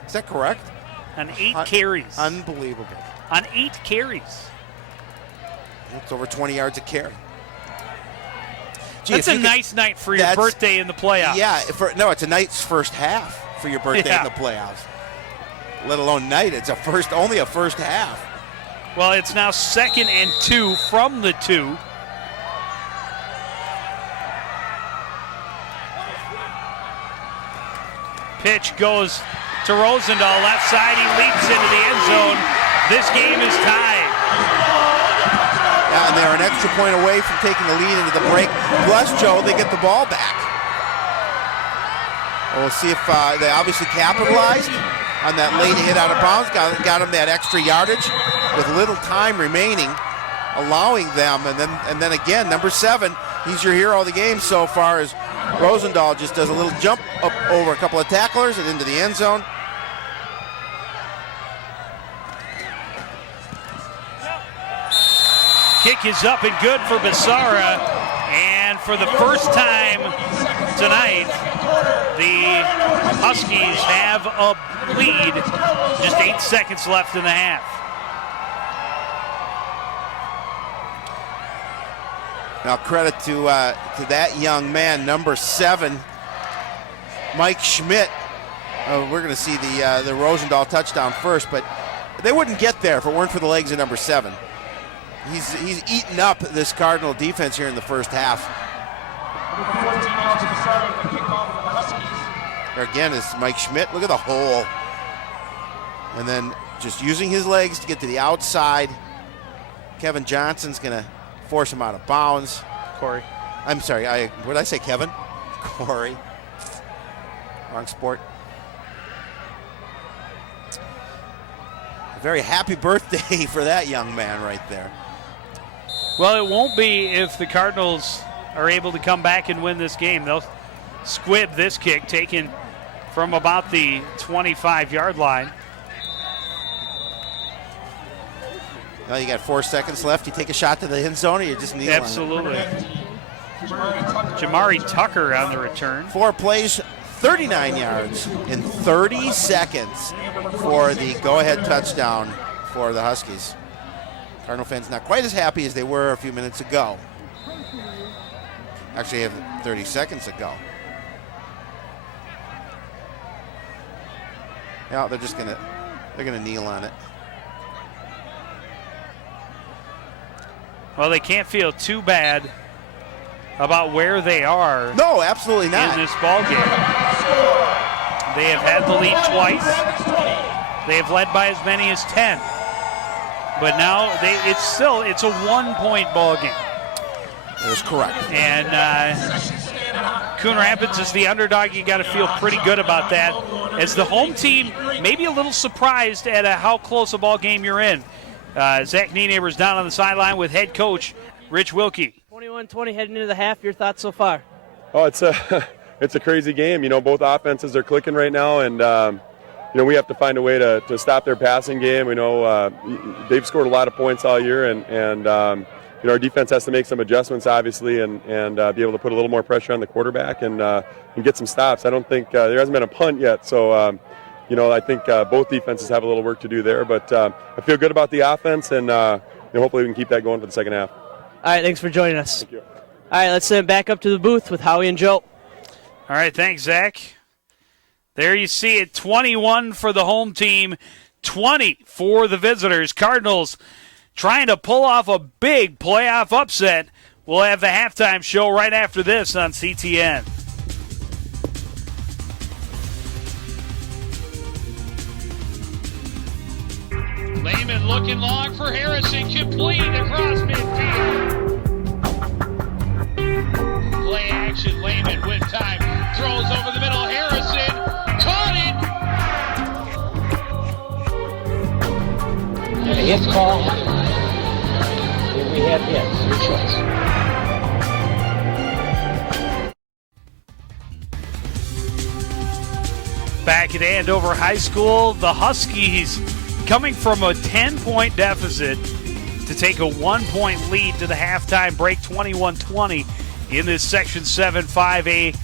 Is that correct? On 8 carries. Unbelievable. On 8 carries. It's over 20 yards a carry. Gee, that's a nice night for your birthday in the playoffs. Yeah, it's a night's first half for your birthday in the playoffs. Let alone night, it's only a first half. Well, it's now 2nd and 2 from the 2. Pitch goes to Rosendahl, left side. He leaps into the end zone. This game is tied. Yeah, and they're an extra point away from taking the lead into the break. Plus, Joe, they get the ball back. We'll see if they obviously capitalized on that late hit out of bounds. Got them that extra yardage with little time remaining, allowing them. And then again, number 7, he's your hero of the game so far, as Rosendahl just does a little jump up over a couple of tacklers and into the end zone. Kick is up and good for Basara. And for the first time tonight, the Huskies have a lead. Just 8 seconds left in the half. Now credit to that young man, number 7, Mike Schmidt. We're going to see the Rosendahl touchdown first, but they wouldn't get there if it weren't for the legs of number 7. He's eaten up this Cardinal defense here in the first half. There again is Mike Schmidt. Look at the hole. And then just using his legs to get to the outside. Kevin Johnson's going to force him out of bounds. Corey. I'm sorry. What did I say, Kevin? Corey. Wrong sport. A very happy birthday for that young man right there. Well, it won't be if the Cardinals are able to come back and win this game. They'll squib this kick taken from about the 25-yard line. Well, you got 4 seconds left. You take a shot to the end zone, or you just kneel Absolutely. on it. Jamari Tucker on the return. 4 plays, 39 yards in 30 seconds for the go-ahead touchdown for the Huskies. Cardinal fans not quite as happy as they were a few minutes ago. Actually, 30 seconds ago. Yeah, they're gonna kneel on it. Well, they can't feel too bad about where they are. No, absolutely not. In this ball game. They have had the lead twice. They have led by as many as 10. But now it's a 1-point ball game. That is correct. And Coon Rapids is the underdog. You got to feel pretty good about that. As the home team, maybe a little surprised at how close a ball game you're in. Zach Nienhaber's down on the sideline with head coach Rich Wilkie. 21-20 heading into the half. Your thoughts so far? Oh, it's a crazy game. Both offenses are clicking right now, and we have to find a way to stop their passing game. We know they've scored a lot of points all year, and our defense has to make some adjustments, obviously, and be able to put a little more pressure on the quarterback and get some stops. I don't think there hasn't been a punt yet, so I think both defenses have a little work to do there. But I feel good about the offense, and hopefully we can keep that going for the second half. All right, thanks for joining us. Thank you. All right, let's send it back up to the booth with Howie and Joe. All right, thanks, Zach. There you see it, 21 for the home team, 20 for the visitors. Cardinals trying to pull off a big playoff upset. We'll have the halftime show right after this on CTN. Lehman looking long for Harrison, complete across midfield. Play action, Lehman with time, throws over the middle, Harrison, caught it! A hit call. We have hits, your choice. Back at Andover High School, the Huskies coming from a 10-point deficit to take a 1-point lead to the halftime break, 21-20 in this Section 7 5A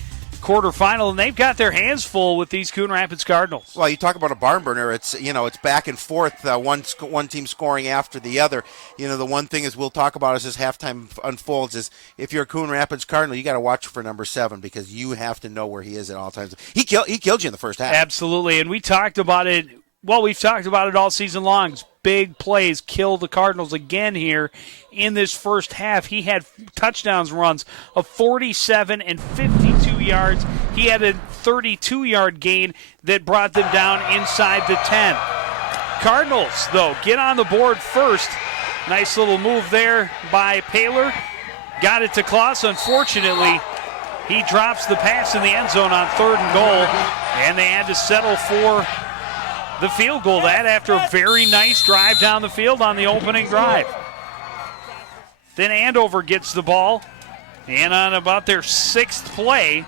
quarterfinal, and they've got their hands full with these Coon Rapids Cardinals. Well, you talk about a barn burner. It's back and forth. One team scoring after the other. The one thing is we'll talk about as this halftime unfolds is if you're a Coon Rapids Cardinal, you got to watch for number 7 because you have to know where he is at all times. He killed you in the first half. Absolutely, and we talked about it. Well, we've talked about it all season long. Big plays kill the Cardinals again here in this first half. He had touchdowns runs of 47 and 52 yards. He had a 32-yard gain that brought them down inside the 10. Cardinals, though, get on the board first. Nice little move there by Paler. Got it to Klaus. Unfortunately, he drops the pass in the end zone on 3rd and goal, and they had to settle for the field goal. That after a very nice drive down the field on the opening drive. Then Andover gets the ball, and on about their 7th play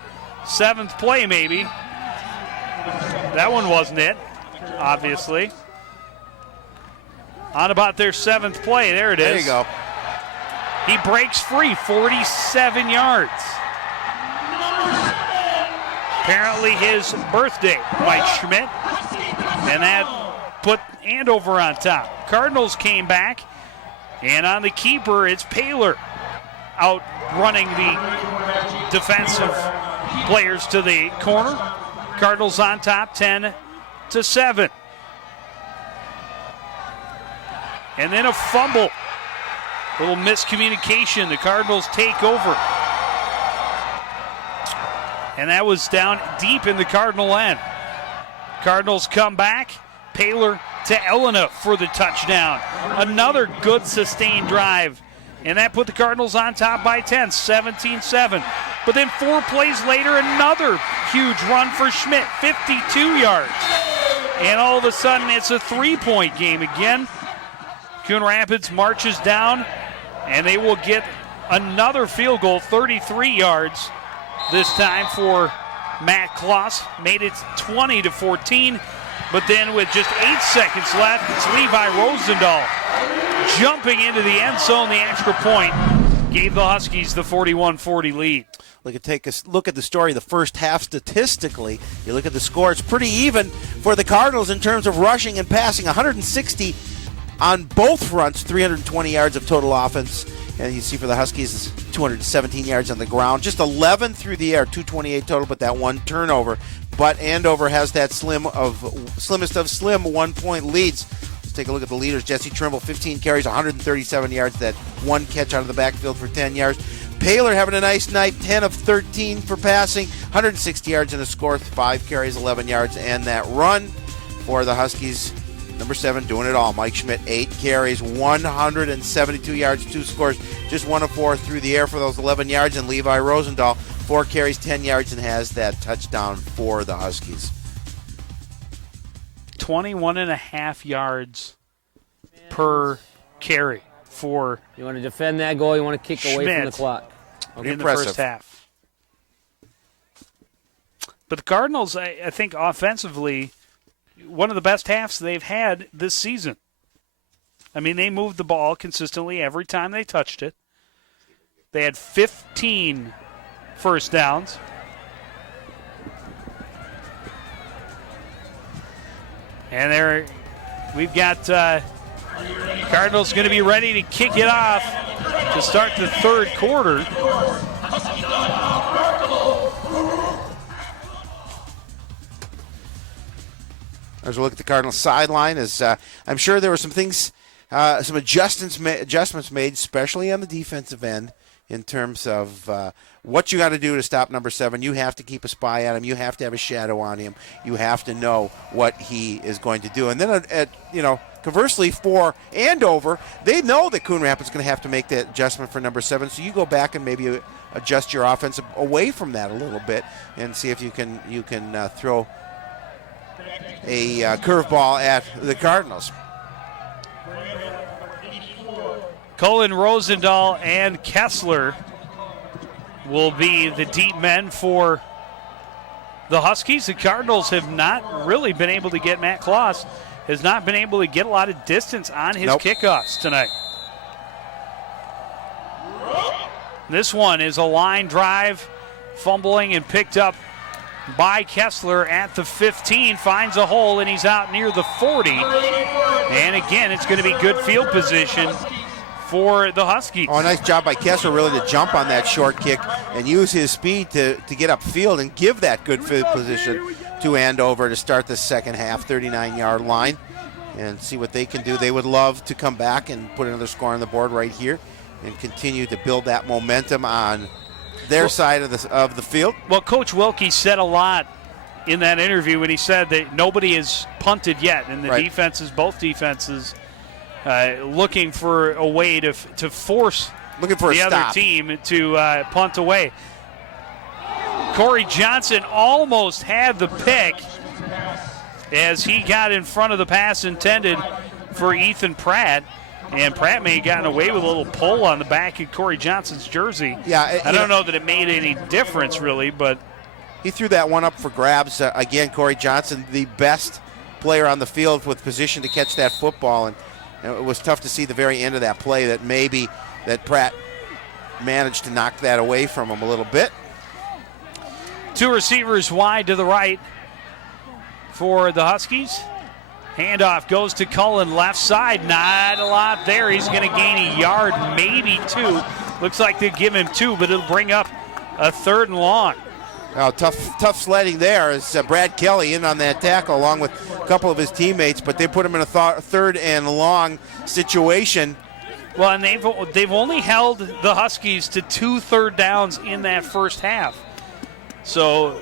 maybe. That one wasn't it, obviously. On about their 7th play, there it is. There you go. He breaks free, 47 yards. Apparently his birthday, Mike Schmidt. And that put Andover on top. Cardinals came back, and on the keeper, it's Paler outrunning the defensive players to the corner. Cardinals on top, 10-7. And then a fumble. Little miscommunication. The Cardinals take over. And that was down deep in the Cardinal end. Cardinals come back. Paler to Elena for the touchdown. Another good sustained drive. And that put the Cardinals on top by 10, 17-7. But then 4 plays later, another huge run for Schmidt, 52 yards. And all of a sudden, it's a 3-point game again. Coon Rapids marches down, and they will get another field goal, 33 yards this time for Matt Kloss. Made it 20-14, but then with just 8 seconds left, it's Levi Rosendahl jumping into the end zone. The extra point gave the Huskies the 41-40 lead. Take a look at the story of the first half statistically. You look at the score, it's pretty even for the Cardinals in terms of rushing and passing. 160 on both fronts, 320 yards of total offense. And you see for the Huskies, 217 yards on the ground. Just 11 through the air, 228 total, but that one turnover. But Andover has that slimmest of slim 1-point leads. Let's take a look at the leaders. Jesse Trimble, 15 carries, 137 yards. That one catch out of the backfield for 10 yards. Paler having a nice night, 10 of 13 for passing, 160 yards and a score, 5 carries, 11 yards, and that run for the Huskies. Number 7 doing it all. Mike Schmidt, 8 carries, 172 yards, 2 scores, just 1 of 4 through the air for those 11 yards. And Levi Rosendahl, 4 carries, 10 yards, and has that touchdown for the Huskies. 21.5 yards per carry for You want to defend that goal, you want to kick away from the Schmidt clock. in the first half. But the Cardinals, I think offensively, one of the best halves they've had this season. I mean, they moved the ball consistently every time they touched it. They had 15 first downs. And we've got Cardinals going to be ready to kick it off to start the third quarter. As we look at the Cardinals sideline, I'm sure there were some things, some adjustments made, especially on the defensive end, in terms of what you got to do to stop number 7. You have to keep a spy on him. You have to have a shadow on him. You have to know what he is going to do. And then, conversely, for Andover, they know that Coon Rapids is going to have to make that adjustment for number 7. So you go back and maybe adjust your offense away from that a little bit and see if you can throw a curveball at the Cardinals. Colin Rosendahl and Kessler will be the deep men for the Huskies. The Cardinals have not really been able to get Matt Kloss, has not been able to get a lot of distance on his kickoffs tonight. This one is a line drive, fumbling and picked up by Kessler at the 15, finds a hole, and he's out near the 40. And again, it's going to be good field position for the Huskies. Oh, nice job by Kessler really to jump on that short kick and use his speed to get upfield and give that good field position to Andover to start the second half, 39-yard line, and see what they can do. They would love to come back and put another score on the board right here and continue to build that momentum on their side of the field. Well, Coach Wilkie said a lot in that interview when he said that nobody has punted yet, and the both defenses, looking for a way to force the other team to punt away. Corey Johnson almost had the pick as he got in front of the pass intended for Ethan Pratt. And Pratt may have gotten away with a little pull on the back of Corey Johnson's jersey. Yeah, I don't know that it made any difference, really, but he threw that one up for grabs. Again, Corey Johnson, the best player on the field with position to catch that football, and it was tough to see the very end of that play that Pratt managed to knock that away from him a little bit. 2 receivers wide to the right for the Huskies. Handoff goes to Cullen, left side. Not a lot there. He's going to gain a yard, maybe 2. Looks like they'll give him 2, but it'll bring up a 3rd and long. Oh, tough sledding there as Brad Kelly in on that tackle along with a couple of his teammates, but they put him in a 3rd and long situation. Well, and they've only held the Huskies to 2 third downs in that first half. So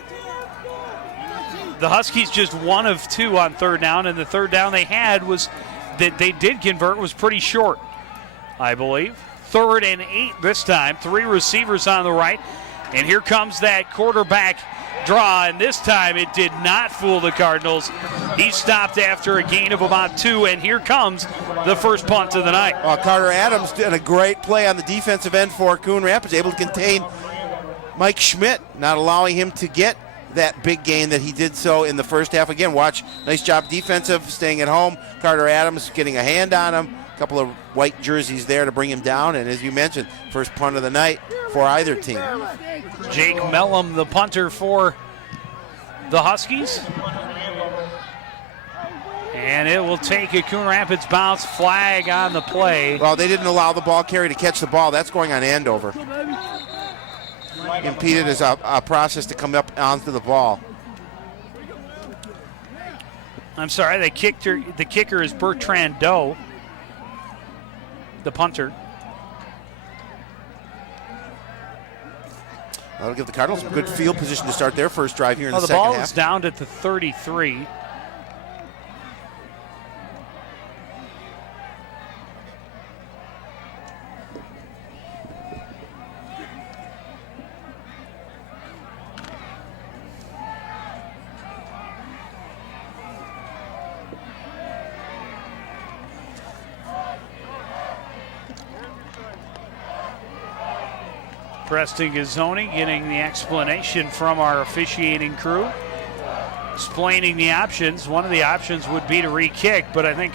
the Huskies just 1 of 2 on 3rd down, and the 3rd down they had was that they did convert was pretty short, I believe. 3rd and 8 this time. 3 receivers on the right, and here comes that quarterback draw, and this time it did not fool the Cardinals. He stopped after a gain of about 2, and here comes the first punt of the night. Carter Adams did a great play on the defensive end for Coon Rapids, able to contain Mike Schmidt, not allowing him to get that big gain that he did so in the first half. Again, watch, nice job defensive, staying at home. Carter Adams getting a hand on him, a couple of white jerseys there to bring him down, and as you mentioned, first punt of the night for either team. Jake Mellum, the punter for the Huskies. And it will take a Coon Rapids bounce, flag on the play. Well, they didn't allow the ball carrier to catch the ball. That's going on Andover. Impeded his process to come up onto the ball. I'm sorry, the kicker is Bertrand Doe, the punter. That'll give the Cardinals a good field position to start their first drive here in the second ball half. is down at the 33. Preston Gazzoni getting the explanation from our officiating crew, explaining the options. One of the options would be to re-kick, but I think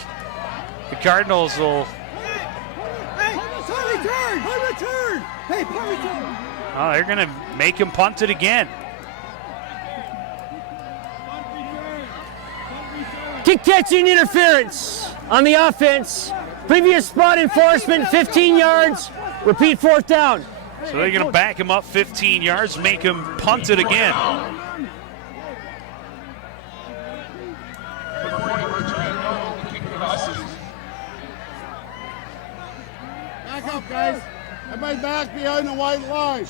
the Cardinals will. Oh, they're going to make him punt it again. Kick catching interference on the offense. Previous spot enforcement, 15 yards. Repeat 4th down. So they're going to back him up 15 yards, make him punt it again. Back up, guys. Everybody back behind the white line.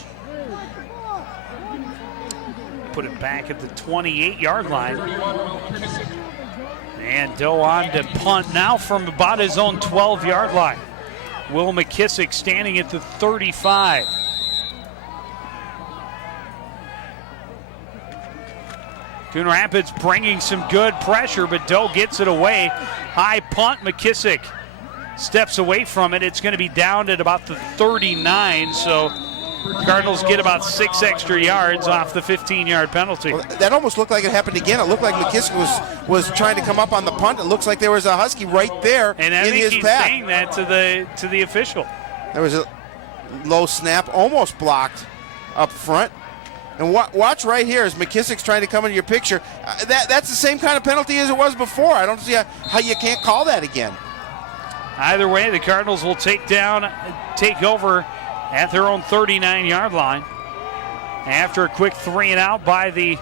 Put it back at the 28-yard line. And Doe on to punt now from about his own 12-yard line. Will McKissick standing at the 35. Coon Rapids bringing some good pressure, but Doe gets it away. High punt, McKissick steps away from it. It's going to be down at about the 39, so Cardinals get about 6 extra yards off the 15-yard penalty. Well, that almost looked like it happened again. It looked like McKissick was trying to come up on the punt. It looks like there was a Husky right there and I in think his he's path. saying that to the official. There was a low snap, almost blocked up front. And watch right here as McKissick's trying to come into your picture. That's the same kind of penalty as it was before. I don't see how you can't call that again. Either way, the Cardinals will take over at their own 39-yard line after a quick 3-and-out by the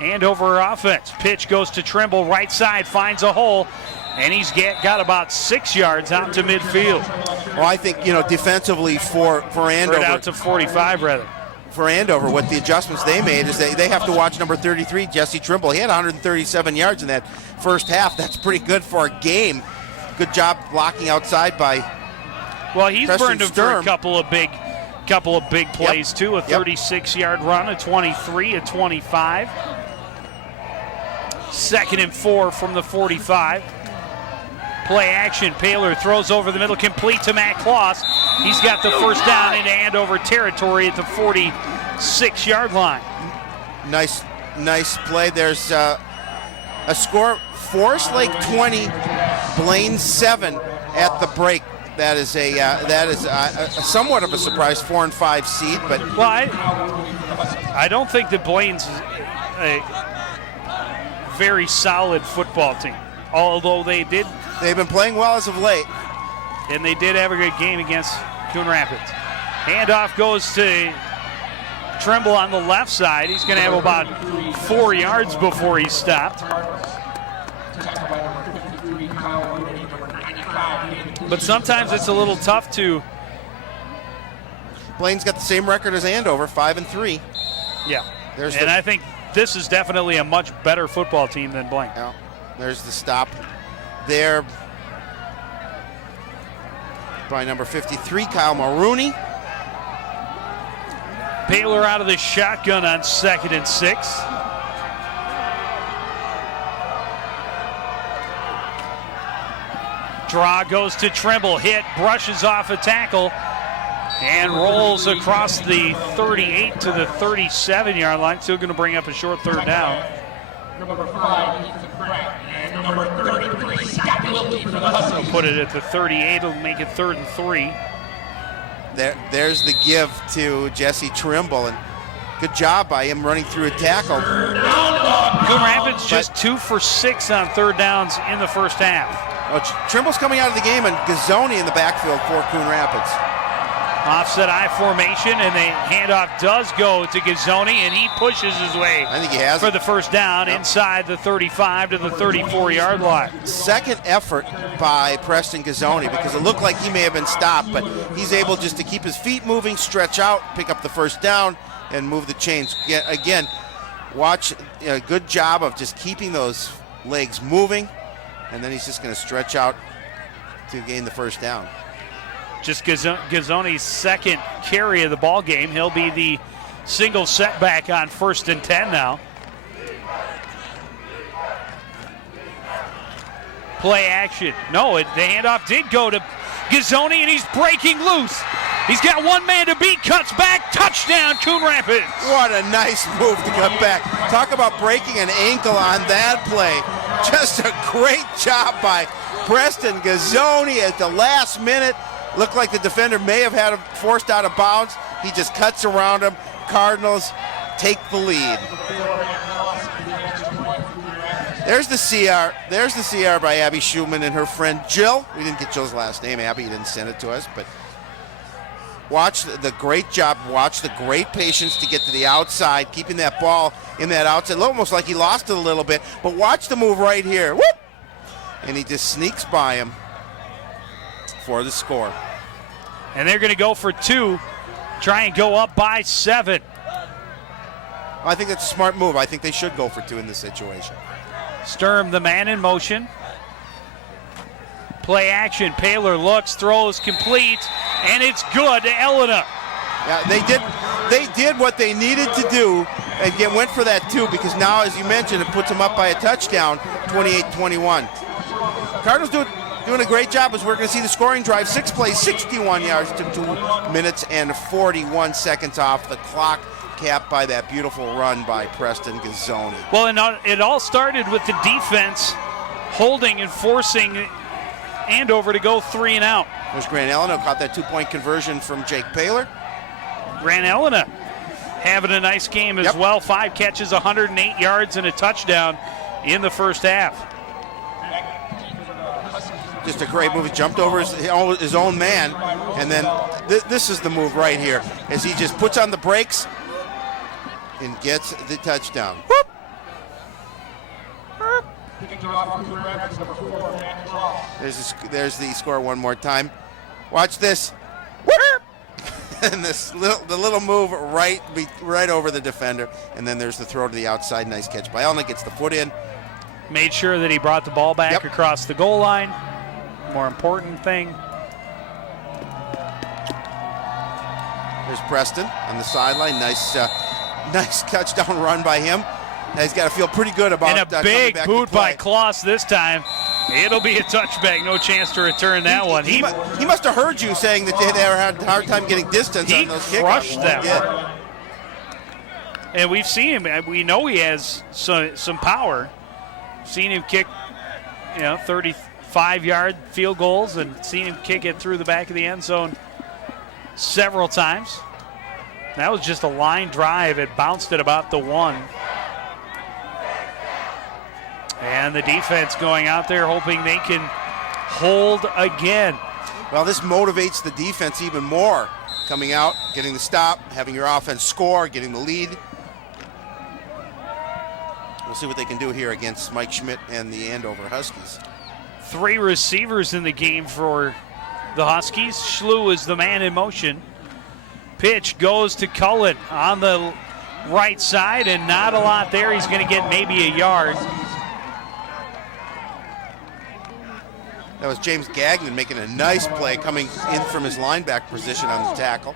Andover offense. Pitch goes to Trimble, right side, finds a hole, and he's got about 6 yards out to midfield. Well, I think, defensively for Andover. Or out to 45, rather. For Andover, what the adjustments they made is they have to watch number 33, Jesse Trimble. He had 137 yards in that first half. That's pretty good for a game. Good job blocking outside by Well, he's Preston burned him Sturm. for a couple of big plays, too. A 36-yard run, a 23, a 25. 2nd and 4 from the 45. Play action. Paler throws over the middle, complete to Matt Kloss. He's got the first down into Andover territory at the 46-yard line. Nice play. There's a score: Forest Lake 20, Blaine 7 at the break. That is a somewhat of a surprise 4 and 5 seed, but well, I don't think that Blaine's a very solid football team, although they've been playing well as of late, and they did have a good game against Coon Rapids. Handoff goes to Trimble on the left side. He's going to have about 4 yards before he's stopped. But sometimes it's a little tough to. Blaine's got the same record as Andover, 5-3. Yeah, I think this is definitely a much better football team than Blaine. Yeah. There's the stop there by number 53, Kyle Mulrooney. Paler out of the shotgun on 2nd and 6. Draw goes to Trimble, hit, brushes off a tackle, and rolls across the 38 to the 37-yard line. Still going to bring up a short 3rd down. Number 5, Ethan Pratt, and number 33, Scott Wilkie for the Huskies. Put it at the 38, it'll make it 3rd and 3. There's the give to Jesse Trimble, and good job by him running through a tackle. Coon Rapids just 2 for 6 on 3rd downs in the first half. Well, Trimble's coming out of the game, and Gazzoni in the backfield for Coon Rapids. Offset I formation, and the handoff does go to Gazzoni, and he pushes his way for the first down inside the 35 to the 34-yard line. Second effort by Preston Gazzoni, because it looked like he may have been stopped, but he's able just to keep his feet moving, stretch out, pick up the first down, and move the chains. Again, watch a good job of just keeping those legs moving, and then he's just going to stretch out to gain the first down. Just Gazzoni's second carry of the ball game. He'll be the single setback on 1st and 10 now. Play action. No, the handoff did go to Gazzoni, and he's breaking loose. He's got one man to beat, cuts back, touchdown, Coon Rapids. What a nice move to cut back. Talk about breaking an ankle on that play. Just a great job by Preston Gazzoni at the last minute. Looked like the defender may have had him forced out of bounds. He just cuts around him. Cardinals take the lead. There's the CR. There's the CR by Abby Schumann and her friend Jill. We didn't get Jill's last name. Abby didn't send it to us, but watch the great job. Watch the great patience to get to the outside, keeping that ball in that outside. Almost like he lost it a little bit, but watch the move right here. Whoop! And he just sneaks by him for the score. And they're going to go for 2, try and go up by 7. I think that's a smart move. I think they should go for 2 in this situation. Sturm, the man in motion. Play action. Paler looks, throws, complete, and it's good to Elena. Yeah, they did what they needed to do and went for that 2, because now, as you mentioned, it puts them up by a touchdown, 28-21. Cardinals doing a great job as we're going to see the scoring drive. 6 plays, 61 yards to 2 minutes and 41 seconds off the clock, capped by that beautiful run by Preston Gazzoni. Well, and it all started with the defense holding and forcing Andover to go 3 and out. There's Grant Elena, caught that 2-point conversion from Jake Paler. Grant Elena having a nice game as well. 5 catches, 108 yards, and a touchdown in the first half. Just a great move. He jumped over his own man, and then this is the move right here, as he just puts on the brakes and gets the touchdown. Whoop! There's the score one more time. Watch this. And the little move right over the defender, and then there's the throw to the outside. Nice catch by Elna, gets the foot in. Made sure that he brought the ball back across the goal line. More important thing. There's Preston on the sideline. Nice touchdown run by him. He's got to feel pretty good about it. And a big boot by Kloss this time. It'll be a touchback. No chance to return that one. He must have heard you saying that they had a hard time getting distance on those kickoffs. He crushed that one. And we've seen him. We know he has some power. Seen him kick, 35-yard field goals, and seen him kick it through the back of the end zone several times. That was just a line drive. It bounced at about the 1. And the defense going out there hoping they can hold again. Well, this motivates the defense even more. Coming out, getting the stop, having your offense score, getting the lead. We'll see what they can do here against Mike Schmidt and the Andover Huskies. 3 receivers in the game for the Huskies. Schlew is the man in motion. Pitch goes to Cullen on the right side, and not a lot there. He's going to get maybe a yard. That was James Gagnon making a nice play coming in from his linebacker position on the tackle.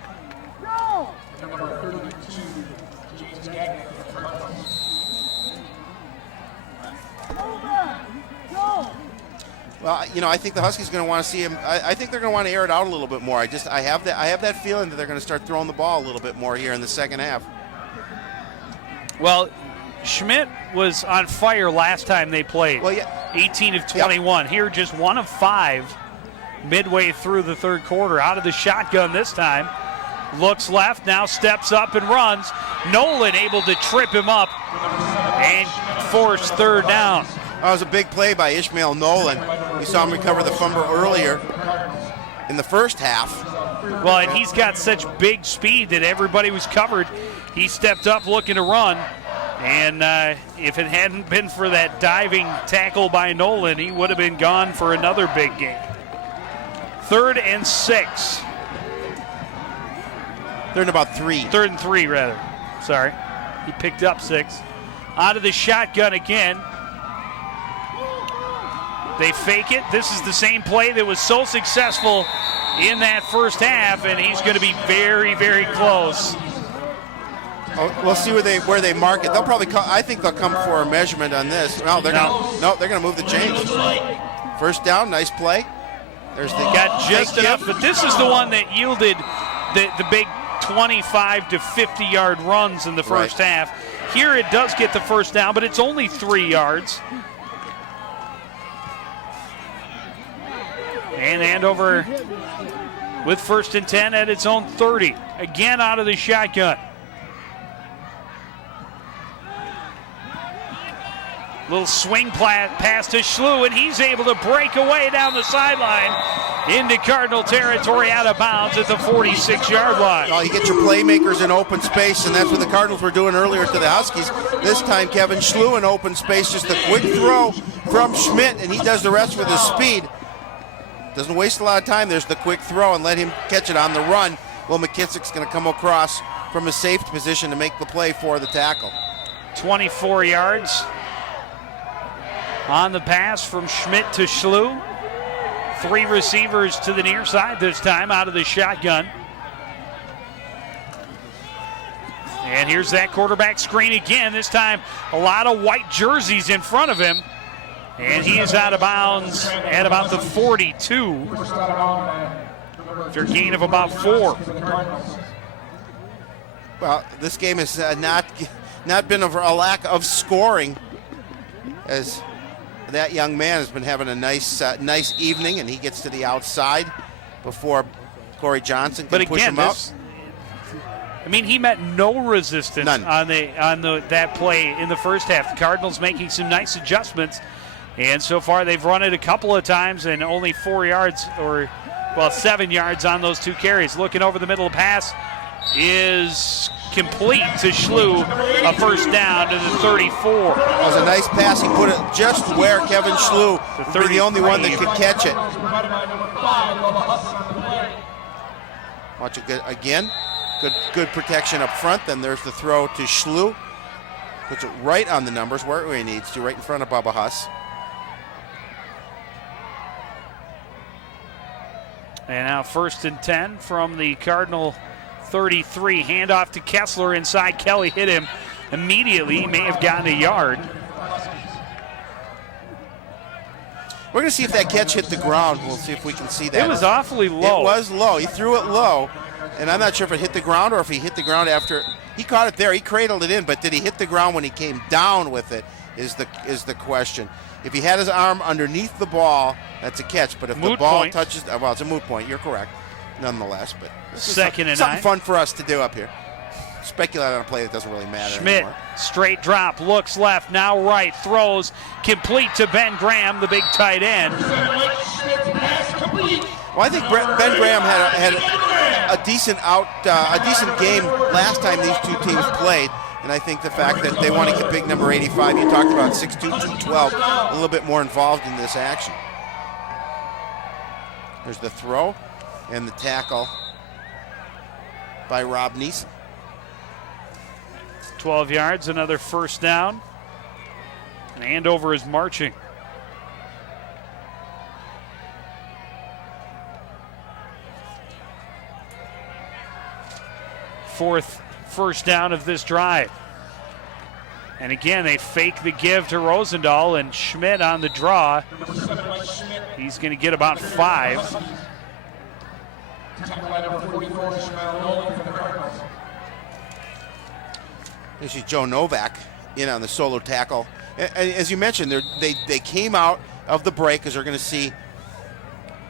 Well, I think the Huskies are going to want to see him. I think they're going to want to air it out a little bit more. I have that feeling that they're going to start throwing the ball a little bit more here in the second half. Well, Schmidt was on fire last time they played. Well, yeah. 18 of 21. Yep. Here, just 1 of 5 midway through the third quarter. Out of the shotgun this time. Looks left, now steps up and runs. Nolan able to trip him up and force 3rd down. That was a big play by Ishmael Nolan. We saw him recover the fumble earlier in the first half. Well, and he's got such big speed that everybody was covered. He stepped up looking to run. And if it hadn't been for that diving tackle by Nolan, he would have been gone for another big game. 3rd and 6. 3rd and about 3. 3rd and 3, rather. Sorry. He picked up 6. Out of the shotgun again. They fake it. This is the same play that was so successful in that first half, and he's going to be very, very close. Oh, we'll see where they mark it. They'll probably I think they'll come for a measurement on this. No, they're going to move the chains. First down, nice play. There's the got just enough, but this is the one that yielded the big 25 to 50-yard runs in the first half. Here it does get the first down, but it's only 3 yards. And Andover with 1st and 10 at its own 30. Again out of the shotgun. Little swing pass to Schlew, and he's able to break away down the sideline into Cardinal territory, out of bounds at the 46-yard line. Well, you get your playmakers in open space, and that's what the Cardinals were doing earlier to the Huskies. This time, Kevin Schlew in open space, just a quick throw from Schmidt, and he does the rest with his speed. Doesn't waste a lot of time. There's the quick throw, and let him catch it on the run. Will McKissick's going to come across from a safety position to make the play for the tackle. 24 yards on the pass from Schmidt to Schlew. 3 receivers to the near side this time out of the shotgun. And here's that quarterback screen again. This time a lot of white jerseys in front of him. And he is out of bounds at about the 42. After a gain of about 4. Well, this game has not been a lack of scoring, as that young man has been having a nice evening, and he gets to the outside before Corey Johnson can push him out. I mean, he met no resistance None. on that play in the first half. The Cardinals making some nice adjustments, and so far they've run it a couple of times and only 4 yards, 7 yards on those 2 carries. Looking over the middle, pass is complete to Schlew, a first down to the 34. That was a nice pass. He put it just where Kevin Schlew would be the only one that could catch it. Watch it again. Good protection up front. Then there's the throw to Schlew. Puts it right on the numbers where he needs to, right in front of Bubba Huss. And now 1st and 10 from the Cardinal 33. Handoff to Kessler inside. Kelly hit him immediately. He may have gotten a yard. We're going to see if that catch hit the ground. We'll see if we can see that. It was awfully low. It was low. He threw it low, and I'm not sure if it hit the ground or if he hit the ground after. He caught it there. He cradled it in, but did he hit the ground when he came down with it is the question. If he had his arm underneath the ball, that's a catch. But if the ball touches, well, it's a moot point. You're correct, nonetheless. But second and 9. Something fun for us to do up here. Speculate on a play that doesn't really matter Schmidt, anymore. straight drop, looks left, now right, throws, complete to Ben Graham, the big tight end. Well, I think Ben Graham had a decent game last time these two teams played. And I think the fact that they want to get big number 85, you talked about 6'2", 212, a little bit more involved in this action. There's the throw and the tackle by Rob Neeson. 12 yards, another first down. And Andover is marching. Fourth first down of this drive. And again, they fake the give to Rosendahl, and Schmidt on the draw. He's going to get about 5. This is Joe Novak in on the solo tackle. And as you mentioned, they came out of the break, as they're going to see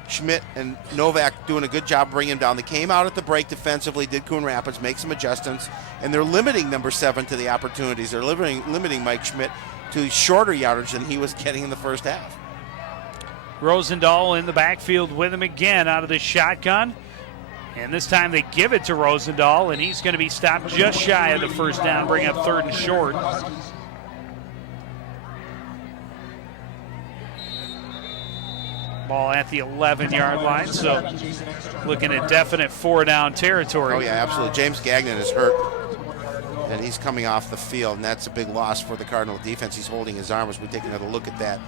Schmidt and Novak doing a good job bringing him down. They came out at the break defensively, did Coon Rapids, make some adjustments, and they're limiting number 7 to the opportunities. They're limiting Mike Schmidt to shorter yardage than he was getting in the first half. Rosendahl in the backfield with him again out of the shotgun. And this time they give it to Rosendahl, and he's going to be stopped just shy of the first down, bring up 3rd and short. Ball at the 11-yard line, so looking at definite 4-down territory. Oh, yeah, absolutely. James Gagnon is hurt. and he's coming off the field, and that's a big loss for the Cardinal defense. He's holding his arm as we take another look at that.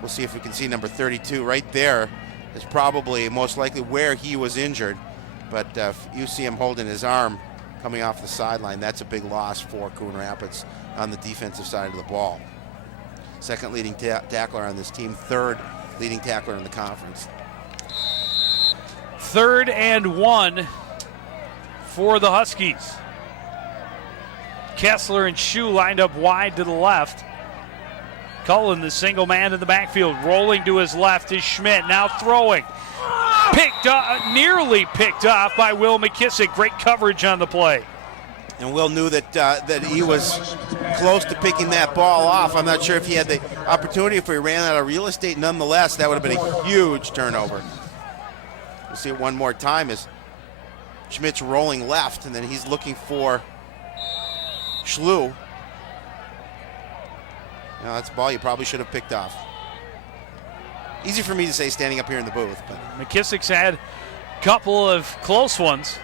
We'll see if we can see number 32 right there is probably most likely where he was injured, but if you see him holding his arm coming off the sideline, that's a big loss for Coon Rapids on the defensive side of the ball. Second leading tackler on this team, third leading tackler in the conference. 3rd and 1 for the Huskies. Kessler and Shu lined up wide to the left. Cullen, the single man in the backfield, rolling to his left is Schmidt, now throwing. Picked up, nearly picked off by Will McKissick. Great coverage on the play. And Will knew that he was close to picking that ball off. I'm not sure if he had the opportunity, if he ran out of real estate. Nonetheless, that would have been a huge turnover. We'll see it one more time as Schmidt's rolling left, and then he's looking for Schlu. Now that's a ball you probably should have picked off. Easy for me to say standing up here in the booth, but McKissick's had a couple of close ones.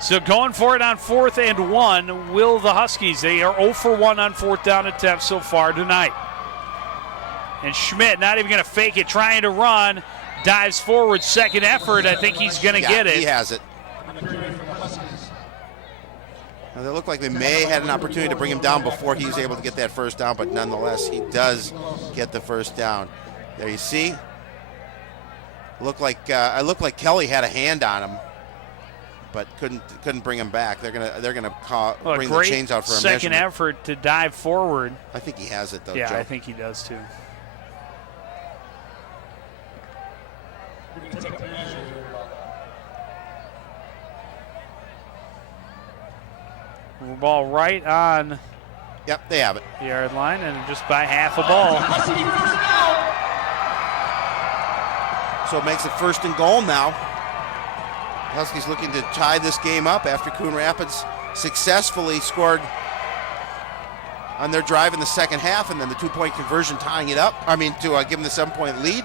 So going for it on 4th and 1 will the Huskies. They are 0 for 1 on 4th down attempts so far tonight. And Schmidt not even going to fake it, trying to run, dives forward, second effort. I think he's going to get it. He has it. Now, they look like they may have had an opportunity to bring him down before he was able to get that first down, but nonetheless, he does get the first down. There you see. I looked like Kelly had a hand on him, but couldn't bring him back. They're gonna bring the chains out for a second measurement. effort to dive forward. I think he has it though. Yeah, Joe. I think he does too. Ball right on. Yep, they have it. The yard line, and just by half a ball. So it makes it 1st and goal now. Huskies looking to tie this game up after Coon Rapids successfully scored on their drive in the second half, and then the 2-point conversion tying it up. I mean, to give them the 7-point lead.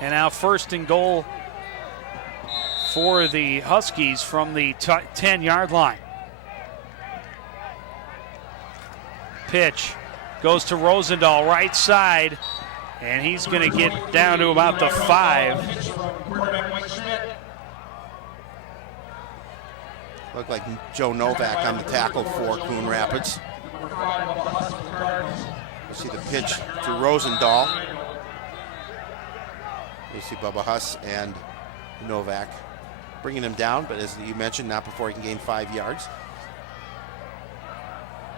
And now 1st and goal for the Huskies from the 10-yard line. Pitch goes to Rosendahl, right side, and he's going to get down to about the 5. Looked like Joe Novak on the tackle for Coon Rapids. We'll see the pitch to Rosendahl. You see Bubba Huss and Novak bringing him down, but as you mentioned, not before he can gain 5 yards.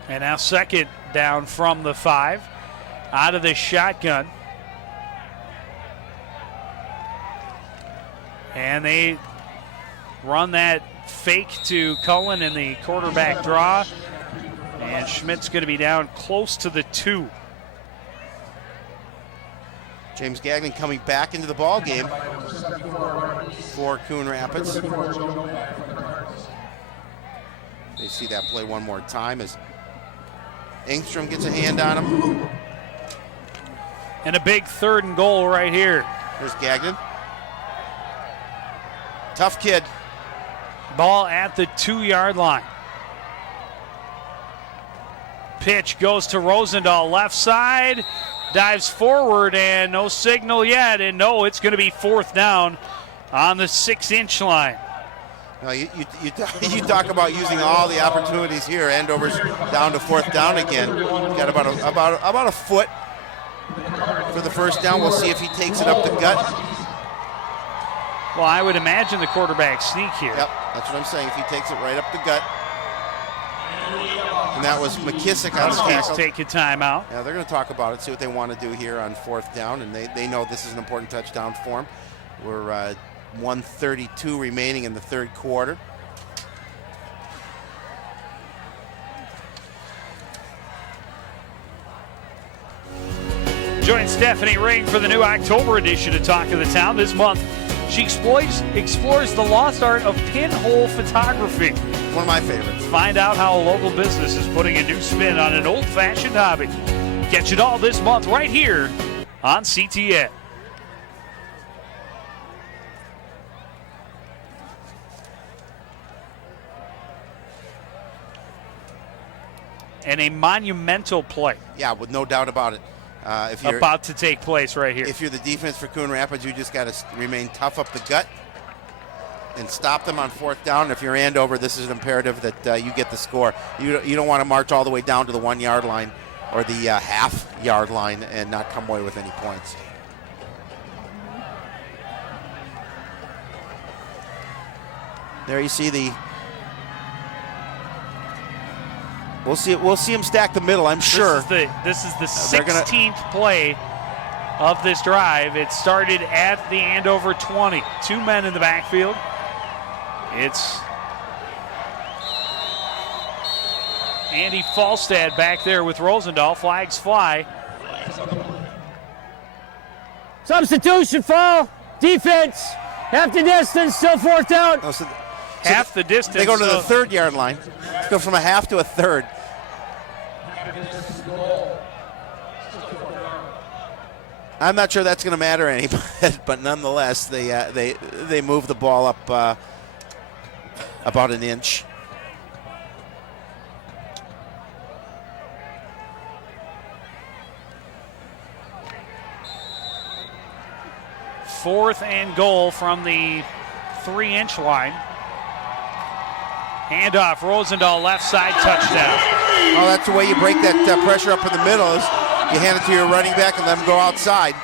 And now 2nd down from the 5, out of the shotgun. And they run that fake to Cullen in the quarterback draw. And Schmidt's going to be down close to the 2. James Gagnon coming back into the ball game for Coon Rapids. They see that play one more time as Engstrom gets a hand on him. And a big 3rd and goal right here. Here's Gagnon. Tough kid. Ball at the 2-yard line. Pitch goes to Rosendahl, left side, dives forward, and no signal yet. And no, it's going to be 4th down on the 6-inch line. Now you talk about using all the opportunities here. Andover's down to 4th down again. Got about a foot for the first down. We'll see if he takes it up the gut. Well, I would imagine the quarterback sneak here. Yep, that's what I'm saying. If he takes it right up the gut. And that was McKissick on the tackle. Take a timeout. Yeah, they're going to talk about it, see what they want to do here on 4th down, and they know this is an important touchdown for them. We're 1:32 remaining in the 3rd quarter. Join Stephanie Ring for the new October edition of Talk of the Town. This month, she explores the lost art of pinhole photography. One of my favorites. Find out how a local business is putting a new spin on an old-fashioned hobby. Catch it all this month right here on CTN. and a monumental play. Yeah, with no doubt about it. If you're about to take place right here. If you're the defense for Coon Rapids, you just got to remain tough up the gut and stop them on fourth down. If you're Andover, this is an imperative that you get the score. You don't want to march all the way down to the 1 yard line or the half yard line and not come away with any points. There you see the. We'll see him stack the middle, I'm sure. This is the 16th play of this drive. It started at the Andover 20. 2 men in the backfield. It's Andy Falstad back there with Rosendahl. Flags fly. Substitution, fall. Defense. Half the distance, still fourth down. Oh, so half the distance. They go to the 3rd yard line. Let's go from a half to a 3rd. I'm not sure that's going to matter any, but nonetheless, they move the ball up about an inch. Fourth and goal from the 3-inch line. Handoff, Rosendahl, left side, touchdown. Oh, that's the way you break that pressure up in the middle is you hand it to your running back and let him go outside.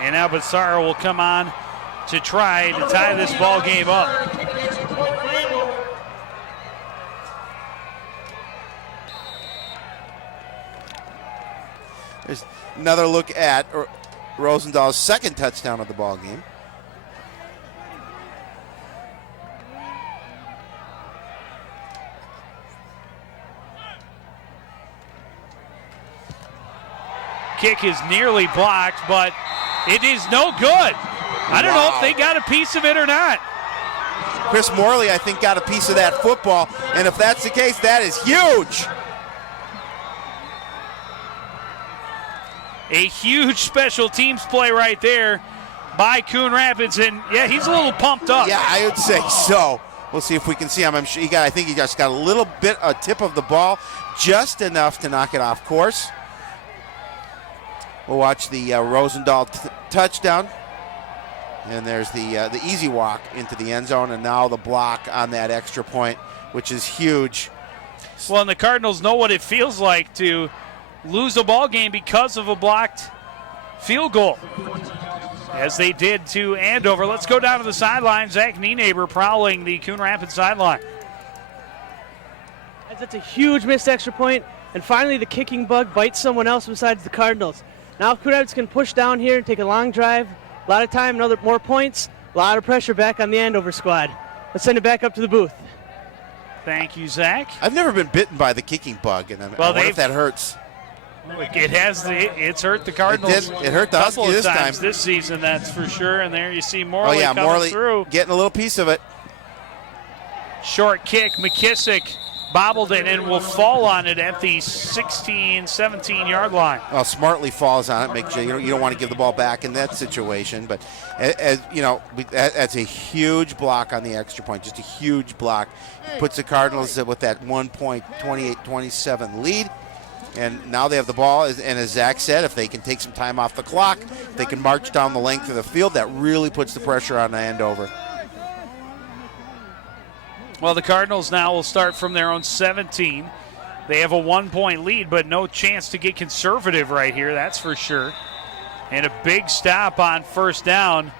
And now Bassara will come on to try to tie this ball game up. There's another look at Rosendahl's second touchdown of the ball game. Kick is nearly blocked, but it is no good. I don't know if they got a piece of it or not. Chris Morley, I think, got a piece of that football, and if that's the case, that is huge. A huge special teams play right there by Coon Rapids, and yeah, he's a little pumped up. Yeah, I would say so. We'll see if we can see him. I'm sure I think he just got a tip of the ball, just enough to knock it off course. We'll watch the Rosendahl touchdown. And there's the easy walk into the end zone, and now the block on that extra point, which is huge. Well, and the Cardinals know what it feels like to lose a ball game because of a blocked field goal, as they did to Andover. Let's go down to the sideline. Zach Nienaber prowling the Coon Rapids sideline. That's a huge missed extra point, and finally the kicking bug bites someone else besides the Cardinals. Now Coon Rapids can push down here and take a long drive. A lot of time, more points, a lot of pressure back on the Andover squad. Let's send it back up to the booth. Thank you, Zach. I've never been bitten by the kicking bug, and I wonder if that hurts. It's hurt the Cardinals. It hurt the Huskies this time. This season, that's for sure. And there you see Morley coming through. Getting a little piece of it. Short kick, McKissick bobbled it and will fall on it at the 16, 17-yard line. Well, smartly falls on it. Make sure you don't want to give the ball back in that situation. But as you know, that's a huge block on the extra point. Just a huge block. Puts the Cardinals with that 1 point, 28-27 lead. And now they have the ball. And as Zach said, if they can take some time off the clock, they can march down the length of the field. That really puts the pressure on Andover. Well, the Cardinals now will start from their own 17. They have a 1 point lead, but no chance to get conservative right here, that's for sure. And a big stop on first down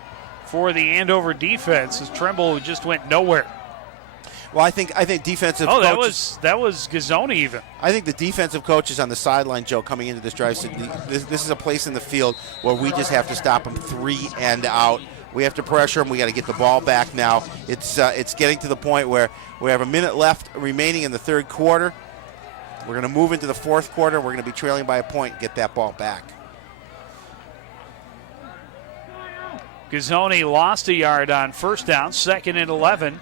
for the Andover defense as Trimble just went nowhere. Well, I think defensive coaches. That was Gazzoni even. I think the defensive coaches on the sideline, Joe, coming into this drive said this is a place in the field where we just have to stop them 3 and out. We have to pressure them. We got to get the ball back now. It's getting to the point where we have a minute left remaining in the third quarter. We're going to move into the fourth quarter. We're going to be trailing by a point and get that ball back. Gazzoni lost a yard on first down, 2nd and 11.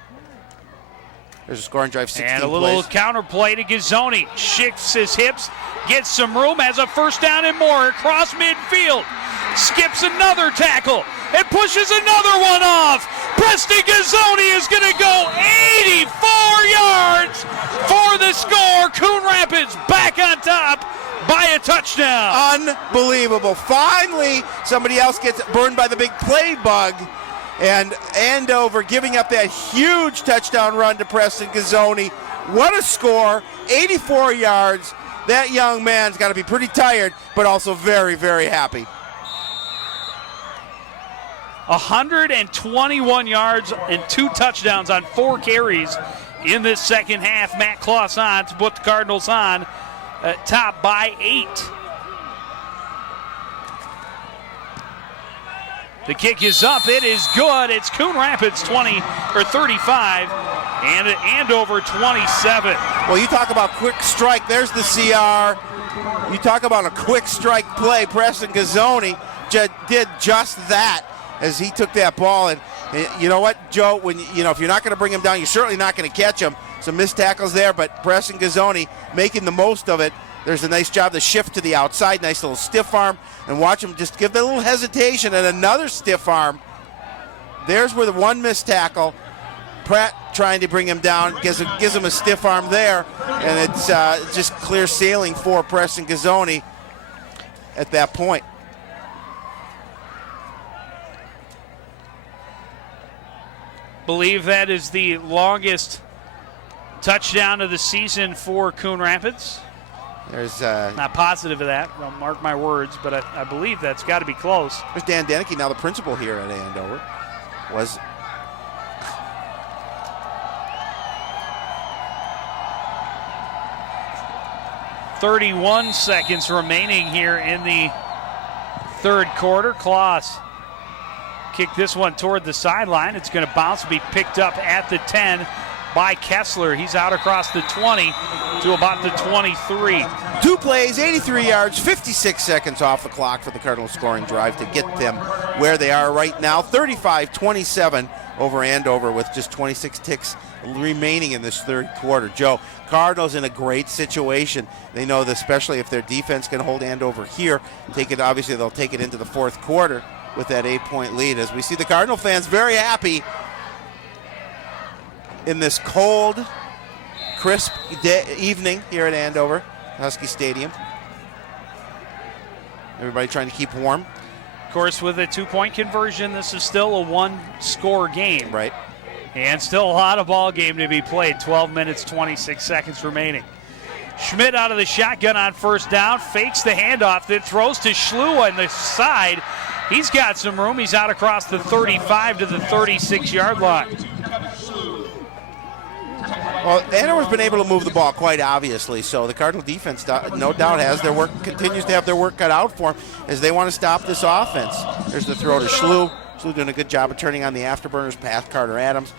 There's a scoring drive, 16 And a little plays. counter play to Gazzoni. Shifts his hips, gets some room, has a first down and more across midfield. Skips another tackle and pushes another one off. Preston Gazzoni is going to go 84 yards for the score. Coon Rapids back on top by a touchdown. Unbelievable. Finally, somebody else gets burned by the big play bug. And Andover giving up that huge touchdown run to Preston Gazzoni. What a score. 84 yards. That young man's got to be pretty tired, but also very, very happy. 121 yards and 2 touchdowns on 4 carries in this second half. Matt Clauson to put the Cardinals on top by 8. The kick is up. It is good. It's Coon Rapids 35 and Andover 27. Well, you talk about quick strike. There's the CR. You talk about a quick strike play. Preston Gazzoni did just that as he took that ball. And you know what, Joe? When if you're not going to bring him down, you're certainly not going to catch him. Some missed tackles there, but Preston Gazzoni making the most of it. There's a nice job, the shift to the outside, nice little stiff arm, and watch him just give that little hesitation and another stiff arm. There's where the one missed tackle. Pratt trying to bring him down, gives him a stiff arm there, and it's just clear sailing for Preston Gazzoni at that point. Believe that is the longest touchdown of the season for Coon Rapids. There's not positive of that. Don't mark my words, but I believe that's got to be close. There's Dan Deneke, now the principal here at Andover. Was 31 seconds remaining here in the third quarter. Klaus kicked this one toward the sideline. It's going to bounce, be picked up at the 10 by Kessler. He's out across the 20 to about the 23. 2 plays, 83 yards, 56 seconds off the clock for the Cardinals scoring drive to get them where they are right now. 35-27 over Andover with just 26 ticks remaining in this third quarter. Joe, Cardinals in a great situation. They know that especially if their defense can hold Andover here, obviously they'll take it into the fourth quarter with that 8-point lead. As we see the Cardinal fans very happy in this cold, crisp evening here at Andover Husky Stadium. Everybody trying to keep warm. Of course, with a 2-point conversion, this is still a 1-score game. Right. And still a lot of ball game to be played. 12 minutes, 26 seconds remaining. Schmidt out of the shotgun on first down, fakes the handoff, then throws to Schlew on the side. He's got some room. He's out across the 35 to the 36-yard line. Well, Andover's been able to move the ball quite obviously, so the Cardinal defense no doubt continues to have their work cut out for them as they want to stop this offense. There's the throw to Schlew. Schlew doing a good job of turning on the afterburners past Carter Adams.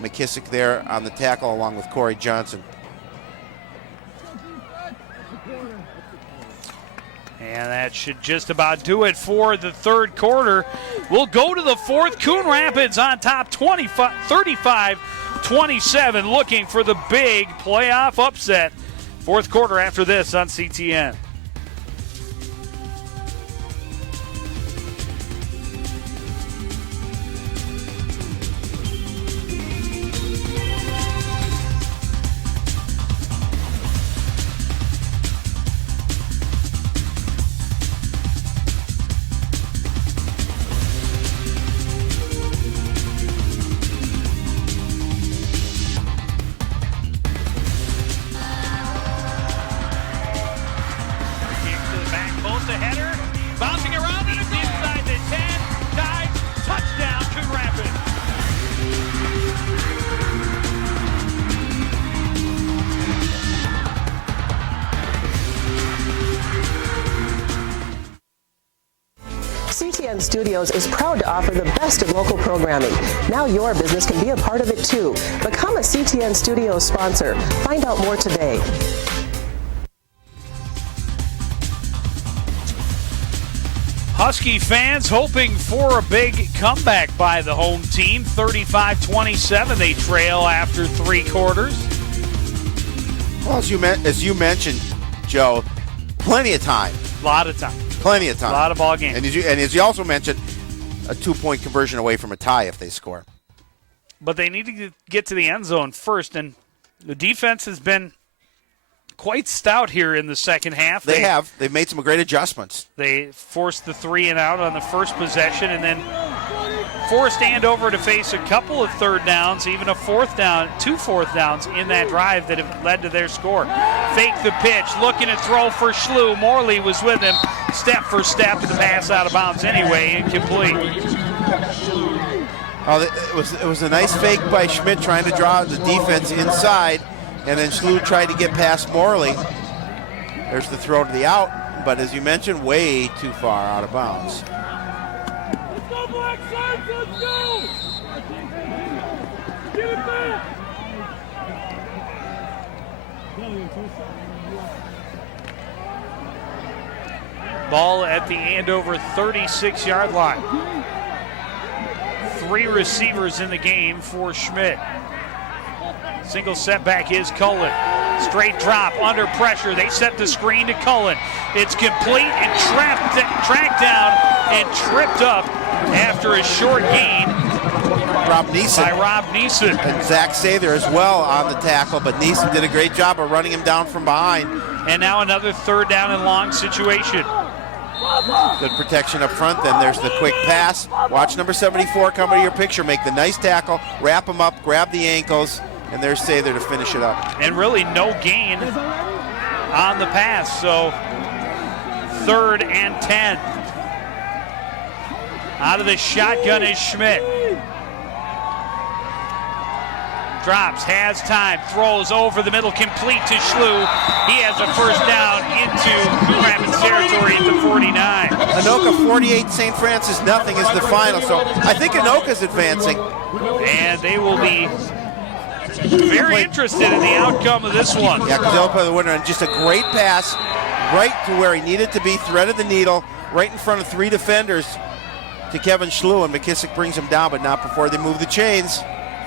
McKissick there on the tackle along with Corey Johnson. And that should just about do it for the third quarter. We'll go to the fourth. Coon Rapids on top 35-27, looking for the big playoff upset. Fourth quarter after this on CTN. CTN Studios is proud to offer the best of local programming. Now your business can be a part of it too. Become a CTN Studios sponsor. Find out more today. Husky fans hoping for a big comeback by the home team. 35-27, they trail after 3 quarters. Well, as you mentioned, Joe, plenty of time. A lot of time. Plenty of time. A lot of ball game. And as you also mentioned, a 2-point conversion away from a tie if they score. but they need to get to the end zone first, and the defense has been quite stout here in the second half. They have. They've made some great adjustments. They forced the 3 and out on the first possession, and then forced Andover to face a couple of third downs, even a fourth down, 2 fourth downs in that drive that have led to their score. Fake the pitch, looking to throw for Schlew. Morley was with him, step for step, and the pass out of bounds anyway, incomplete. Oh, it was a nice fake by Schmidt trying to draw the defense inside, and then Schlew tried to get past Morley. There's the throw to the out, but as you mentioned, way too far out of bounds. Let's go, Black Sharks, let's go! Get it back! Ball at the Andover 36-yard line. 3 receivers in the game for Schmidt. Single setback is Cullen. Straight drop under pressure. They set the screen to Cullen. It's complete and tracked down and tripped up after a short gain by Rob Neeson. And Zach Sather as well on the tackle, but Neeson did a great job of running him down from behind. And now another third down and long situation. Good protection up front. Then there's the quick pass. Watch number 74 come to your picture. Make the nice tackle, wrap him up, grab the ankles, and there's Sather to finish it up. And really no gain on the pass, so 3rd and 10. Out of the shotgun is Schmidt. Drops, has time, throws over the middle, complete to Schlew. He has a first down into Coon Rapids territory at the 49. Anoka 48, St. Francis nothing is the final, so I think Anoka's advancing. And they will be very interested in the outcome of this one. Yeah, because they'll play the winner, and just a great pass right to where he needed to be, threaded the needle, right in front of 3 defenders to Kevin Schlew, and McKissick brings him down, but not before they move the chains.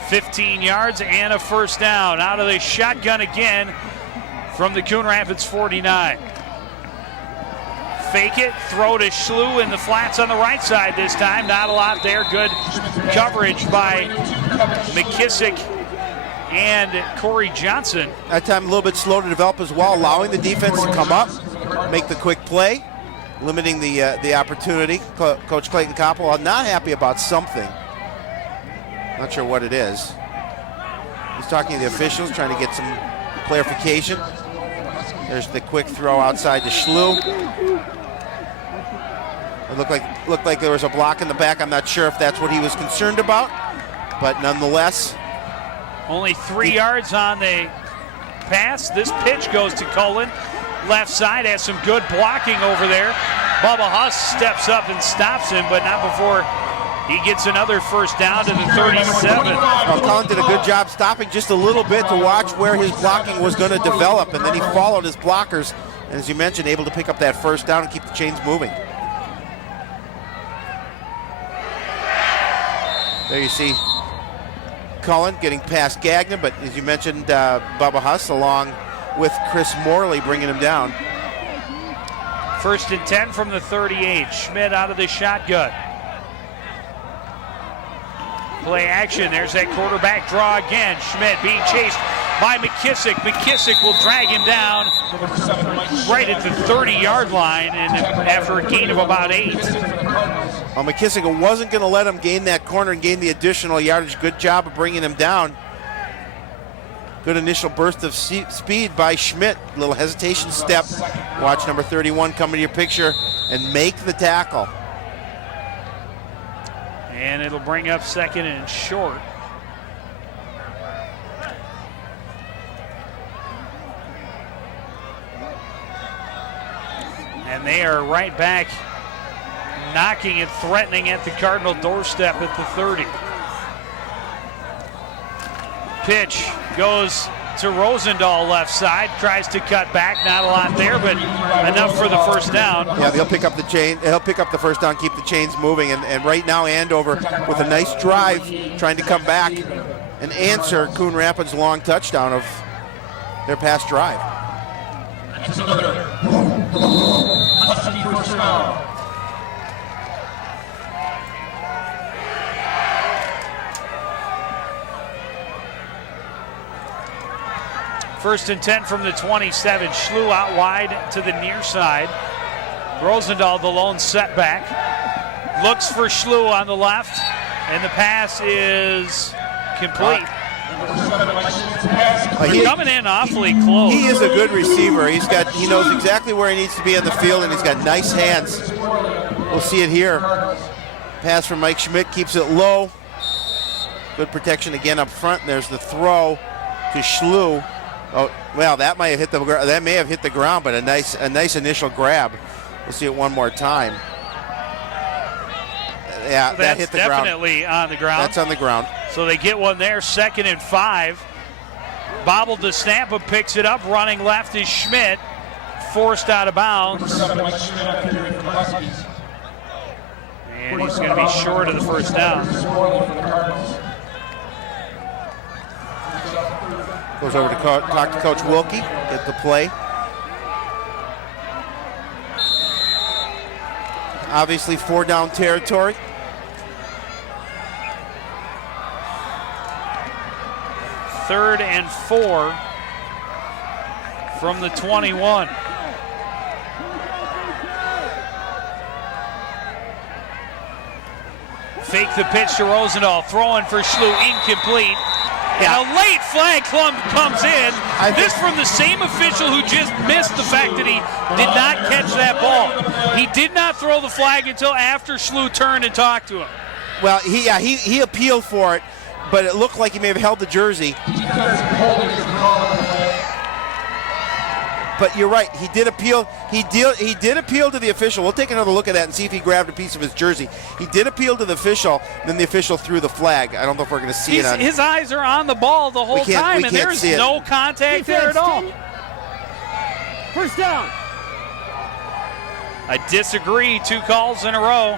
15 yards and a first down. Out of the shotgun again from the Coon Rapids 49. Fake it, throw to Schlew in the flats on the right side this time. Not a lot there. Good coverage by McKissick and Corey Johnson. That time a little bit slow to develop as well, allowing the defense to come up, make the quick play, limiting the opportunity. Coach Clayton Koppel not happy about something. Not sure what it is. He's talking to the officials, trying to get some clarification. There's the quick throw outside to Schlew. It looked like there was a block in the back. I'm not sure if that's what he was concerned about, but nonetheless. Only 3 yards on the pass. This pitch goes to Cullen. Left side has some good blocking over there. Bubba Huss steps up and stops him, but not before he gets another first down to the 37. Well, Cullen did a good job stopping just a little bit to watch where his blocking was going to develop, and then he followed his blockers, and as you mentioned, able to pick up that first down and keep the chains moving. There you see Cullen getting past Gagnon, but as you mentioned, Bubba Huss along with Chris Morley bringing him down. 1st and 10 from the 38. Schmidt out of the shotgun. Play action. There's that quarterback draw again. Schmidt being chased by McKissick. McKissick will drag him down right at the 30-yard line, and after a gain of about 8. Well, McKissick wasn't going to let him gain that corner and gain the additional yardage. Good job of bringing him down. Good initial burst of speed by Schmidt. Little hesitation step. Watch number 31 come into your picture and make the tackle. And it'll bring up 2nd and short. And they are right back, knocking and threatening at the Cardinal doorstep at the 30. Pitch goes to Rosendahl left side, tries to cut back, not a lot there, but enough for the first down. Yeah, he'll pick up the chain. He'll pick up the first down, keep the chains moving, and right now Andover with a nice drive, trying to come back and answer Coon Rapids' long touchdown of their past drive. That's another Husky first down. First and 10 from the 27. Schlew out wide to the near side. Rosendahl, the lone setback. Looks for Schlew on the left, and the pass is complete. They're coming in awfully close. He is a good receiver. He knows exactly where he needs to be on the field, and he's got nice hands. We'll see it here. Pass from Mike Schmidt keeps it low. Good protection again up front. And there's the throw to Schlew. Oh, well, that may have hit the ground, but a nice initial grab. We'll see it one more time. Yeah, so that hit the ground. Definitely on the ground. That's on the ground. So they get one there, 2nd and 5. Bobbled to snap, but picks it up. Running left is Schmidt. Forced out of bounds. And he's going to be short of the first down. Goes over to talk to Coach Wilkie, get the play. Obviously 4-down territory. Third and 4 from the 21. Fake the pitch to Rosendahl, throwing for Schlew, incomplete. Yeah. And a late flag comes in. This from the same official who just missed the fact that he did not catch that ball. He did not throw the flag until after Schlew turned and talked to him. Well, he appealed for it, but it looked like he may have held the jersey. But you're right. He did appeal. He did appeal to the official. We'll take another look at that and see if he grabbed a piece of his jersey. He did appeal to the official. Then the official threw the flag. I don't know if we're going to see it on. His eyes are on the ball the whole time, and there's no contact there at all. First down. I disagree. 2 calls in a row.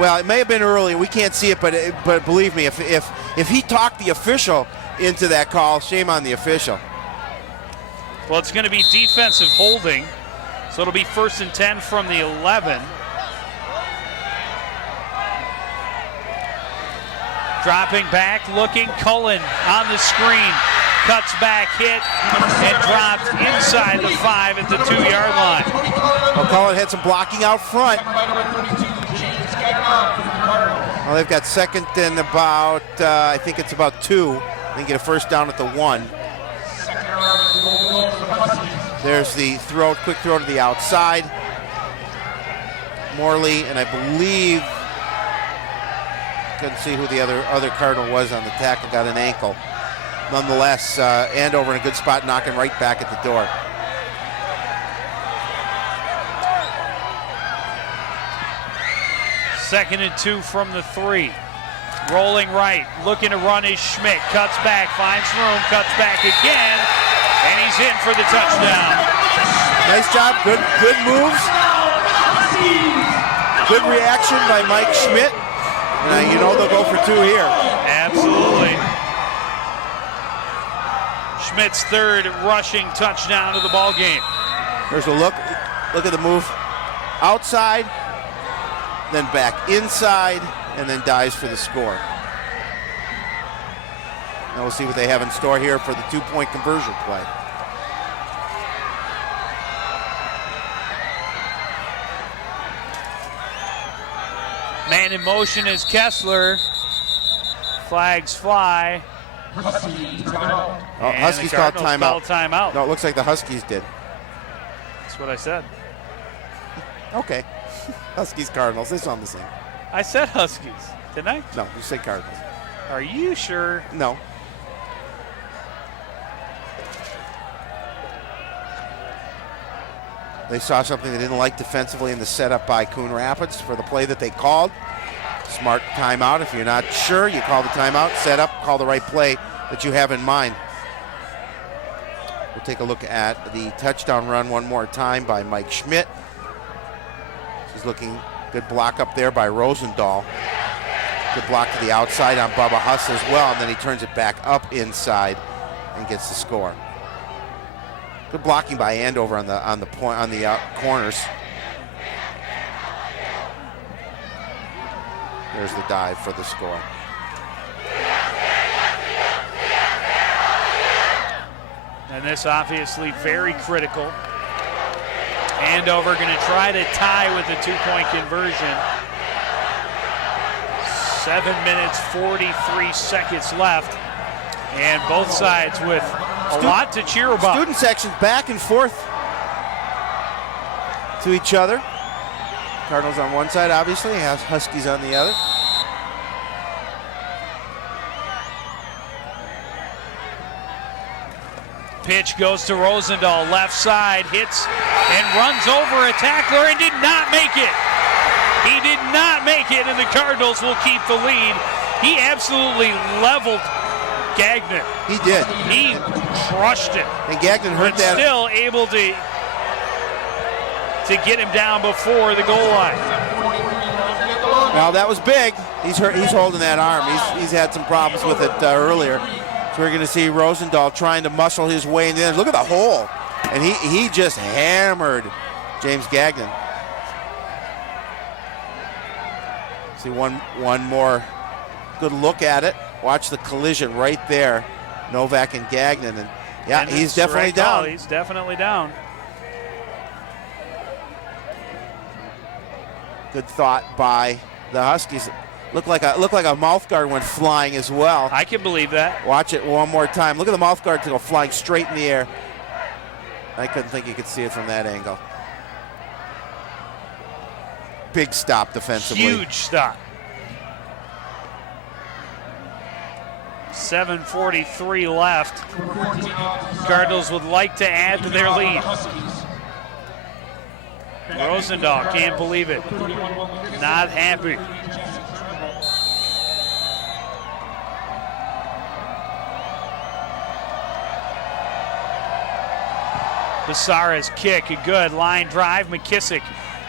Well, it may have been early. We can't see it, but believe me, if he talked the official into that call, shame on the official. Well, it's going to be defensive holding, so it'll be 1st and 10 from the 11. Dropping back, looking, Cullen on the screen, cuts back, hit, and dropped inside the 5 at the 2-yard line. Well, Cullen had some blocking out front. Well, they've got 2nd and about, I think it's about 2. They get a first down at the 1. There's the throw, quick throw to the outside. Morley, and I believe, couldn't see who the other Cardinal was on the tackle, got an ankle. Nonetheless, Andover in a good spot, knocking right back at the door. Second and 2 from the 3. Rolling right, looking to run is Schmidt. Cuts back, finds room, cuts back again, and he's in for the touchdown. Nice job, good moves. Good reaction by Mike Schmidt. And you know they'll go for 2 here. Absolutely. Schmidt's 3rd rushing touchdown of the ball game. There's a look at the move. Outside, then back inside, and then dives for the score. Now we'll see what they have in store here for the 2-point conversion play. Man in motion is Kessler. Flags fly. Huskies called timeout. No, it looks like the Huskies did. That's what I said. Okay. Huskies, Cardinals, they sound the same. I said Huskies, didn't I? No, you said Cardinals. Are you sure? No. They saw something they didn't like defensively in the setup by Coon Rapids for the play that they called. Smart timeout. If you're not sure, you call the timeout, set up, call the right play that you have in mind. We'll take a look at the touchdown run one more time by Mike Schmidt. He's looking good block up there by Rosendahl. Good block to the outside on Bubba Huss as well, and then he turns it back up inside and gets the score. Good blocking by Andover on the corners. There's the dive for the score. And this obviously very critical. Andover going to try to tie with a 2-point conversion. 7 minutes, 43 seconds left. And both sides with a lot to cheer about. Student sections back and forth to each other. Cardinals on one side, obviously. Huskies on the other. Pitch goes to Rosendahl, left side, hits and runs over a tackler and did not make it. He did not make it, and the Cardinals will keep the lead. He absolutely leveled Gagnon. He did. He crushed it. And Gagnon heard but that. Still able to get him down before the goal line. Well, that was big. He's hurt. He's holding that arm. He's had some problems with it earlier. So we're going to see Rosendahl trying to muscle his way in there. Look at the hole. And he just hammered James Gagnon. See one more good look at it. Watch the collision right there. Novak and Gagnon. And yeah, and he's definitely down. He's definitely down. Good thought by the Huskies. Looked like a mouth guard went flying as well. I can believe that. Watch it one more time. Look at the mouth guard to go flying straight in the air. I couldn't think you could see it from that angle. Big stop defensively. Huge stop. 7:43 left. Cardinals would like to add to their lead. Rosendahl can't believe it. Not happy. Basara's kick, a good line drive. McKissick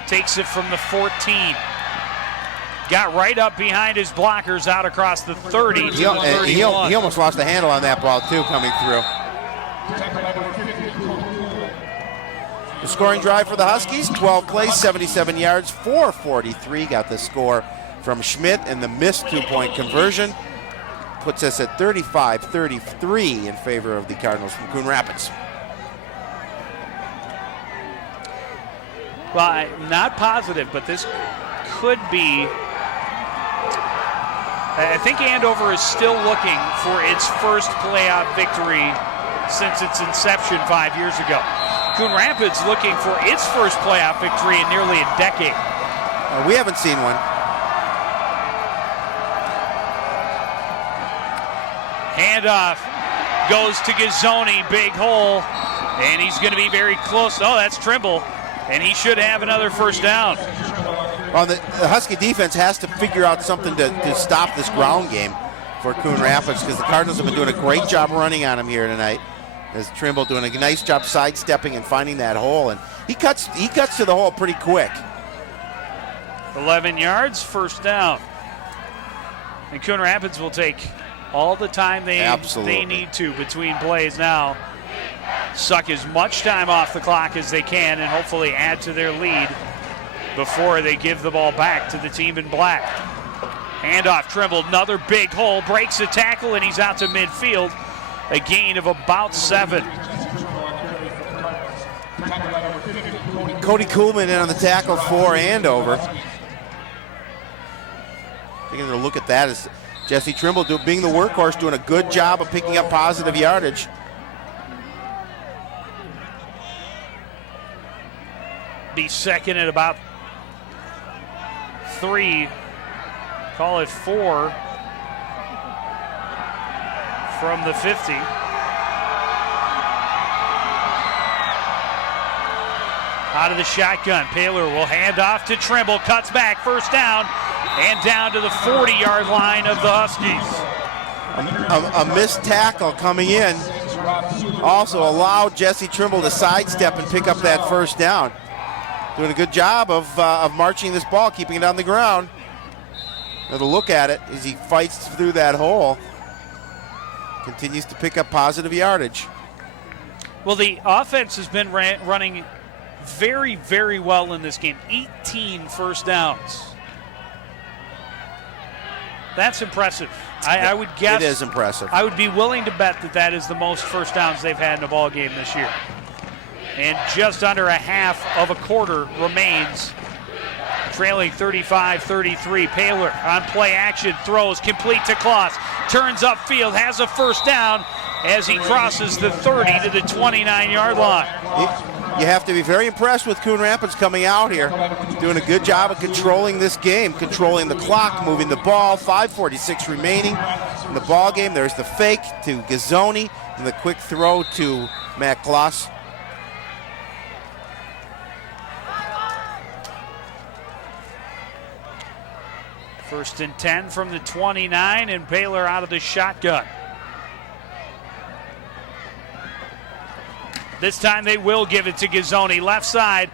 takes it from the 14. Got right up behind his blockers out across the 30 to the 31. He almost lost the handle on that ball, too, coming through. The scoring drive for the Huskies, 12 plays, 77 yards, 443. Got the score from Schmidt, and the missed 2-point conversion puts us at 35-33 in favor of the Cardinals from Coon Rapids. Well, I'm not positive, but this could be. I think Andover is still looking for its first playoff victory since its inception 5 years ago. Coon Rapids looking for its first playoff victory in nearly a decade. We haven't seen one. Handoff goes to Gazzoni, big hole, and he's going to be very close. Oh, that's Trimble, and he should have another first down. Well, the Husky defense has to figure out something to stop this ground game for Coon Rapids, because the Cardinals have been doing a great job running on him here tonight. As Trimble doing a nice job sidestepping and finding that hole, and he cuts to the hole pretty quick. 11 yards, first down. And Coon Rapids will take all the time they need to between plays now. Suck as much time off the clock as they can and hopefully add to their lead before they give the ball back to the team in black. Handoff, Trimble, another big hole, breaks a tackle, and he's out to midfield. A gain of about 7. Cody Kuhlman in on the tackle for Andover. Taking a look at that is Jesse Trimble being the workhorse, doing a good job of picking up positive yardage. Be second at about 3, call it 4 from the 50. Out of the shotgun, Paler will hand off to Trimble, cuts back, first down, and down to the 40-yard line of the Huskies. A missed tackle coming in also allowed Jesse Trimble to sidestep and pick up that first down. Doing a good job of marching this ball, keeping it on the ground. Another look at it as he fights through that hole. Continues to pick up positive yardage. Well, the offense has been running very, very well in this game. 18 first downs. That's impressive. I would guess it is impressive. I would be willing to bet that is the most first downs they've had in a ball game this year. And just under a half of a quarter remains, trailing 35-33. Paler on play action, throws complete to Kloss, turns upfield, has a first down as he crosses the 30 to the 29-yard line. You have to be very impressed with Coon Rapids coming out here, doing a good job of controlling this game, controlling the clock, moving the ball. 5:46 remaining in the ball game. There's the fake to Gazzoni and the quick throw to Matt Kloss. First and 10 from the 29, and Baylor out of the shotgun. This time they will give it to Gazzoni. Left side,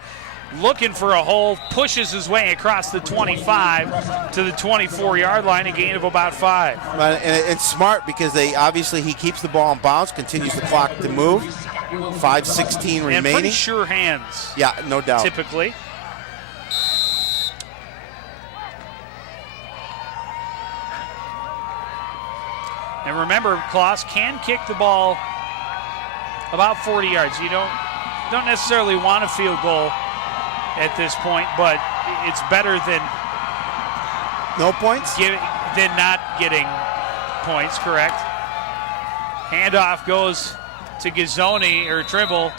looking for a hole, pushes his way across the 25 to the 24-yard line, a gain of about 5. And it's smart because he keeps the ball in bounds, continues the clock to move. 5:16 remaining. And pretty sure hands. Yeah, no doubt. Typically. And remember, Kloss can kick the ball about 40 yards. You don't necessarily want a field goal at this point, but it's better than no points? Than not getting points, correct? Handoff goes to Gazzoni, or Trimble,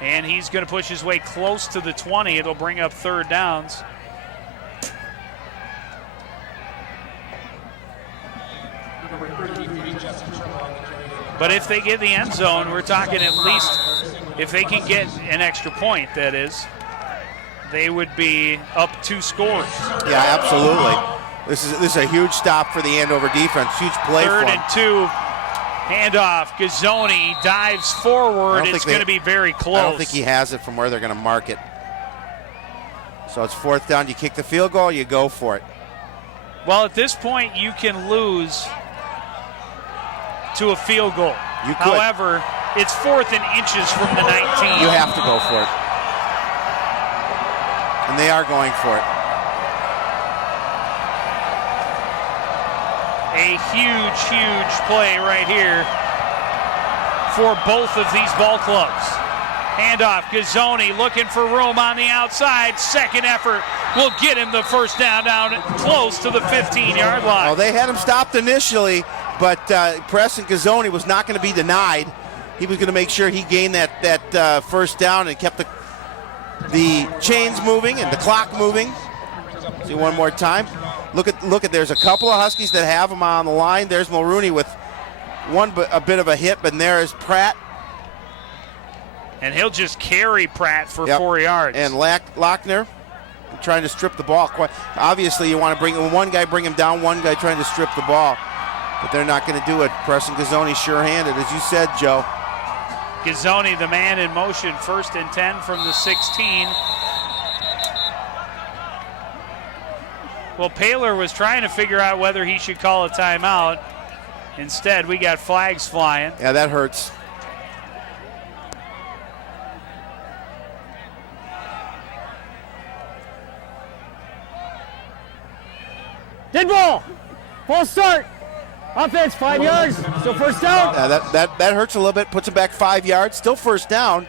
and he's going to push his way close to the 20. It'll bring up third downs. But if they get the end zone, we're talking at least, if they can get an extra point, that is, they would be up 2 scores. Yeah, absolutely. This is a huge stop for the Andover defense. Huge play for them. 3rd and 2. Handoff. Gazzoni dives forward. It's going to be very close. I don't think he has it from where they're going to mark it. So it's 4th down. You kick the field goal, you go for it. Well, at this point, you can lose to a field goal. You could. However, it's 4th and inches from the 19. You have to go for it. And they are going for it. A huge, huge play right here for both of these ball clubs. Handoff, Gazzoni looking for room on the outside. Second effort will get him the first down close to the 15-yard line. Well, they had him stopped initially, but Preston Gazzoni was not going to be denied. He was going to make sure he gained that first down and kept the chains moving and the clock moving. See one more time. Look at. There's a couple of Huskies that have him on the line. There's Mulrooney with a bit of a hit, but there is Pratt. And he'll just carry Pratt for 4 yards. And Lochner trying to strip the ball. Obviously, you want to bring him down, one guy trying to strip the ball. But they're not going to do it. Preston Gazzoni sure-handed, as you said, Joe. Gazzoni, the man in motion, 1st and 10 from the 16. Well, Paler was trying to figure out whether he should call a timeout. Instead, we got flags flying. Yeah, that hurts. Dead ball. Full start. Offense, 5 yards. Still first down. That hurts a little bit. Puts it back 5 yards. Still first down,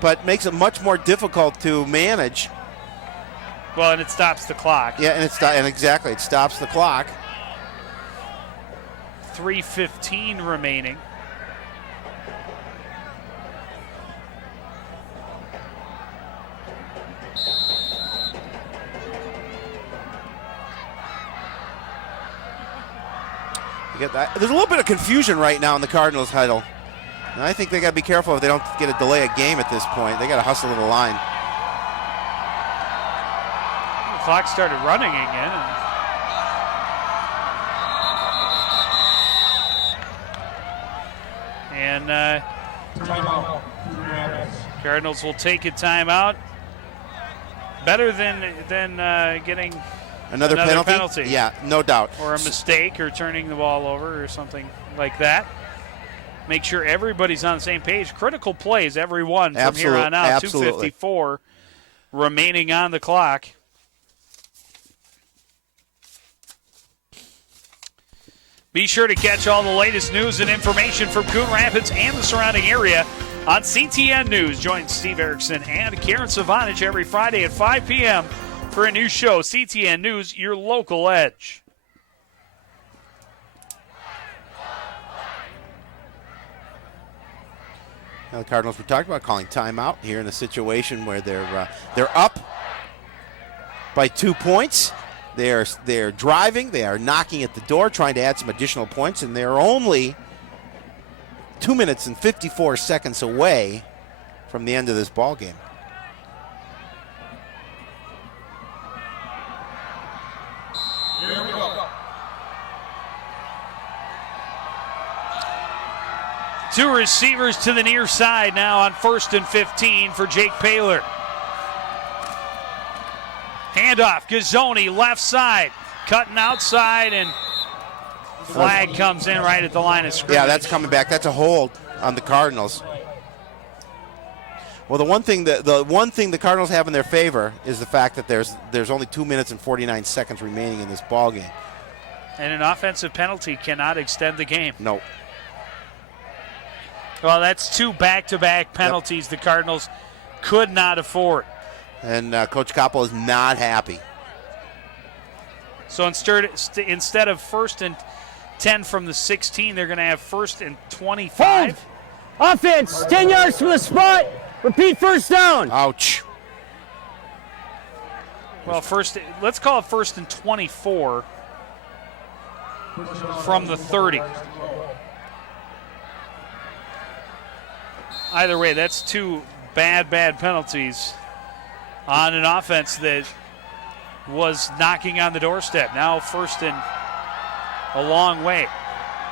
but makes it much more difficult to manage. Well, and it stops the clock. Yeah, and exactly, it stops the clock. 3:15 remaining. There's a little bit of confusion right now in the Cardinals huddle. And I think they got to be careful if they don't get a delay of game at this point. They got to hustle to the line. The clock started running again. And Cardinals will take a timeout. Better than getting another penalty? Yeah, no doubt. Or a mistake or turning the ball over or something like that. Make sure everybody's on the same page. Critical plays, every one from here on out. Absolutely. 2:54 remaining on the clock. Be sure to catch all the latest news and information from Coon Rapids and the surrounding area on CTN News. Join Steve Erickson and Karen Savanich every Friday at 5 p.m. for a new show, CTN News, your local edge. Now the Cardinals, we talked about calling timeout here in a situation where they're up by 2 points. They're driving. They are knocking at the door, trying to add some additional points, and they're only 2 minutes and 54 seconds away from the end of this ball game. Here we go. Two receivers to the near side now on 1st and 15 for Jake Paylor. Handoff, Gazzoni, left side, cutting outside, and flag comes in right at the line of scrimmage. Yeah, that's coming back. That's a hold on the Cardinals. Well, the one thing the Cardinals have in their favor is the fact that there's only 2 minutes and 49 seconds remaining in this ball game. And an offensive penalty cannot extend the game. No. Well, that's two back-to-back penalties the Cardinals could not afford. And Coach Koppel is not happy. So instead of 1st and 10 from the 16, they're going to have 1st and 25. Hold. Offense, 10 yards from the spot. Repeat first down. Ouch. Well, let's call it 1st and 24 from the 30. Either way, that's two bad penalties on an offense that was knocking on the doorstep. Now 1st and a long way.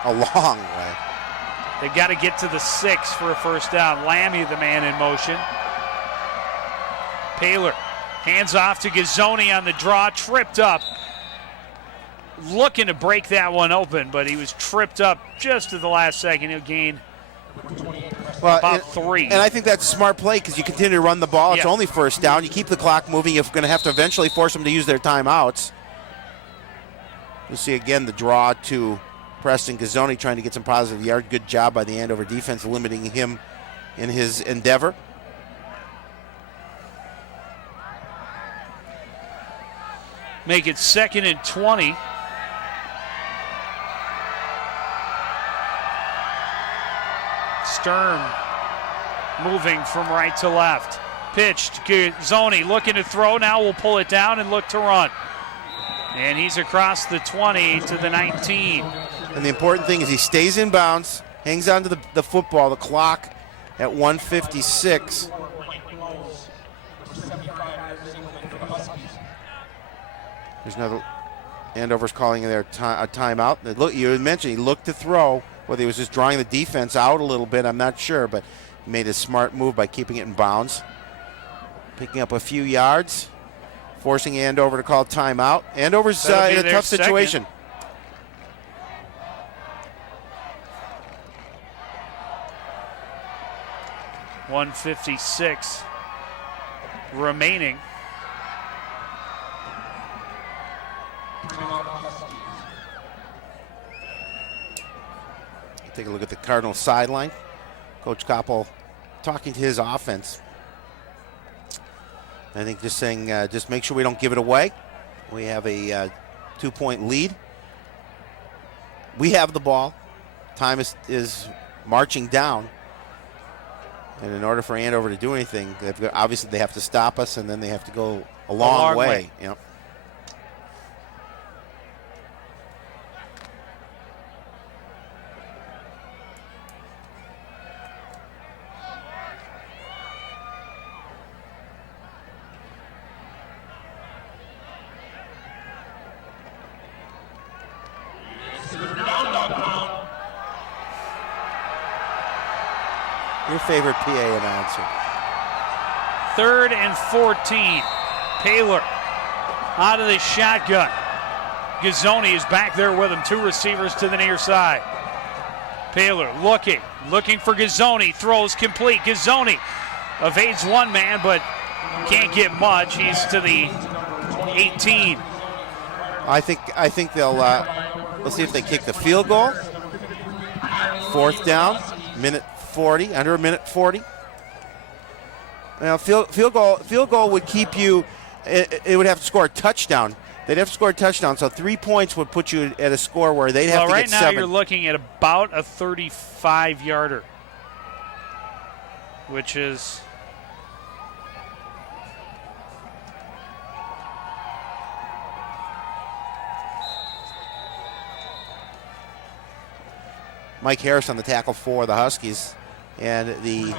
A long way. They got to get to the 6 for a first down. Lammy, the man in motion. Paylor hands off to Gazzoni on the draw, tripped up. Looking to break that one open, but he was tripped up just at the last second. He'll gain about 3. And I think that's a smart play because you continue to run the ball. It's only first down. You keep the clock moving. You're going to have to eventually force them to use their timeouts. You see again the draw to Preston Gazzoni trying to get some positive yard. Good job by the Andover defense limiting him in his endeavor. Make it 2nd and 20. Sturm moving from right to left. Pitched. Gazzoni looking to throw. Now we'll pull it down and look to run. And he's across the 20 to the 19. And the important thing is he stays in bounds, hangs on to the football, the clock at 1:56. There's another. Andover's calling their a timeout. Look, you mentioned he looked to throw. Whether he was just drawing the defense out a little bit, I'm not sure, but he made a smart move by keeping it in bounds. Picking up a few yards, forcing Andover to call timeout. Andover's in a tough situation. 1:56 remaining. Take a look at the Cardinals sideline. Coach Koppel talking to his offense. I think just saying, just make sure we don't give it away. We have a 2-point lead. We have the ball. Time is marching down. And in order for Andover to do anything, obviously they have to stop us, and then they have to go a long way. Yep. Your favorite PA announcer. 3rd and 14. Paylor out of the shotgun. Gazzoni is back there with him. 2 receivers to the near side. Paylor looking for Gazzoni. Throws complete. Gazzoni evades one man, but can't get much. He's to the 18. I think they'll Let's see if they kick the field goal. 4th down, minute 40, under a minute 40. Now, field goal would keep you. It would have to score a touchdown. They'd have to score a touchdown, so 3 points would put you at a score where they'd have to get 7. Right now you're looking at about a 35-yarder, which is Mike Harris on the tackle for the Huskies, and the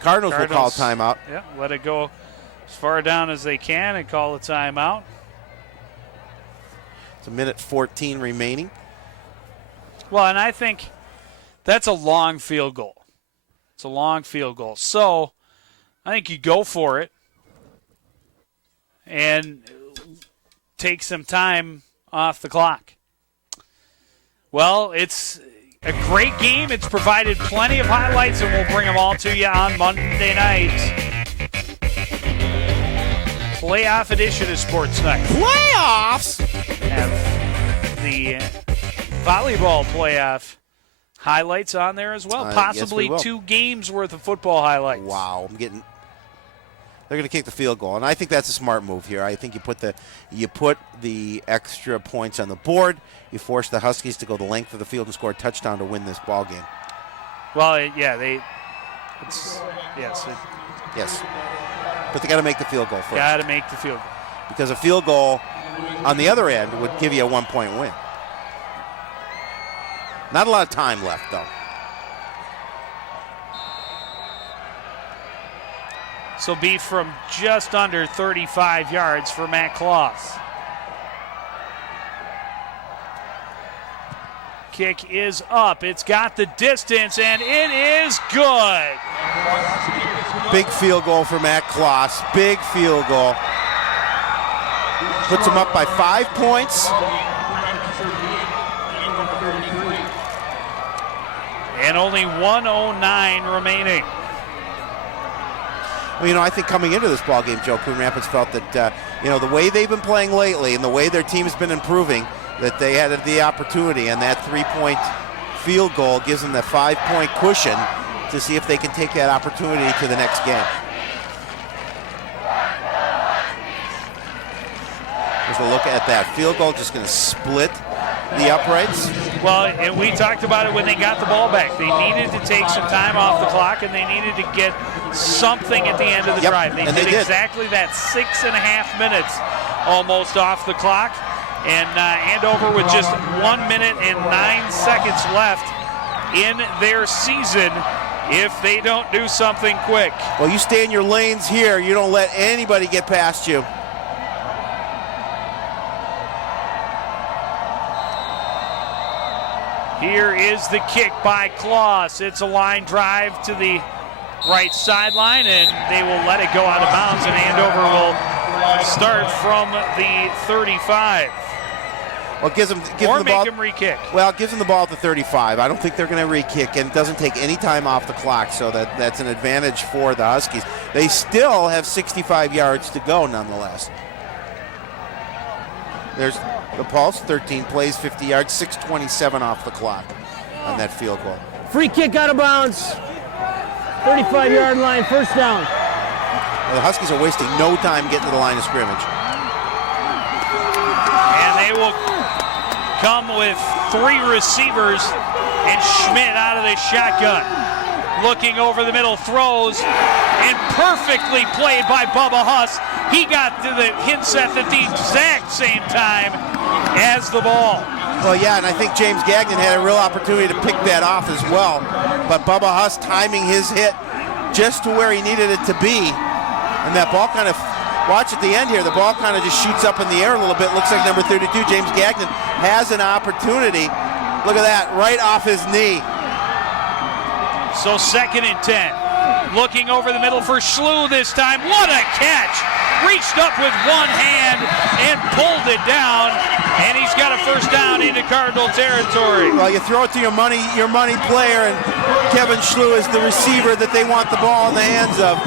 Cardinals will call timeout. Yeah, let it go as far down as they can and call a timeout. It's a minute 14 remaining. Well, and I think that's a long field goal. It's a long field goal. So I think you go for it and take some time off the clock. Well, it's a great game. It's provided plenty of highlights, and we'll bring them all to you on Monday night. Playoff edition of Sports Night. Playoffs? Have the volleyball playoff highlights on there as well. Possibly yes, 2 games worth of football highlights. Wow, they're going to kick the field goal, and I think that's a smart move here. I think you put the extra points on the board. You force the Huskies to go the length of the field and score a touchdown to win this ball game. Well, yes. But they got to make the field goal first. Got to make the field goal. Because a field goal on the other end would give you a 1-point win. Not a lot of time left, though. So be from just under 35 yards for Matt Kloss. Kick is up. It's got the distance, and it is good. Big field goal for Matt Kloss. Big field goal. Puts him up by 5 points. And only 1:09 remaining. Well, I think coming into this ball game, Joe, Coon Rapids felt that, the way they've been playing lately and the way their team's been improving, that they had the opportunity, and that 3-point field goal gives them the 5-point cushion to see if they can take that opportunity to the next game. There's a look at that field goal, just going to split the uprights. Well, and we talked about it when they got the ball back. They needed to take some time off the clock, and they needed to get something at the end of the drive. They did exactly that. 6.5 minutes almost off the clock. And Andover with just 1 minute and 9 seconds left in their season if they don't do something quick. Well, you stay in your lanes here. You don't let anybody get past you. Here is the kick by Kloss. It's a line drive to the right sideline, and they will let it go out of bounds, and Andover will start from the 35. Well, gives them the ball. Them re-kick. Well, it gives them the ball at the 35. I don't think they're going to re-kick, and it doesn't take any time off the clock, so that's an advantage for the Huskies. They still have 65 yards to go, nonetheless. There's the Pulse, 13 plays, 50 yards, 6:27 off the clock on that field goal. Free kick out of bounds. 35-yard line, first down. Well, the Huskies are wasting no time getting to the line of scrimmage. And they will come with 3 receivers, and Schmidt out of the shotgun. Looking over the middle, throws, and perfectly played by Bubba Huss. He got to the Hinseth at the exact same time as the ball. Well, yeah, and I think James Gagnon had a real opportunity to pick that off as well. But Bubba Huss timing his hit just to where he needed it to be. And that ball kind of, watch at the end here, the ball kind of just shoots up in the air a little bit. Looks like number 32, James Gagnon, has an opportunity. Look at that, right off his knee. So 2nd and 10. Looking over the middle for Schlew this time. What a catch! Reached up with one hand and pulled it down, and he's got a first down into Cardinal territory. Well, you throw it to your money player, and Kevin Schlew is the receiver that they want the ball in the hands of.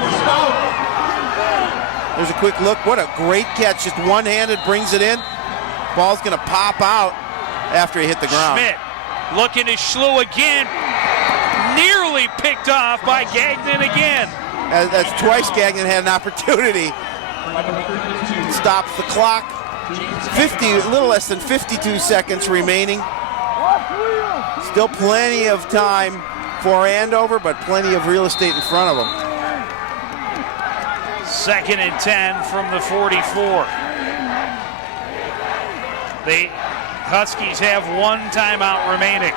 There's a quick look. What a great catch. Just one-handed, brings it in. Ball's going to pop out. after he hit the ground. Schmidt looking to Schlew again. Nearly picked off by Gagnon again. That's twice Gagnon had an opportunity. Stops the clock. A little less than 52 seconds remaining. Still plenty of time for Andover, but plenty of real estate in front of them. 2nd and 10 from the 44. The Huskies have one timeout remaining.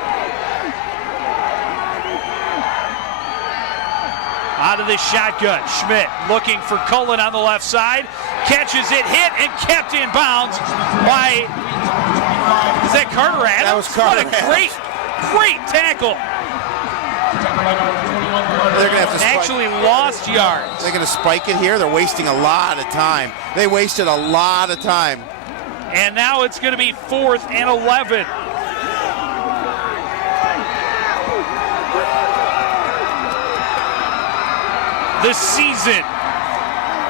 Out of the shotgun, Schmidt looking for Cullen on the left side. Catches it, hit, and kept in bounds by, is that Carter Adams? That was Carter What a great tackle. They're going to have to actually lost yards. They're going to spike it here. They're wasting a lot of time. They wasted a lot of time. And now it's going to be 4th and 11. The season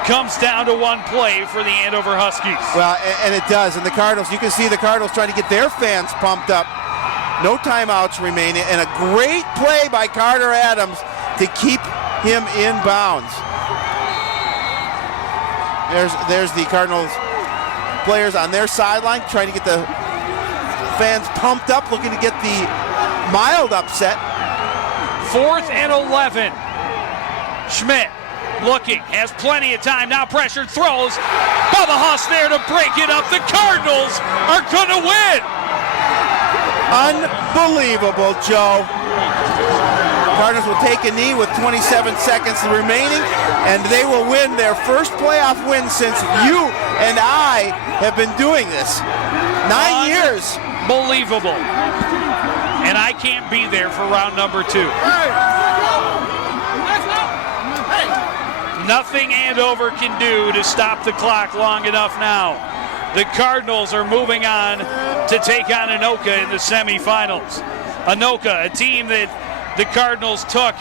comes down to one play for the Andover Huskies. Well, and it does. And the Cardinals, you can see the Cardinals trying to get their fans pumped up. No timeouts remaining. And a great play by Carter Adams to keep him in bounds. There's the Cardinals players on their sideline trying to get the fans pumped up, looking to get the mild upset. 4th and 11. Schmidt looking, has plenty of time, now pressured, throws. Bubba Huss there to break it up. The Cardinals are going to win. Unbelievable, Joe. Cardinals will take a knee with 27 seconds remaining, and they will win their first playoff win since you and I have been doing this. 9 years. Unbelievable. And I can't be there for round number 2. Nothing Andover can do to stop the clock long enough now. The Cardinals are moving on to take on Anoka in the semifinals. Anoka, a team that the Cardinals took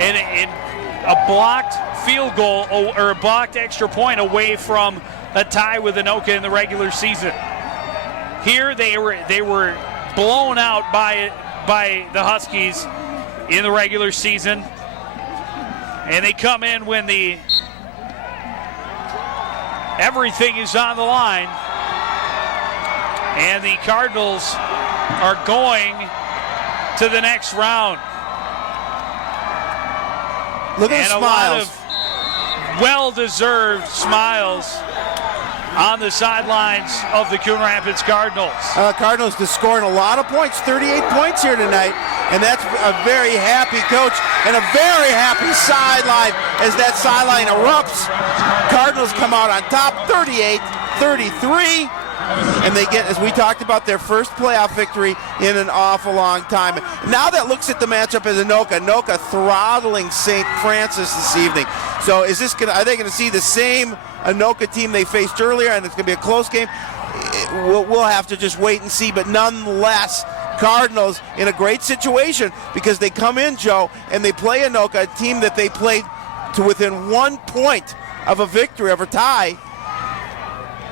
in a blocked field goal or a blocked extra point away from a tie with Anoka in the regular season. Here they were blown out by the Huskies in the regular season. And they come in when everything is on the line. And the Cardinals are going to the next round. Look at the smiles. And a lot of well-deserved smiles on the sidelines of the Coon Rapids Cardinals. Cardinals just scoring a lot of points, 38 points here tonight. And that's a very happy coach and a very happy sideline as that sideline erupts. Cardinals come out on top, 38-33. And they get, as we talked about, their first playoff victory in an awful long time. Now that looks at the matchup as Anoka throttling St. Francis this evening. So is this are they going to see the same Anoka team they faced earlier, and it's going to be a close game? We'll have to just wait and see. But nonetheless, Cardinals in a great situation because they come in, Joe, and they play Anoka, a team that they played to within 1 point of a victory, of a tie.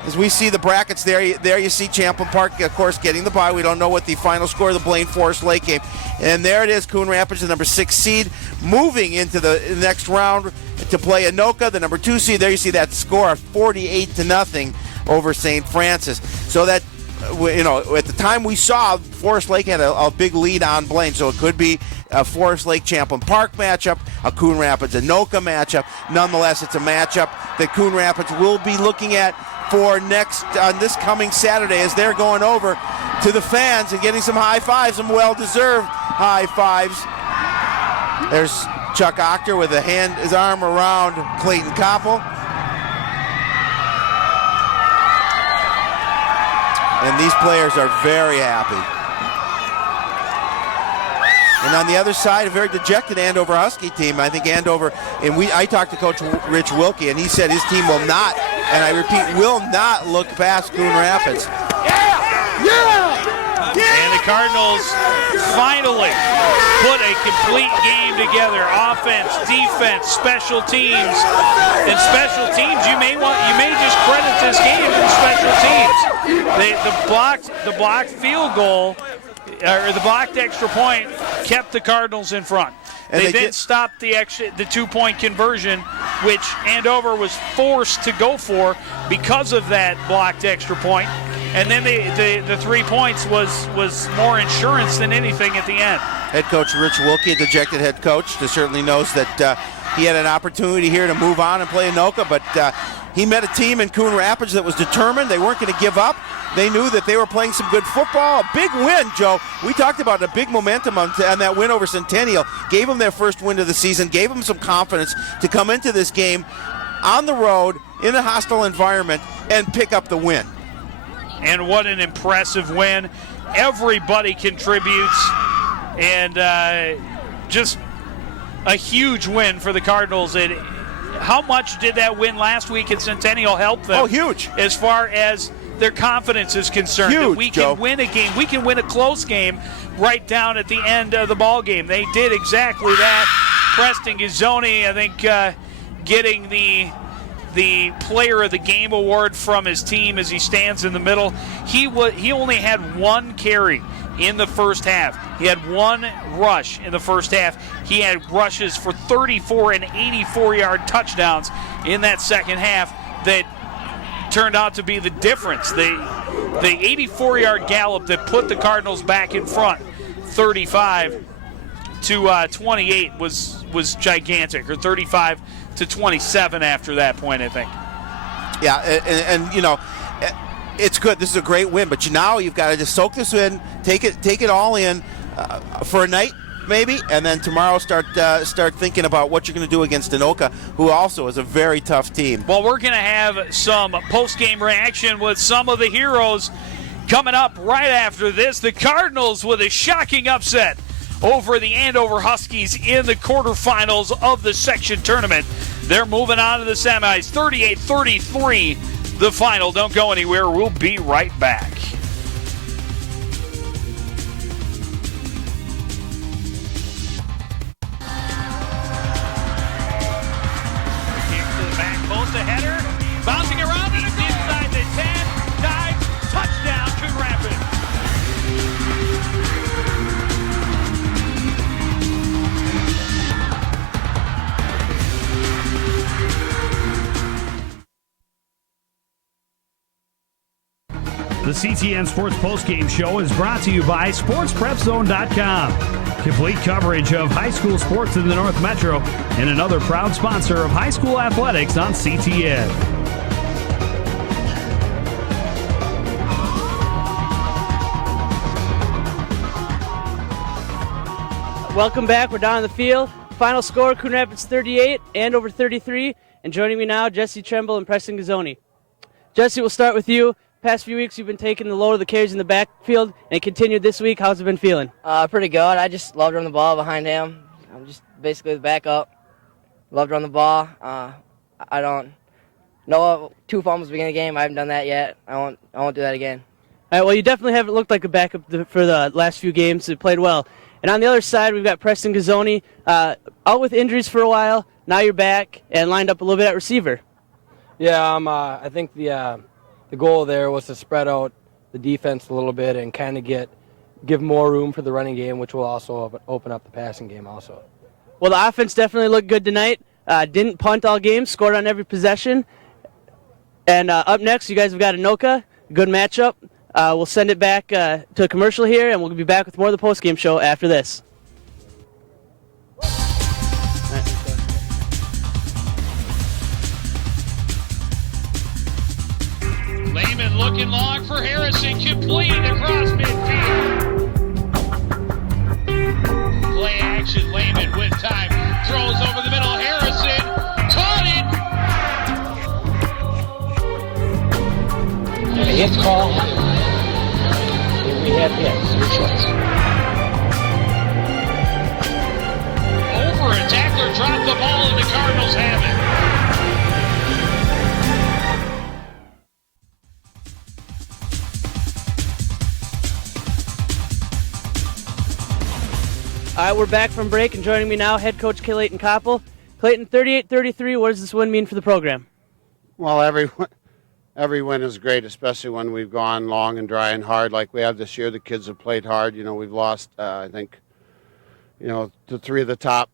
As we see the brackets there you see Champlin Park, of course, getting the bye. We don't know what the final score of the Blaine Forest Lake game. And there it is, Coon Rapids, the number 6 seed, moving into the next round to play Anoka, the number 2 seed. There you see that score of 48-0 over St. Francis. So that, at the time we saw, Forest Lake had a big lead on Blaine. So it could be a Forest Lake Champlin Park matchup, a Coon Rapids Anoka matchup. Nonetheless, it's a matchup that Coon Rapids will be looking at for this coming Saturday as they're going over to the fans and getting some high fives, some well-deserved high fives. There's Chuck Ochter with his arm around Clayton Koppel. And these players are very happy. And on the other side, a very dejected Andover Husky team. I think Andover, and I talked to Coach Rich Wilkie, and he said his team will not, and I repeat, will not look past Coon Rapids. Yeah! And the Cardinals finally put a complete game together. Offense, defense, special teams. And special teams, you may just credit this game for special teams. The blocked field goal, or the blocked extra point, kept the Cardinals in front. And they then stopped the 2-point conversion, which Andover was forced to go for because of that blocked extra point. And then the 3 points was more insurance than anything at the end. Head coach Rich Wilkie, a dejected head coach, certainly knows that he had an opportunity here to move on and play Anoka, but he met a team in Coon Rapids that was determined. They weren't going to give up. They knew that they were playing some good football. A big win, Joe. We talked about a big momentum on that win over Centennial. Gave them their first win of the season, gave them some confidence to come into this game on the road in a hostile environment and pick up the win. And what an impressive win. Everybody contributes, and just a huge win for the Cardinals. And how much did that win last week at Centennial help them? Oh, huge. As far as their confidence is concerned. Huge, that we can win a game. We can win a close game right down at the end of the ball game. They did exactly that. Preston Gazzoni, I think, getting the player of the game award from his team as he stands in the middle. He only had one carry in the first half. He had one rush in the first half. He had rushes for 34 and 84-yard touchdowns in that second half that turned out to be the difference. The 84-yard gallop that put the Cardinals back in front, 35-28, was gigantic, or 35-27 after that point, I think. Yeah, and you know, it's good. This is a great win, but now you've got to just soak this in, take it all in for a night, maybe, and then tomorrow start thinking about what you're going to do against Anoka, who also is a very tough team. Well, we're going to have some post-game reaction with some of the heroes coming up right after this. The Cardinals with a shocking upset over the Andover Huskies in the quarterfinals of the section tournament. They're moving on to the semis, 38-33, the final. Don't go anywhere. We'll be right back. The header, bouncing around, and it's inside the 10, dive, touchdown, Coon Rapids. The CTN Sports Postgame Show is brought to you by SportsPrepZone.com. Complete coverage of high school sports in the North Metro, and another proud sponsor of high school athletics on CTN. Welcome back. We're down on the field. Final score, Coon Rapids 38, Andover 33. And joining me now, Jesse Tremble and Preston Gazzoni. Jesse, we'll start with you. Past few weeks, you've been taking the load of the carries in the backfield, and it continued this week. How's it been feeling? Pretty good. I just love to run the ball behind him. I'm just basically the backup. Love to run the ball. I don't know 2 fumbles at the beginning of the game. I haven't done that yet. I won't do that again. All right, well, you definitely haven't looked like a backup for the last few games. You played well. And on the other side, we've got Preston Gazzoni, out with injuries for a while. Now you're back and lined up a little bit at receiver. Yeah, I think the goal there was to spread out the defense a little bit and kind of give more room for the running game, which will also open up the passing game also. Well, the offense definitely looked good tonight. Didn't punt all game, scored on every possession. And up next, you guys have got Anoka. Good matchup. We'll send it back to a commercial here, and we'll be back with more of the postgame show after this. Lehman looking long for Harrison, complete across midfield. Play action, Lehman with time, throws over the middle, Harrison, caught it! A hit call. We have hits. Over, a tackler dropped the ball and the Cardinals have it. All right, we're back from break, and joining me now, head coach Clayton Koppel. Clayton, 38-33, what does this win mean for the program? Well, every win is great, especially when we've gone long and dry and hard like we have this year. The kids have played hard. You know, we've lost, I think, to 3 of the top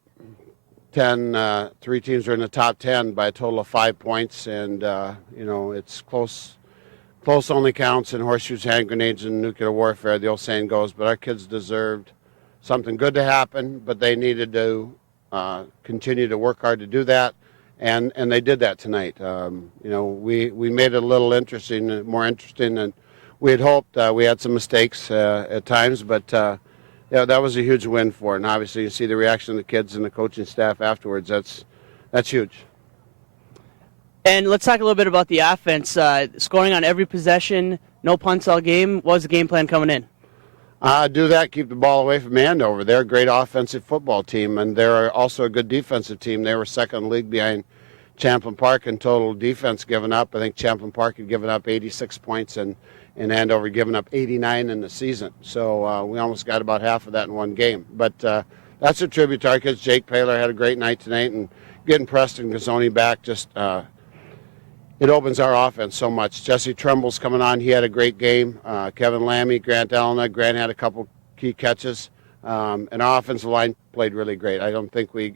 10. 3 teams are in the top 10 by a total of 5 points, and it's close. Close only counts in horseshoes, hand grenades, and nuclear warfare, the old saying goes. But our kids deserved something good to happen, but they needed to continue to work hard to do that, and they did that tonight. We made it a little more interesting than we had hoped. We had some mistakes at times, but that was a huge win for it. And obviously, you see the reaction of the kids and the coaching staff afterwards. That's huge. And let's talk a little bit about the offense. Scoring on every possession, no punts all game. What was the game plan coming in? Do that, keep the ball away from Andover. They're a great offensive football team, and they're also a good defensive team. They were second in the league behind Champlain Park in total defense given up. I think Champlain Park had given up 86 points, and Andover given up 89 in the season. So we almost got about half of that in one game. But that's a tribute to our kids. Jake Paler had a great night tonight, and getting Preston Gazzoni back just it opens our offense so much. Jesse Trumbull's coming on. He had a great game. Kevin Lammy, Grant Elena. Grant had a couple key catches. And our offensive line played really great. I don't think we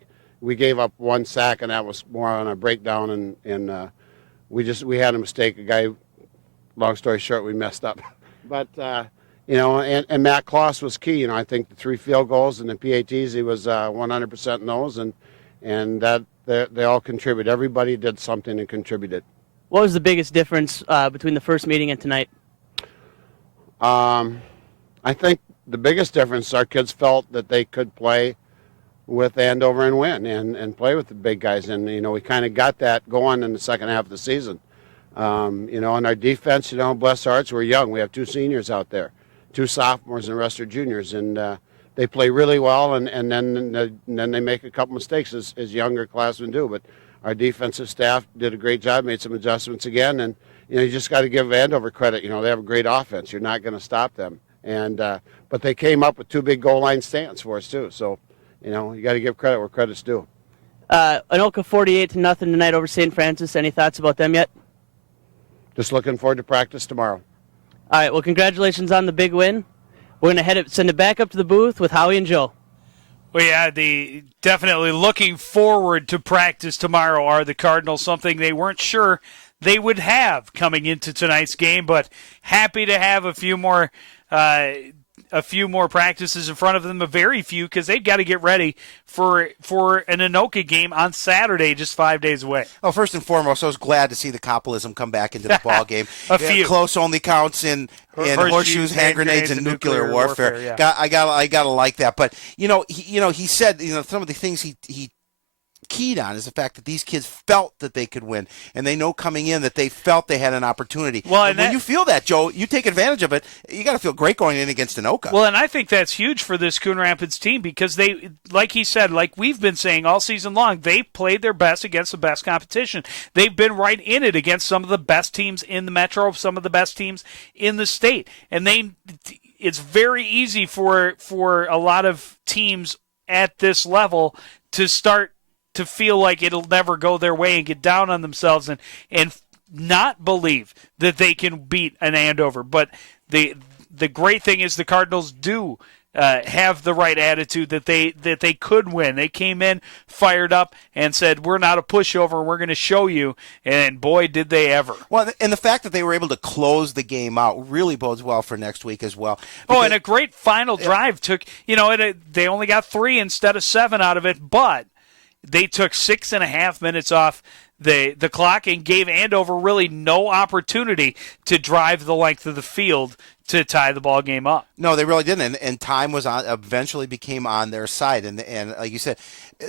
gave up 1 sack, and that was more on a breakdown. And we had a mistake. A guy, long story short, we messed up. But, and Matt Kloss was key. I think the 3 field goals and the PATs, he was 100% in those. And that they all contributed. Everybody did something and contributed. What was the biggest difference between the first meeting and tonight? I think the biggest difference, our kids felt that they could play with Andover and win and play with the big guys. And, we kind of got that going in the second half of the season. And our defense, bless our hearts, we're young. We have 2 seniors out there, 2 sophomores, and the rest are juniors. And they play really well, and then they make a couple mistakes, as younger classmen do. But our defensive staff did a great job, made some adjustments again, and you just got to give Andover credit. They have a great offense. You're not going to stop them, but they came up with 2 big goal line stands for us too. So, you got to give credit where credit's due. Anoka 48-0 tonight over St. Francis. Any thoughts about them yet? Just looking forward to practice tomorrow. All right. Well, congratulations on the big win. We're going to send it back up to the booth with Howie and Joe. Well, yeah, definitely looking forward to practice tomorrow are the Cardinals, something they weren't sure they would have coming into tonight's game, but happy to have a few more practices in front of them, a very few, because they've got to get ready for an Anoka game on Saturday, just 5 days away. Well, first and foremost, I was glad to see the Coppolism come back into the ball game. Few. Close only counts in horseshoes, hand grenades, and nuclear warfare. Yeah. I gotta like that. But he said some of the things he keyed on is the fact that these kids felt that they could win, and they know coming in that they felt they had an opportunity. Well, and when you feel that, Joe, you take advantage of it. You got to feel great going in against Anoka. Well, and I think that's huge for this Coon Rapids team because they, like he said, like we've been saying all season long, they played their best against the best competition. They've been right in it against some of the best teams in the Metro, some of the best teams in the state, and it's very easy for a lot of teams at this level to start to feel like it'll never go their way and get down on themselves and not believe that they can beat an Andover. But the great thing is the Cardinals do have the right attitude that they could win. They came in fired up and said, we're not a pushover, we're going to show you, and boy, did they ever. Well, and the fact that they were able to close the game out really bodes well for next week as well. Because, and a great final drive took, they only got 3 instead of 7 out of it, but they took 6.5 minutes off the clock and gave Andover really no opportunity to drive the length of the field to tie the ball game up. No, they really didn't, and time was eventually became on their side, and like you said,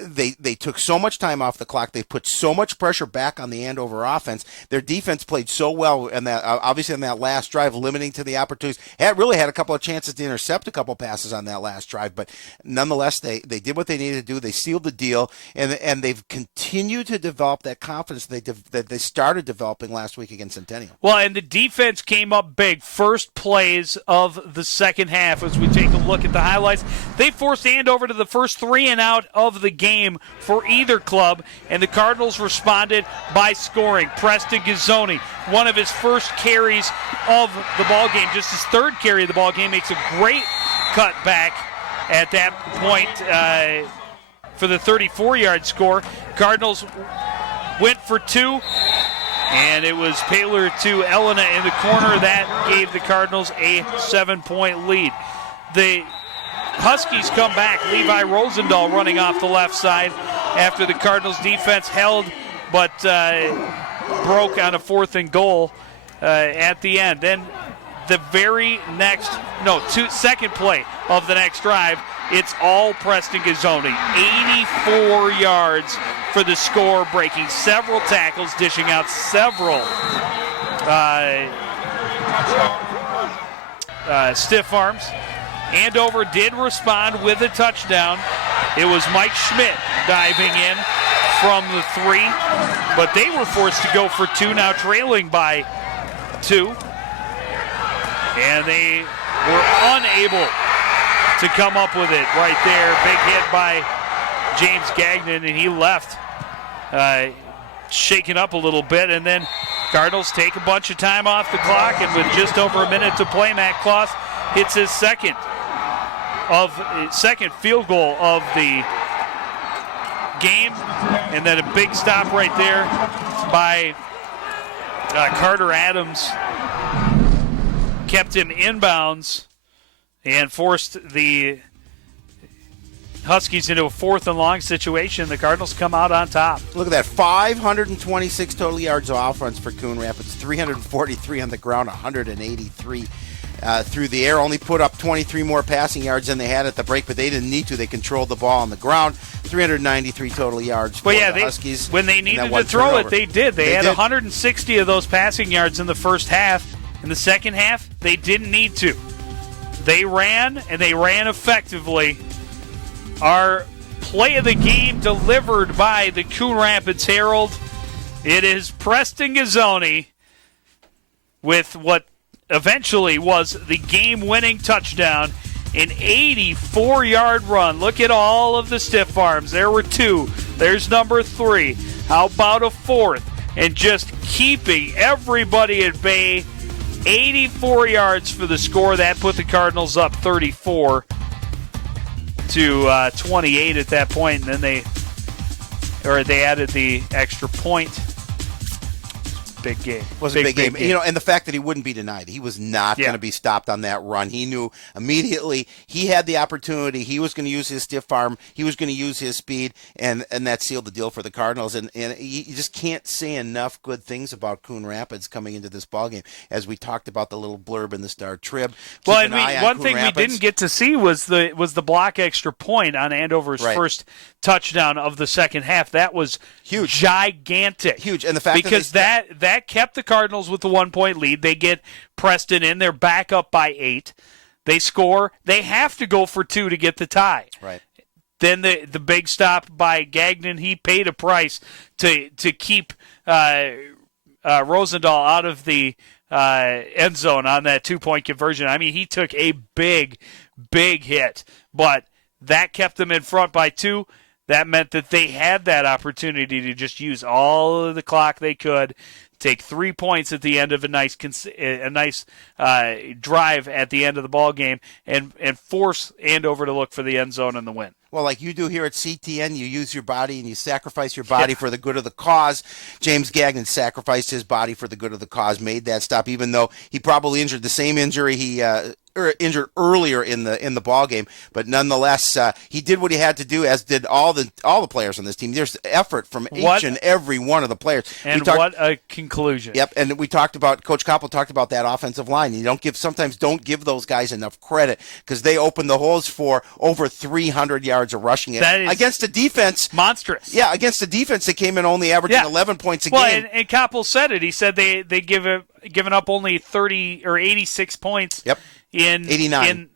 they took so much time off the clock. They put so much pressure back on the Andover offense. Their defense played so well, and that obviously on that last drive, limiting to the opportunities. Really had a couple of chances to intercept a couple passes on that last drive, but nonetheless, they did what they needed to do. They sealed the deal, and they've continued to develop that confidence that they started developing last week against Centennial. Well, and the defense came up big. First plays of the second half, as we take a look at the highlights, they forced Andover to the first 3 and out of the game for either club, and the Cardinals responded by scoring. Preston Gazzoni, one of his first carries of the ball game, just his third carry of the ball game, makes a great cut back at that point for the 34-yard score. Cardinals went for 2, and it was Paler to Elena in the corner. That gave the Cardinals a 7-point lead. The Huskies come back. Levi Rosendahl running off the left side after the Cardinals defense held but broke on a 4th and goal at the end. Then the very next, second play of the next drive, it's all Preston Gazzoni. 84 yards for the score, breaking several tackles, dishing out several stiff arms. Andover did respond with a touchdown. It was Mike Schmidt diving in from the 3, but they were forced to go for 2, now trailing by 2. And they were unable to come up with it right there. Big hit by James Gagnon, and he left shaken up a little bit. And then Cardinals take a bunch of time off the clock, and with just over a minute to play, Matt Kloss hits his second field goal of the game, and then a big stop right there by Carter Adams kept him inbounds and forced the Huskies into a 4th and long situation. The Cardinals come out on top. Look at that, 526 total yards of offense for Coon Rapids, 343 on the ground, 183 through the air. Only put up 23 more passing yards than they had at the break, but they didn't need to. They controlled the ball on the ground. 393 total yards for the Huskies. When they needed to throw it, they did. They had 160 of those passing yards in the first half. In the second half, they didn't need to. They ran, and they ran effectively. Our play of the game delivered by the Coon Rapids Herald. It is Preston Gazzoni with what eventually was the game-winning touchdown, an 84-yard run. Look at all of the stiff arms. There were 2. There's number 3. How about a 4th? And just keeping everybody at bay. 84 yards for the score. That put the Cardinals up 34 to 28 at that point, and then they added the extra point. Big game. It was a big game. And the fact that he wouldn't be denied. He was not going to be stopped on that run. He knew immediately he had the opportunity. He was going to use his stiff arm. He was going to use his speed, and that sealed the deal for the Cardinals. And you just can't say enough good things about Coon Rapids coming into this ballgame. As we talked about the little blurb in the Star Trib. One thing we didn't get to see was the block extra point on Andover's first touchdown of the second half. That was huge, gigantic, huge, and the fact because that kept the Cardinals with the 1-point lead. They get Preston in. They're back up by 8. They score. They have to go for 2 to get the tie. Right. Then the big stop by Gagnon. He paid a price to keep Rosendahl out of the end zone on that 2-point conversion. I mean, he took a big hit, but that kept them in front by 2. That meant that they had that opportunity to just use all of the clock they could, take 3 points at the end of a nice drive at the end of the ball game, and force Andover to look for the end zone and the win. Well, like you do here at CTN, you use your body and you sacrifice your body for the good of the cause. James Gagnon sacrificed his body for the good of the cause, made that stop, even though he probably injured the same injury he injured earlier in the ball game, but nonetheless, he did what he had to do, as did all the players on this team. There's effort from each and every one of the players. And what a conclusion! Yep, and we talked about, Coach Koppel talked about that offensive line. You sometimes don't give those guys enough credit, because they opened the holes for over 300 yards of rushing against a defense monstrous. Yeah, against a defense that came in only averaging 11 points a game. And Koppel said it. He said they given up only 30 or 86 points. Yep. In 89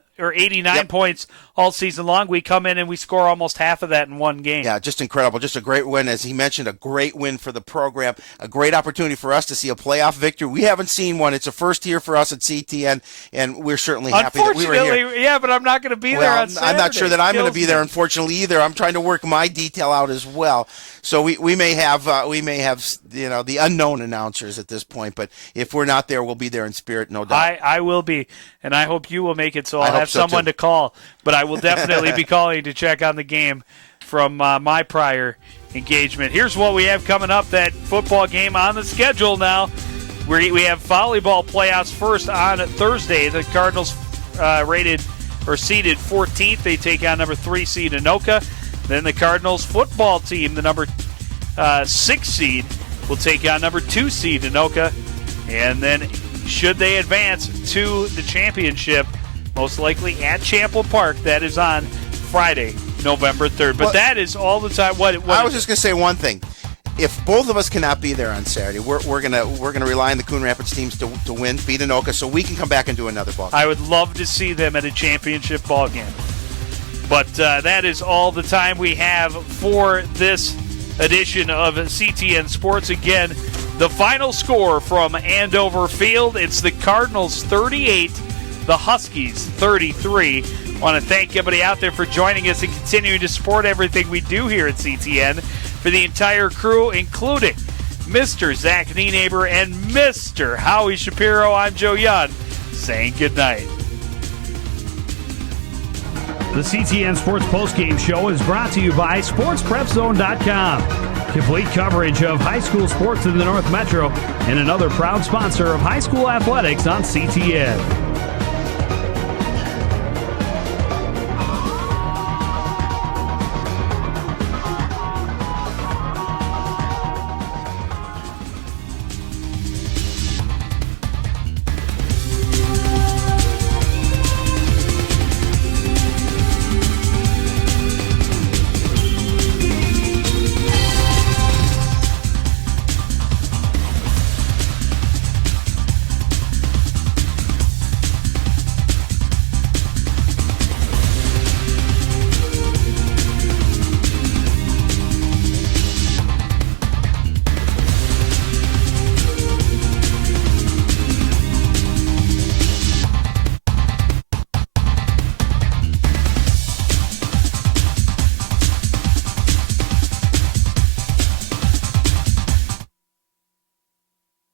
points all season long. We come in and we score almost half of that in one game. Yeah, just incredible. Just a great win. As he mentioned, a great win for the program. A great opportunity for us to see a playoff victory. We haven't seen one. It's a first year for us at CTN, and we're certainly happy that we were here. Yeah, but I'm not going to be there on Saturday. I'm not sure that I'm going to be there, unfortunately, either. I'm trying to work my detail out as well. So we may have the unknown announcers at this point, but if we're not there, we'll be there in spirit, no doubt. I will be, and I hope you will make it, so I'll have someone to call. But I will definitely be calling to check on the game from my prior engagement. Here's what we have coming up, that football game on the schedule now. We have volleyball playoffs first on Thursday. The Cardinals seeded 14th. They take on number 3 seed Anoka. Then the Cardinals football team, the number 6 seed, will take on number 2 seed Anoka. And then should they advance to the championship, most likely at Champlin Park, that is on Friday, November 3rd. But that is all the time. What I was just going to say one thing. If both of us cannot be there on Saturday, we're gonna rely on the Coon Rapids teams to win, beat Anoka, so we can come back and do another ball game. I would love to see them at a championship ball game. But that is all the time we have for this edition of CTN Sports. Again, the final score from Andover Field, it's the Cardinals 38, the Huskies 33. I want to thank everybody out there for joining us and continuing to support everything we do here at CTN. For the entire crew, including Mr. Zach Nienaber and Mr. Howie Shapiro, I'm Joe Young, saying goodnight. The CTN Sports Postgame Show is brought to you by SportsPrepZone.com. Complete coverage of high school sports in the North Metro and another proud sponsor of high school athletics on CTN.